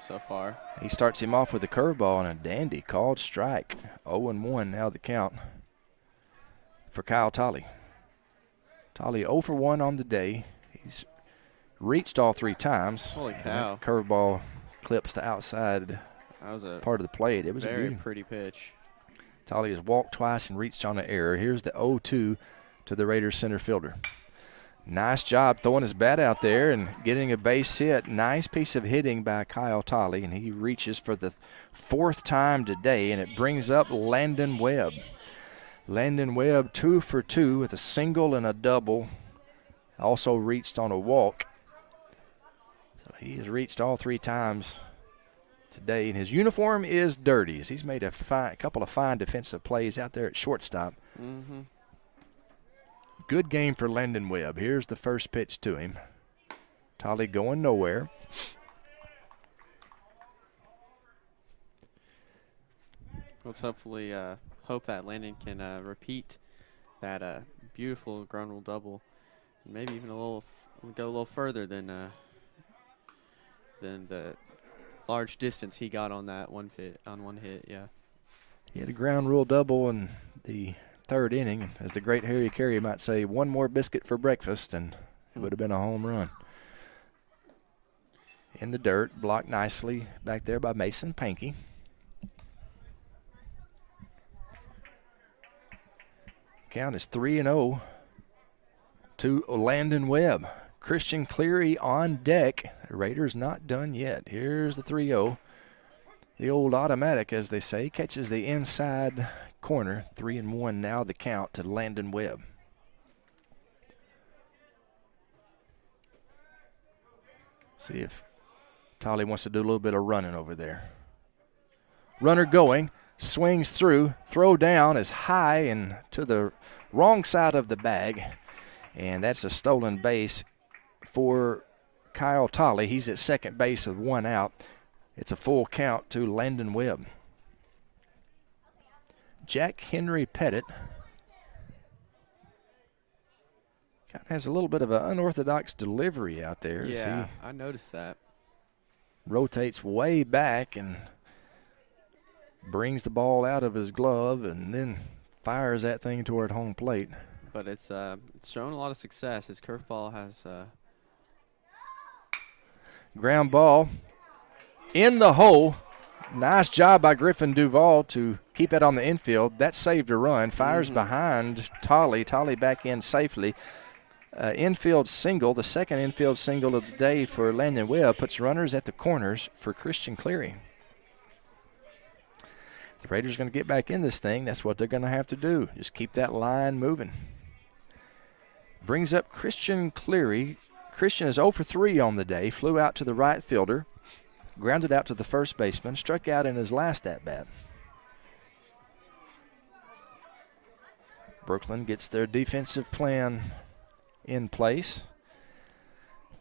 so far. He starts him off with a curveball and a dandy called strike. 0-1 now the count for Kyle Tolley. Tolley 0 for 1 on the day. He's reached all 3 times. Holy cow. That curveball clips the outside that was a part of the plate. It was a very pretty pitch. Tolley has walked twice and reached on an error. Here's the 0-2 to the Raiders center fielder. Nice job throwing his bat out there and getting a base hit. Nice piece of hitting by Kyle Tolley, and he reaches for the 4th time today, and it brings up Landon Webb. Landon Webb 2 for 2 with a single and a double. Also reached on a walk. So he has reached all 3 times today, and his uniform is dirty. He's made a couple of fine defensive plays out there at shortstop. Mm-hmm. Good game for Landon Webb. Here's the first pitch to him. Tolley going nowhere. Let's hopefully hope that Landon can repeat that beautiful ground rule double, and maybe even go a little further than the large distance he got on that one hit. Yeah. He had a ground rule double in the 3rd inning. As the great Harry Carey might say, 1 more biscuit for breakfast, and it would have been a home run. In the dirt, blocked nicely back there by Mason Pankey. Count is 3-0 to Landon Webb. Christian Cleary on deck. The Raiders not done yet. Here's the 3-0. The old automatic, as they say, catches the inside corner. 3-1 now the count to Landon Webb. See if Tolley wants to do a little bit of running over there. Runner going, swings through, throw down is high and to the wrong side of the bag. And that's a stolen base for Kyle Tolley. He's at second base with 1 out. It's a full count to Landon Webb. Jack Henry Pettit kind of has a little bit of an unorthodox delivery out there. Yeah, I noticed that. Rotates way back and brings the ball out of his glove and then fires that thing toward home plate. But it's shown a lot of success. His curveball has ground ball in the hole. Nice job by Griffin Duval to keep it on the infield. That saved a run. Fires behind Tolley. Tolley back in safely. Infield single, the second infield single of the day for Landon Webb, puts runners at the corners for Christian Cleary. The Raiders are going to get back in this thing. That's what they're going to have to do. Just keep that line moving. Brings up Christian Cleary. Christian is 0 for 3 on the day. Flew out to the right fielder. Grounded out to the first baseman. Struck out in his last at-bat. Brookland gets their defensive plan in place.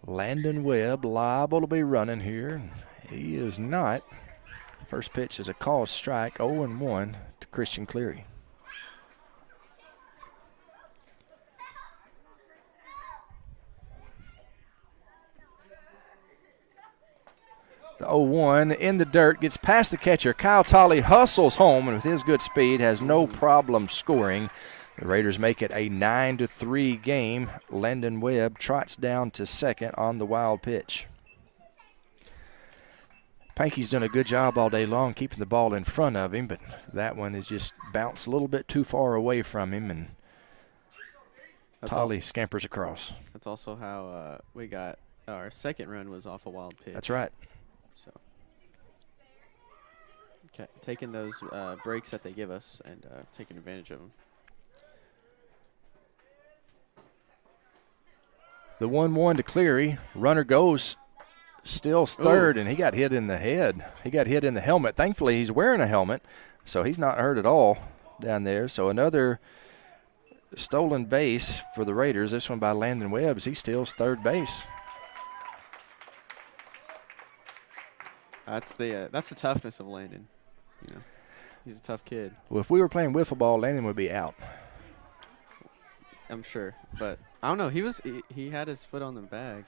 Landon Webb liable to be running here. He is not. First pitch is a called strike, 0-1 to Christian Cleary. The 0-1 in the dirt, gets past the catcher. Kyle Tolley hustles home and with his good speed has no problem scoring. The Raiders make it a 9-3 game. Landon Webb trots down to second on the wild pitch. Pankey's done a good job all day long keeping the ball in front of him, but that one is just bounced a little bit too far away from him, and Tolley scampers across. That's also how we got our second run was off a wild pitch. That's right. So taking those breaks that they give us and taking advantage of them. The 1-1 to Cleary. Runner goes still third, and he got hit in the head. He got hit in the helmet. Thankfully, he's wearing a helmet, so he's not hurt at all down there. So another stolen base for the Raiders. This one by Landon Webb as he steals third base. That's the toughness of Landon. You know, he's a tough kid. Well, if we were playing wiffle ball, Landon would be out. I'm sure, but I don't know. He had his foot on the bag.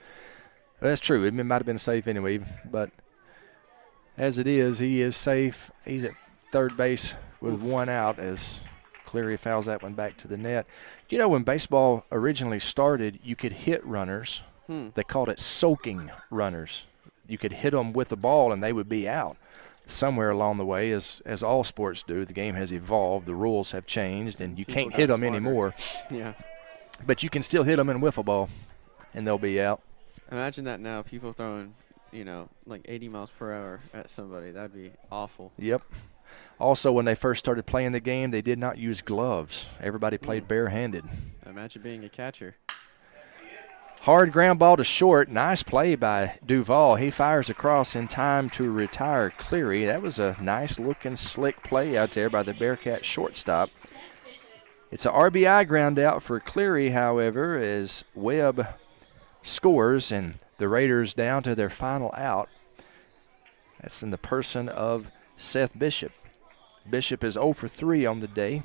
That's true. It might have been safe anyway, but as it is, he is safe. He's at third base with one out as Cleary fouls that one back to the net. You know, when baseball originally started, you could hit runners. They called it soaking runners. You could hit them with the ball and they would be out. Somewhere along the way, as all sports do, the game has evolved. The rules have changed, and you can't hit them anymore. Yeah. But you can still hit them in wiffle ball, and they'll be out. Imagine that now, people throwing, like 80 miles per hour at somebody. That'd be awful. Yep. Also, when they first started playing the game, they did not use gloves. Everybody played barehanded. Imagine being a catcher. Hard ground ball to short. Nice play by Duval. He fires across in time to retire Cleary. That was a nice-looking, slick play out there by the Bearcat shortstop. It's an RBI ground out for Cleary, however, as Webb scores, and the Raiders down to their final out. That's in the person of Seth Bishop. Bishop is 0 for 3 on the day.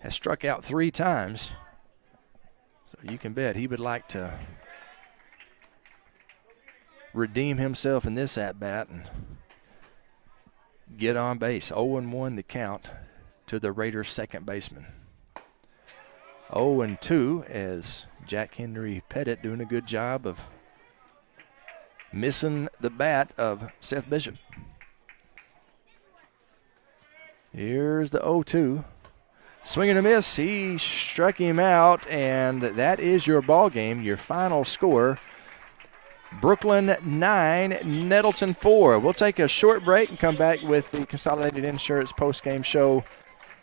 Has struck out 3 times. So you can bet he would like to redeem himself in this at-bat and get on base. 0-1 to count to the Raiders' second baseman. 0-2 as Jack Henry Pettit doing a good job of missing the bat of Seth Bishop. Here's the 0-2. Swing and a miss. He struck him out, and that is your ball game. Your final score, Brookland 9, Nettleton 4. We'll take a short break and come back with the Consolidated Insurance postgame show,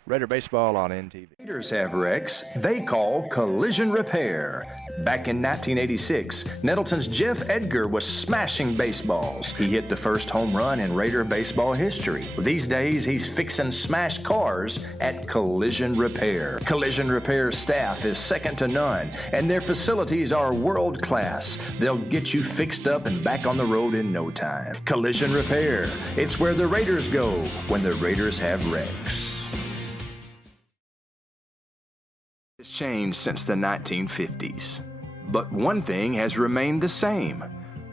Raider Baseball on NTV. Raiders have wrecks they call collision repair. Back in 1986, Nettleton's Jeff Edgar was smashing baseballs. He hit the first home run in Raider baseball history. These days, he's fixing smashed cars at Collision Repair. Collision Repair staff is second to none, and their facilities are world class. They'll get you fixed up and back on the road in no time. Collision Repair. It's where the Raiders go when the Raiders have wrecks. It's changed since the 1950s, but one thing has remained the same.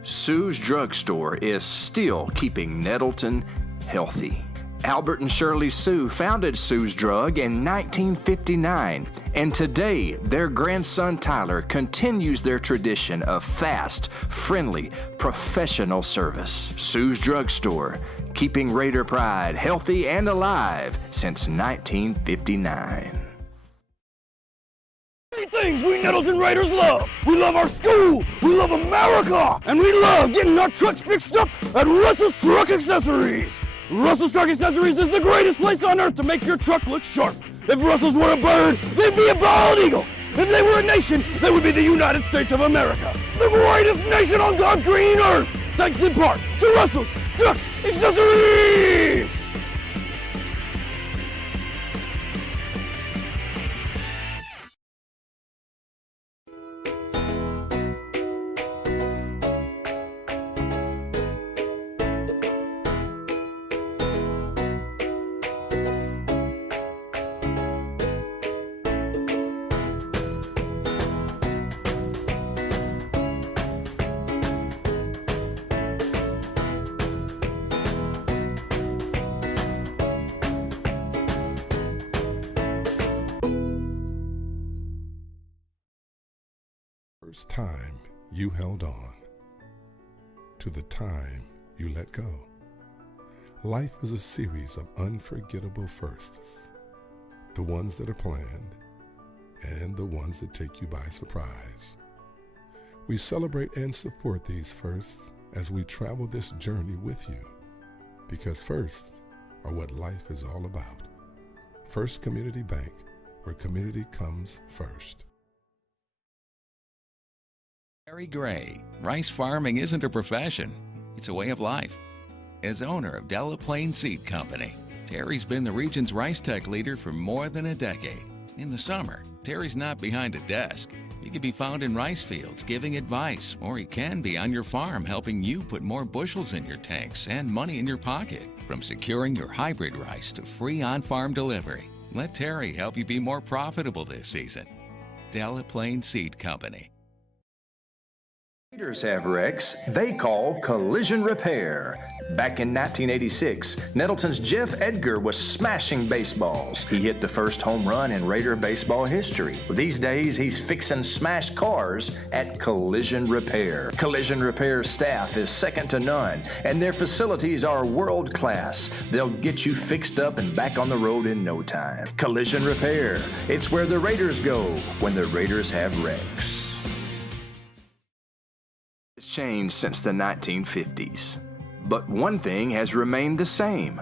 Sue's Drugstore is still keeping Nettleton healthy. Albert and Shirley Sue founded Sue's Drug in 1959, and today their grandson Tyler continues their tradition of fast, friendly, professional service. Sue's Drug Store, keeping Raider pride healthy and alive since 1959. Three things we Nettleton Raiders love. We love our school, we love America, and we love getting our trucks fixed up at Russell's Truck Accessories. Russell's Truck Accessories is the greatest place on earth to make your truck look sharp. If Russell's were a bird, they'd be a bald eagle. If they were a nation, they would be the United States of America. The greatest nation on God's green earth. Thanks in part to Russell's Truck Accessories. First time you held on to the time you let go. Life is a series of unforgettable firsts, the ones that are planned and the ones that take you by surprise. We celebrate and support these firsts as we travel this journey with you, because firsts are what life is all about. First Community Bank, where community comes first. Terry Gray, rice farming isn't a profession, it's a way of life. As owner of Nettleton Seed Company, Terry's been the region's rice tech leader for more than a decade. In the summer, Terry's not behind a desk. He can be found in rice fields giving advice, or he can be on your farm helping you put more bushels in your tanks and money in your pocket. From securing your hybrid rice to free on-farm delivery, let Terry help you be more profitable this season. Nettleton Seed Company. Raiders have wrecks they call collision repair. Back in 1986, Nettleton's Jeff Edgar was smashing baseballs. He hit the first home run in Raider baseball history. These days, he's fixing smashed cars at Collision Repair. Collision Repair staff is second to none, and their facilities are world class. They'll get you fixed up and back on the road in no time. Collision Repair, it's where the Raiders go when the Raiders have wrecks. It's changed since the 1950s, but one thing has remained the same.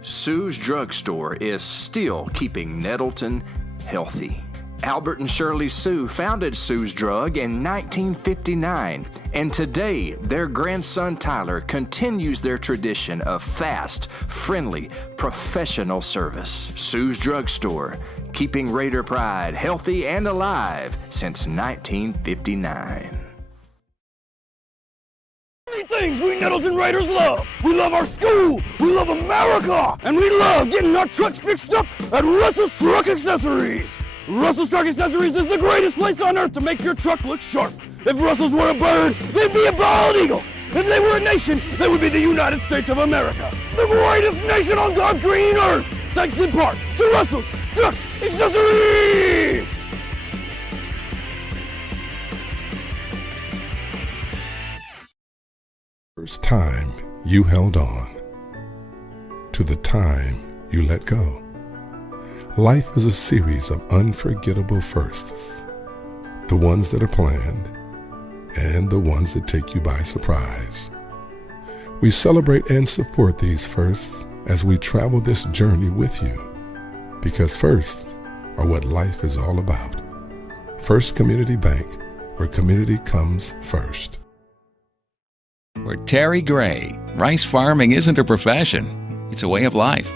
Sue's Drug Store is still keeping Nettleton healthy. Albert and Shirley Sue founded Sue's Drug in 1959, and today their grandson Tyler continues their tradition of fast, friendly, professional service. Sue's Drug Store, keeping Raider pride healthy and alive since 1959. Three things we Nettleton Raiders love. We love our school, we love America, and we love getting our trucks fixed up at Russell's Truck Accessories. Russell's Truck Accessories is the greatest place on earth to make your truck look sharp. If Russell's were a bird, they'd be a bald eagle. If they were a nation, they would be the United States of America. The greatest nation on God's green earth. Thanks in part to Russell's Truck Accessories. First time you held on to the time you let go. Life is a series of unforgettable firsts, the ones that are planned and the ones that take you by surprise. We celebrate and support these firsts as we travel this journey with you, because firsts are what life is all about. First Community Bank, where community comes first. For Terry Gray, rice farming isn't a profession, it's a way of life.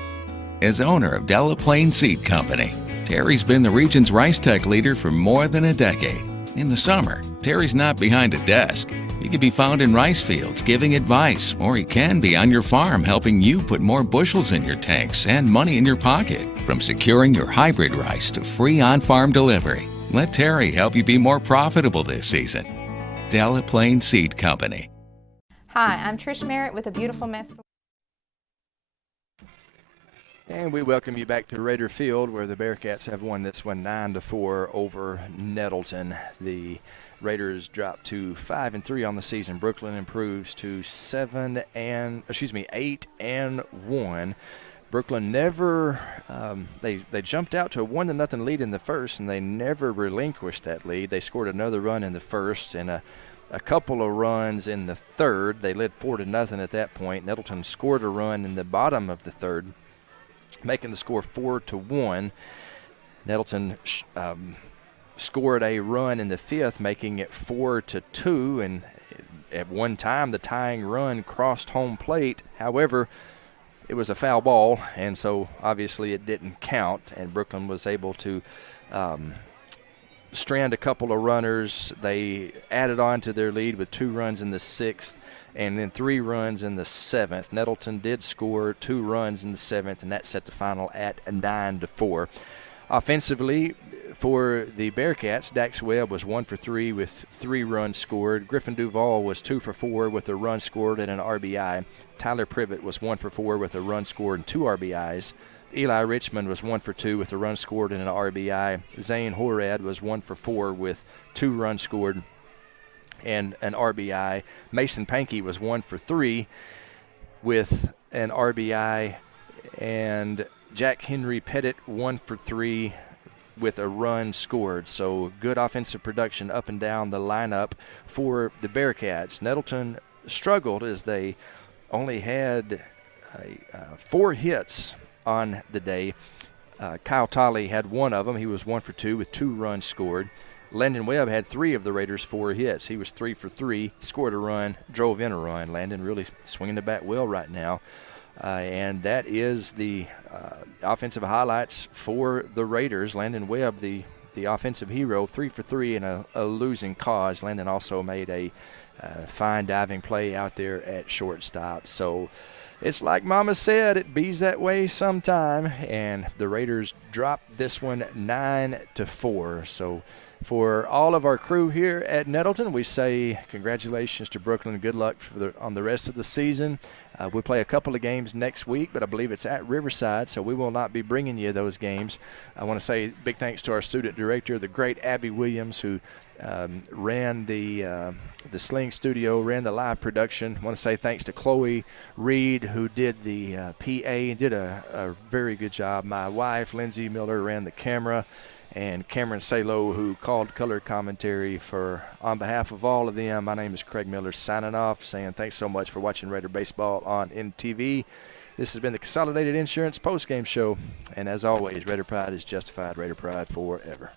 As owner of Nettleton Seed Company, Terry's been the region's rice tech leader for more than a decade. In the summer, Terry's not behind a desk. He can be found in rice fields giving advice, or he can be on your farm helping you put more bushels in your tanks and money in your pocket. From securing your hybrid rice to free on-farm delivery, let Terry help you be more profitable this season. Nettleton Seed Company. Hi, I'm Trish Merritt with A Beautiful Mess. And we welcome you back to Raider Field, where the Bearcats have won this one 9-4 over Nettleton. The Raiders dropped to 5-3 on the season. Brookland improves to 8-1. Brookland never they jumped out to a 1-0 lead in the first, and they never relinquished that lead. They scored another run in the first and a couple of runs in the third. They led 4-0 at that point. Nettleton scored a run in the bottom of the third, making the score 4-1. Nettleton scored a run in the fifth, making it 4-2, and at one time the tying run crossed home plate. However, it was a foul ball, and so obviously it didn't count, and Brookland was able to strand a couple of runners. They added on to their lead with 2 runs in the sixth and then 3 runs in the seventh. Nettleton did score 2 runs in the seventh, and that set the final at 9-4. Offensively, for the Bearcats, Dax Webb was 1 for 3 with 3 runs scored. Griffin Duvall was 2 for 4 with a run scored and an RBI. Tyler Privet was 1 for 4 with a run scored and 2 RBIs. Eli Richmond was 1 for 2 with a run scored and an RBI. Zane Horad was 1 for 4 with 2 runs scored and an RBI. Mason Pankey was 1 for 3 with an RBI. And Jack Henry Pettit 1 for 3 with a run scored. So good offensive production up and down the lineup for the Bearcats. Nettleton struggled as they only had 4 hits on the day. Kyle Tolley had 1 of them. He was 1 for 2 with 2 runs scored. Landon Webb had 3 of the Raiders' 4 hits. He was 3 for 3, scored a run, drove in a run. Landon really swinging the bat well right now. And that is the offensive highlights for the Raiders. Landon Webb, the offensive hero, 3 for 3 in a losing cause. Landon also made a fine diving play out there at shortstop. So it's like Mama said, it bees that way sometime. And the Raiders dropped this one 9-4. So for all of our crew here at Nettleton, we say congratulations to Brookland. Good luck on the rest of the season. We'll play a couple of games next week, but I believe it's at Riverside, so we will not be bringing you those games. I want to say big thanks to our student director, the great Abby Williams, who ran the Sling Studio, ran the live production. I want to say thanks to Chloe Reed, who did the PA and did a very good job. My wife, Lindsay Miller, ran the camera, and Cameron Salo, who called color commentary on behalf of all of them. My name is Craig Miller, signing off, saying thanks so much for watching Raider Baseball on NTV. This has been the Consolidated Insurance Postgame Show, and as always, Raider Pride is justified. Raider Pride forever.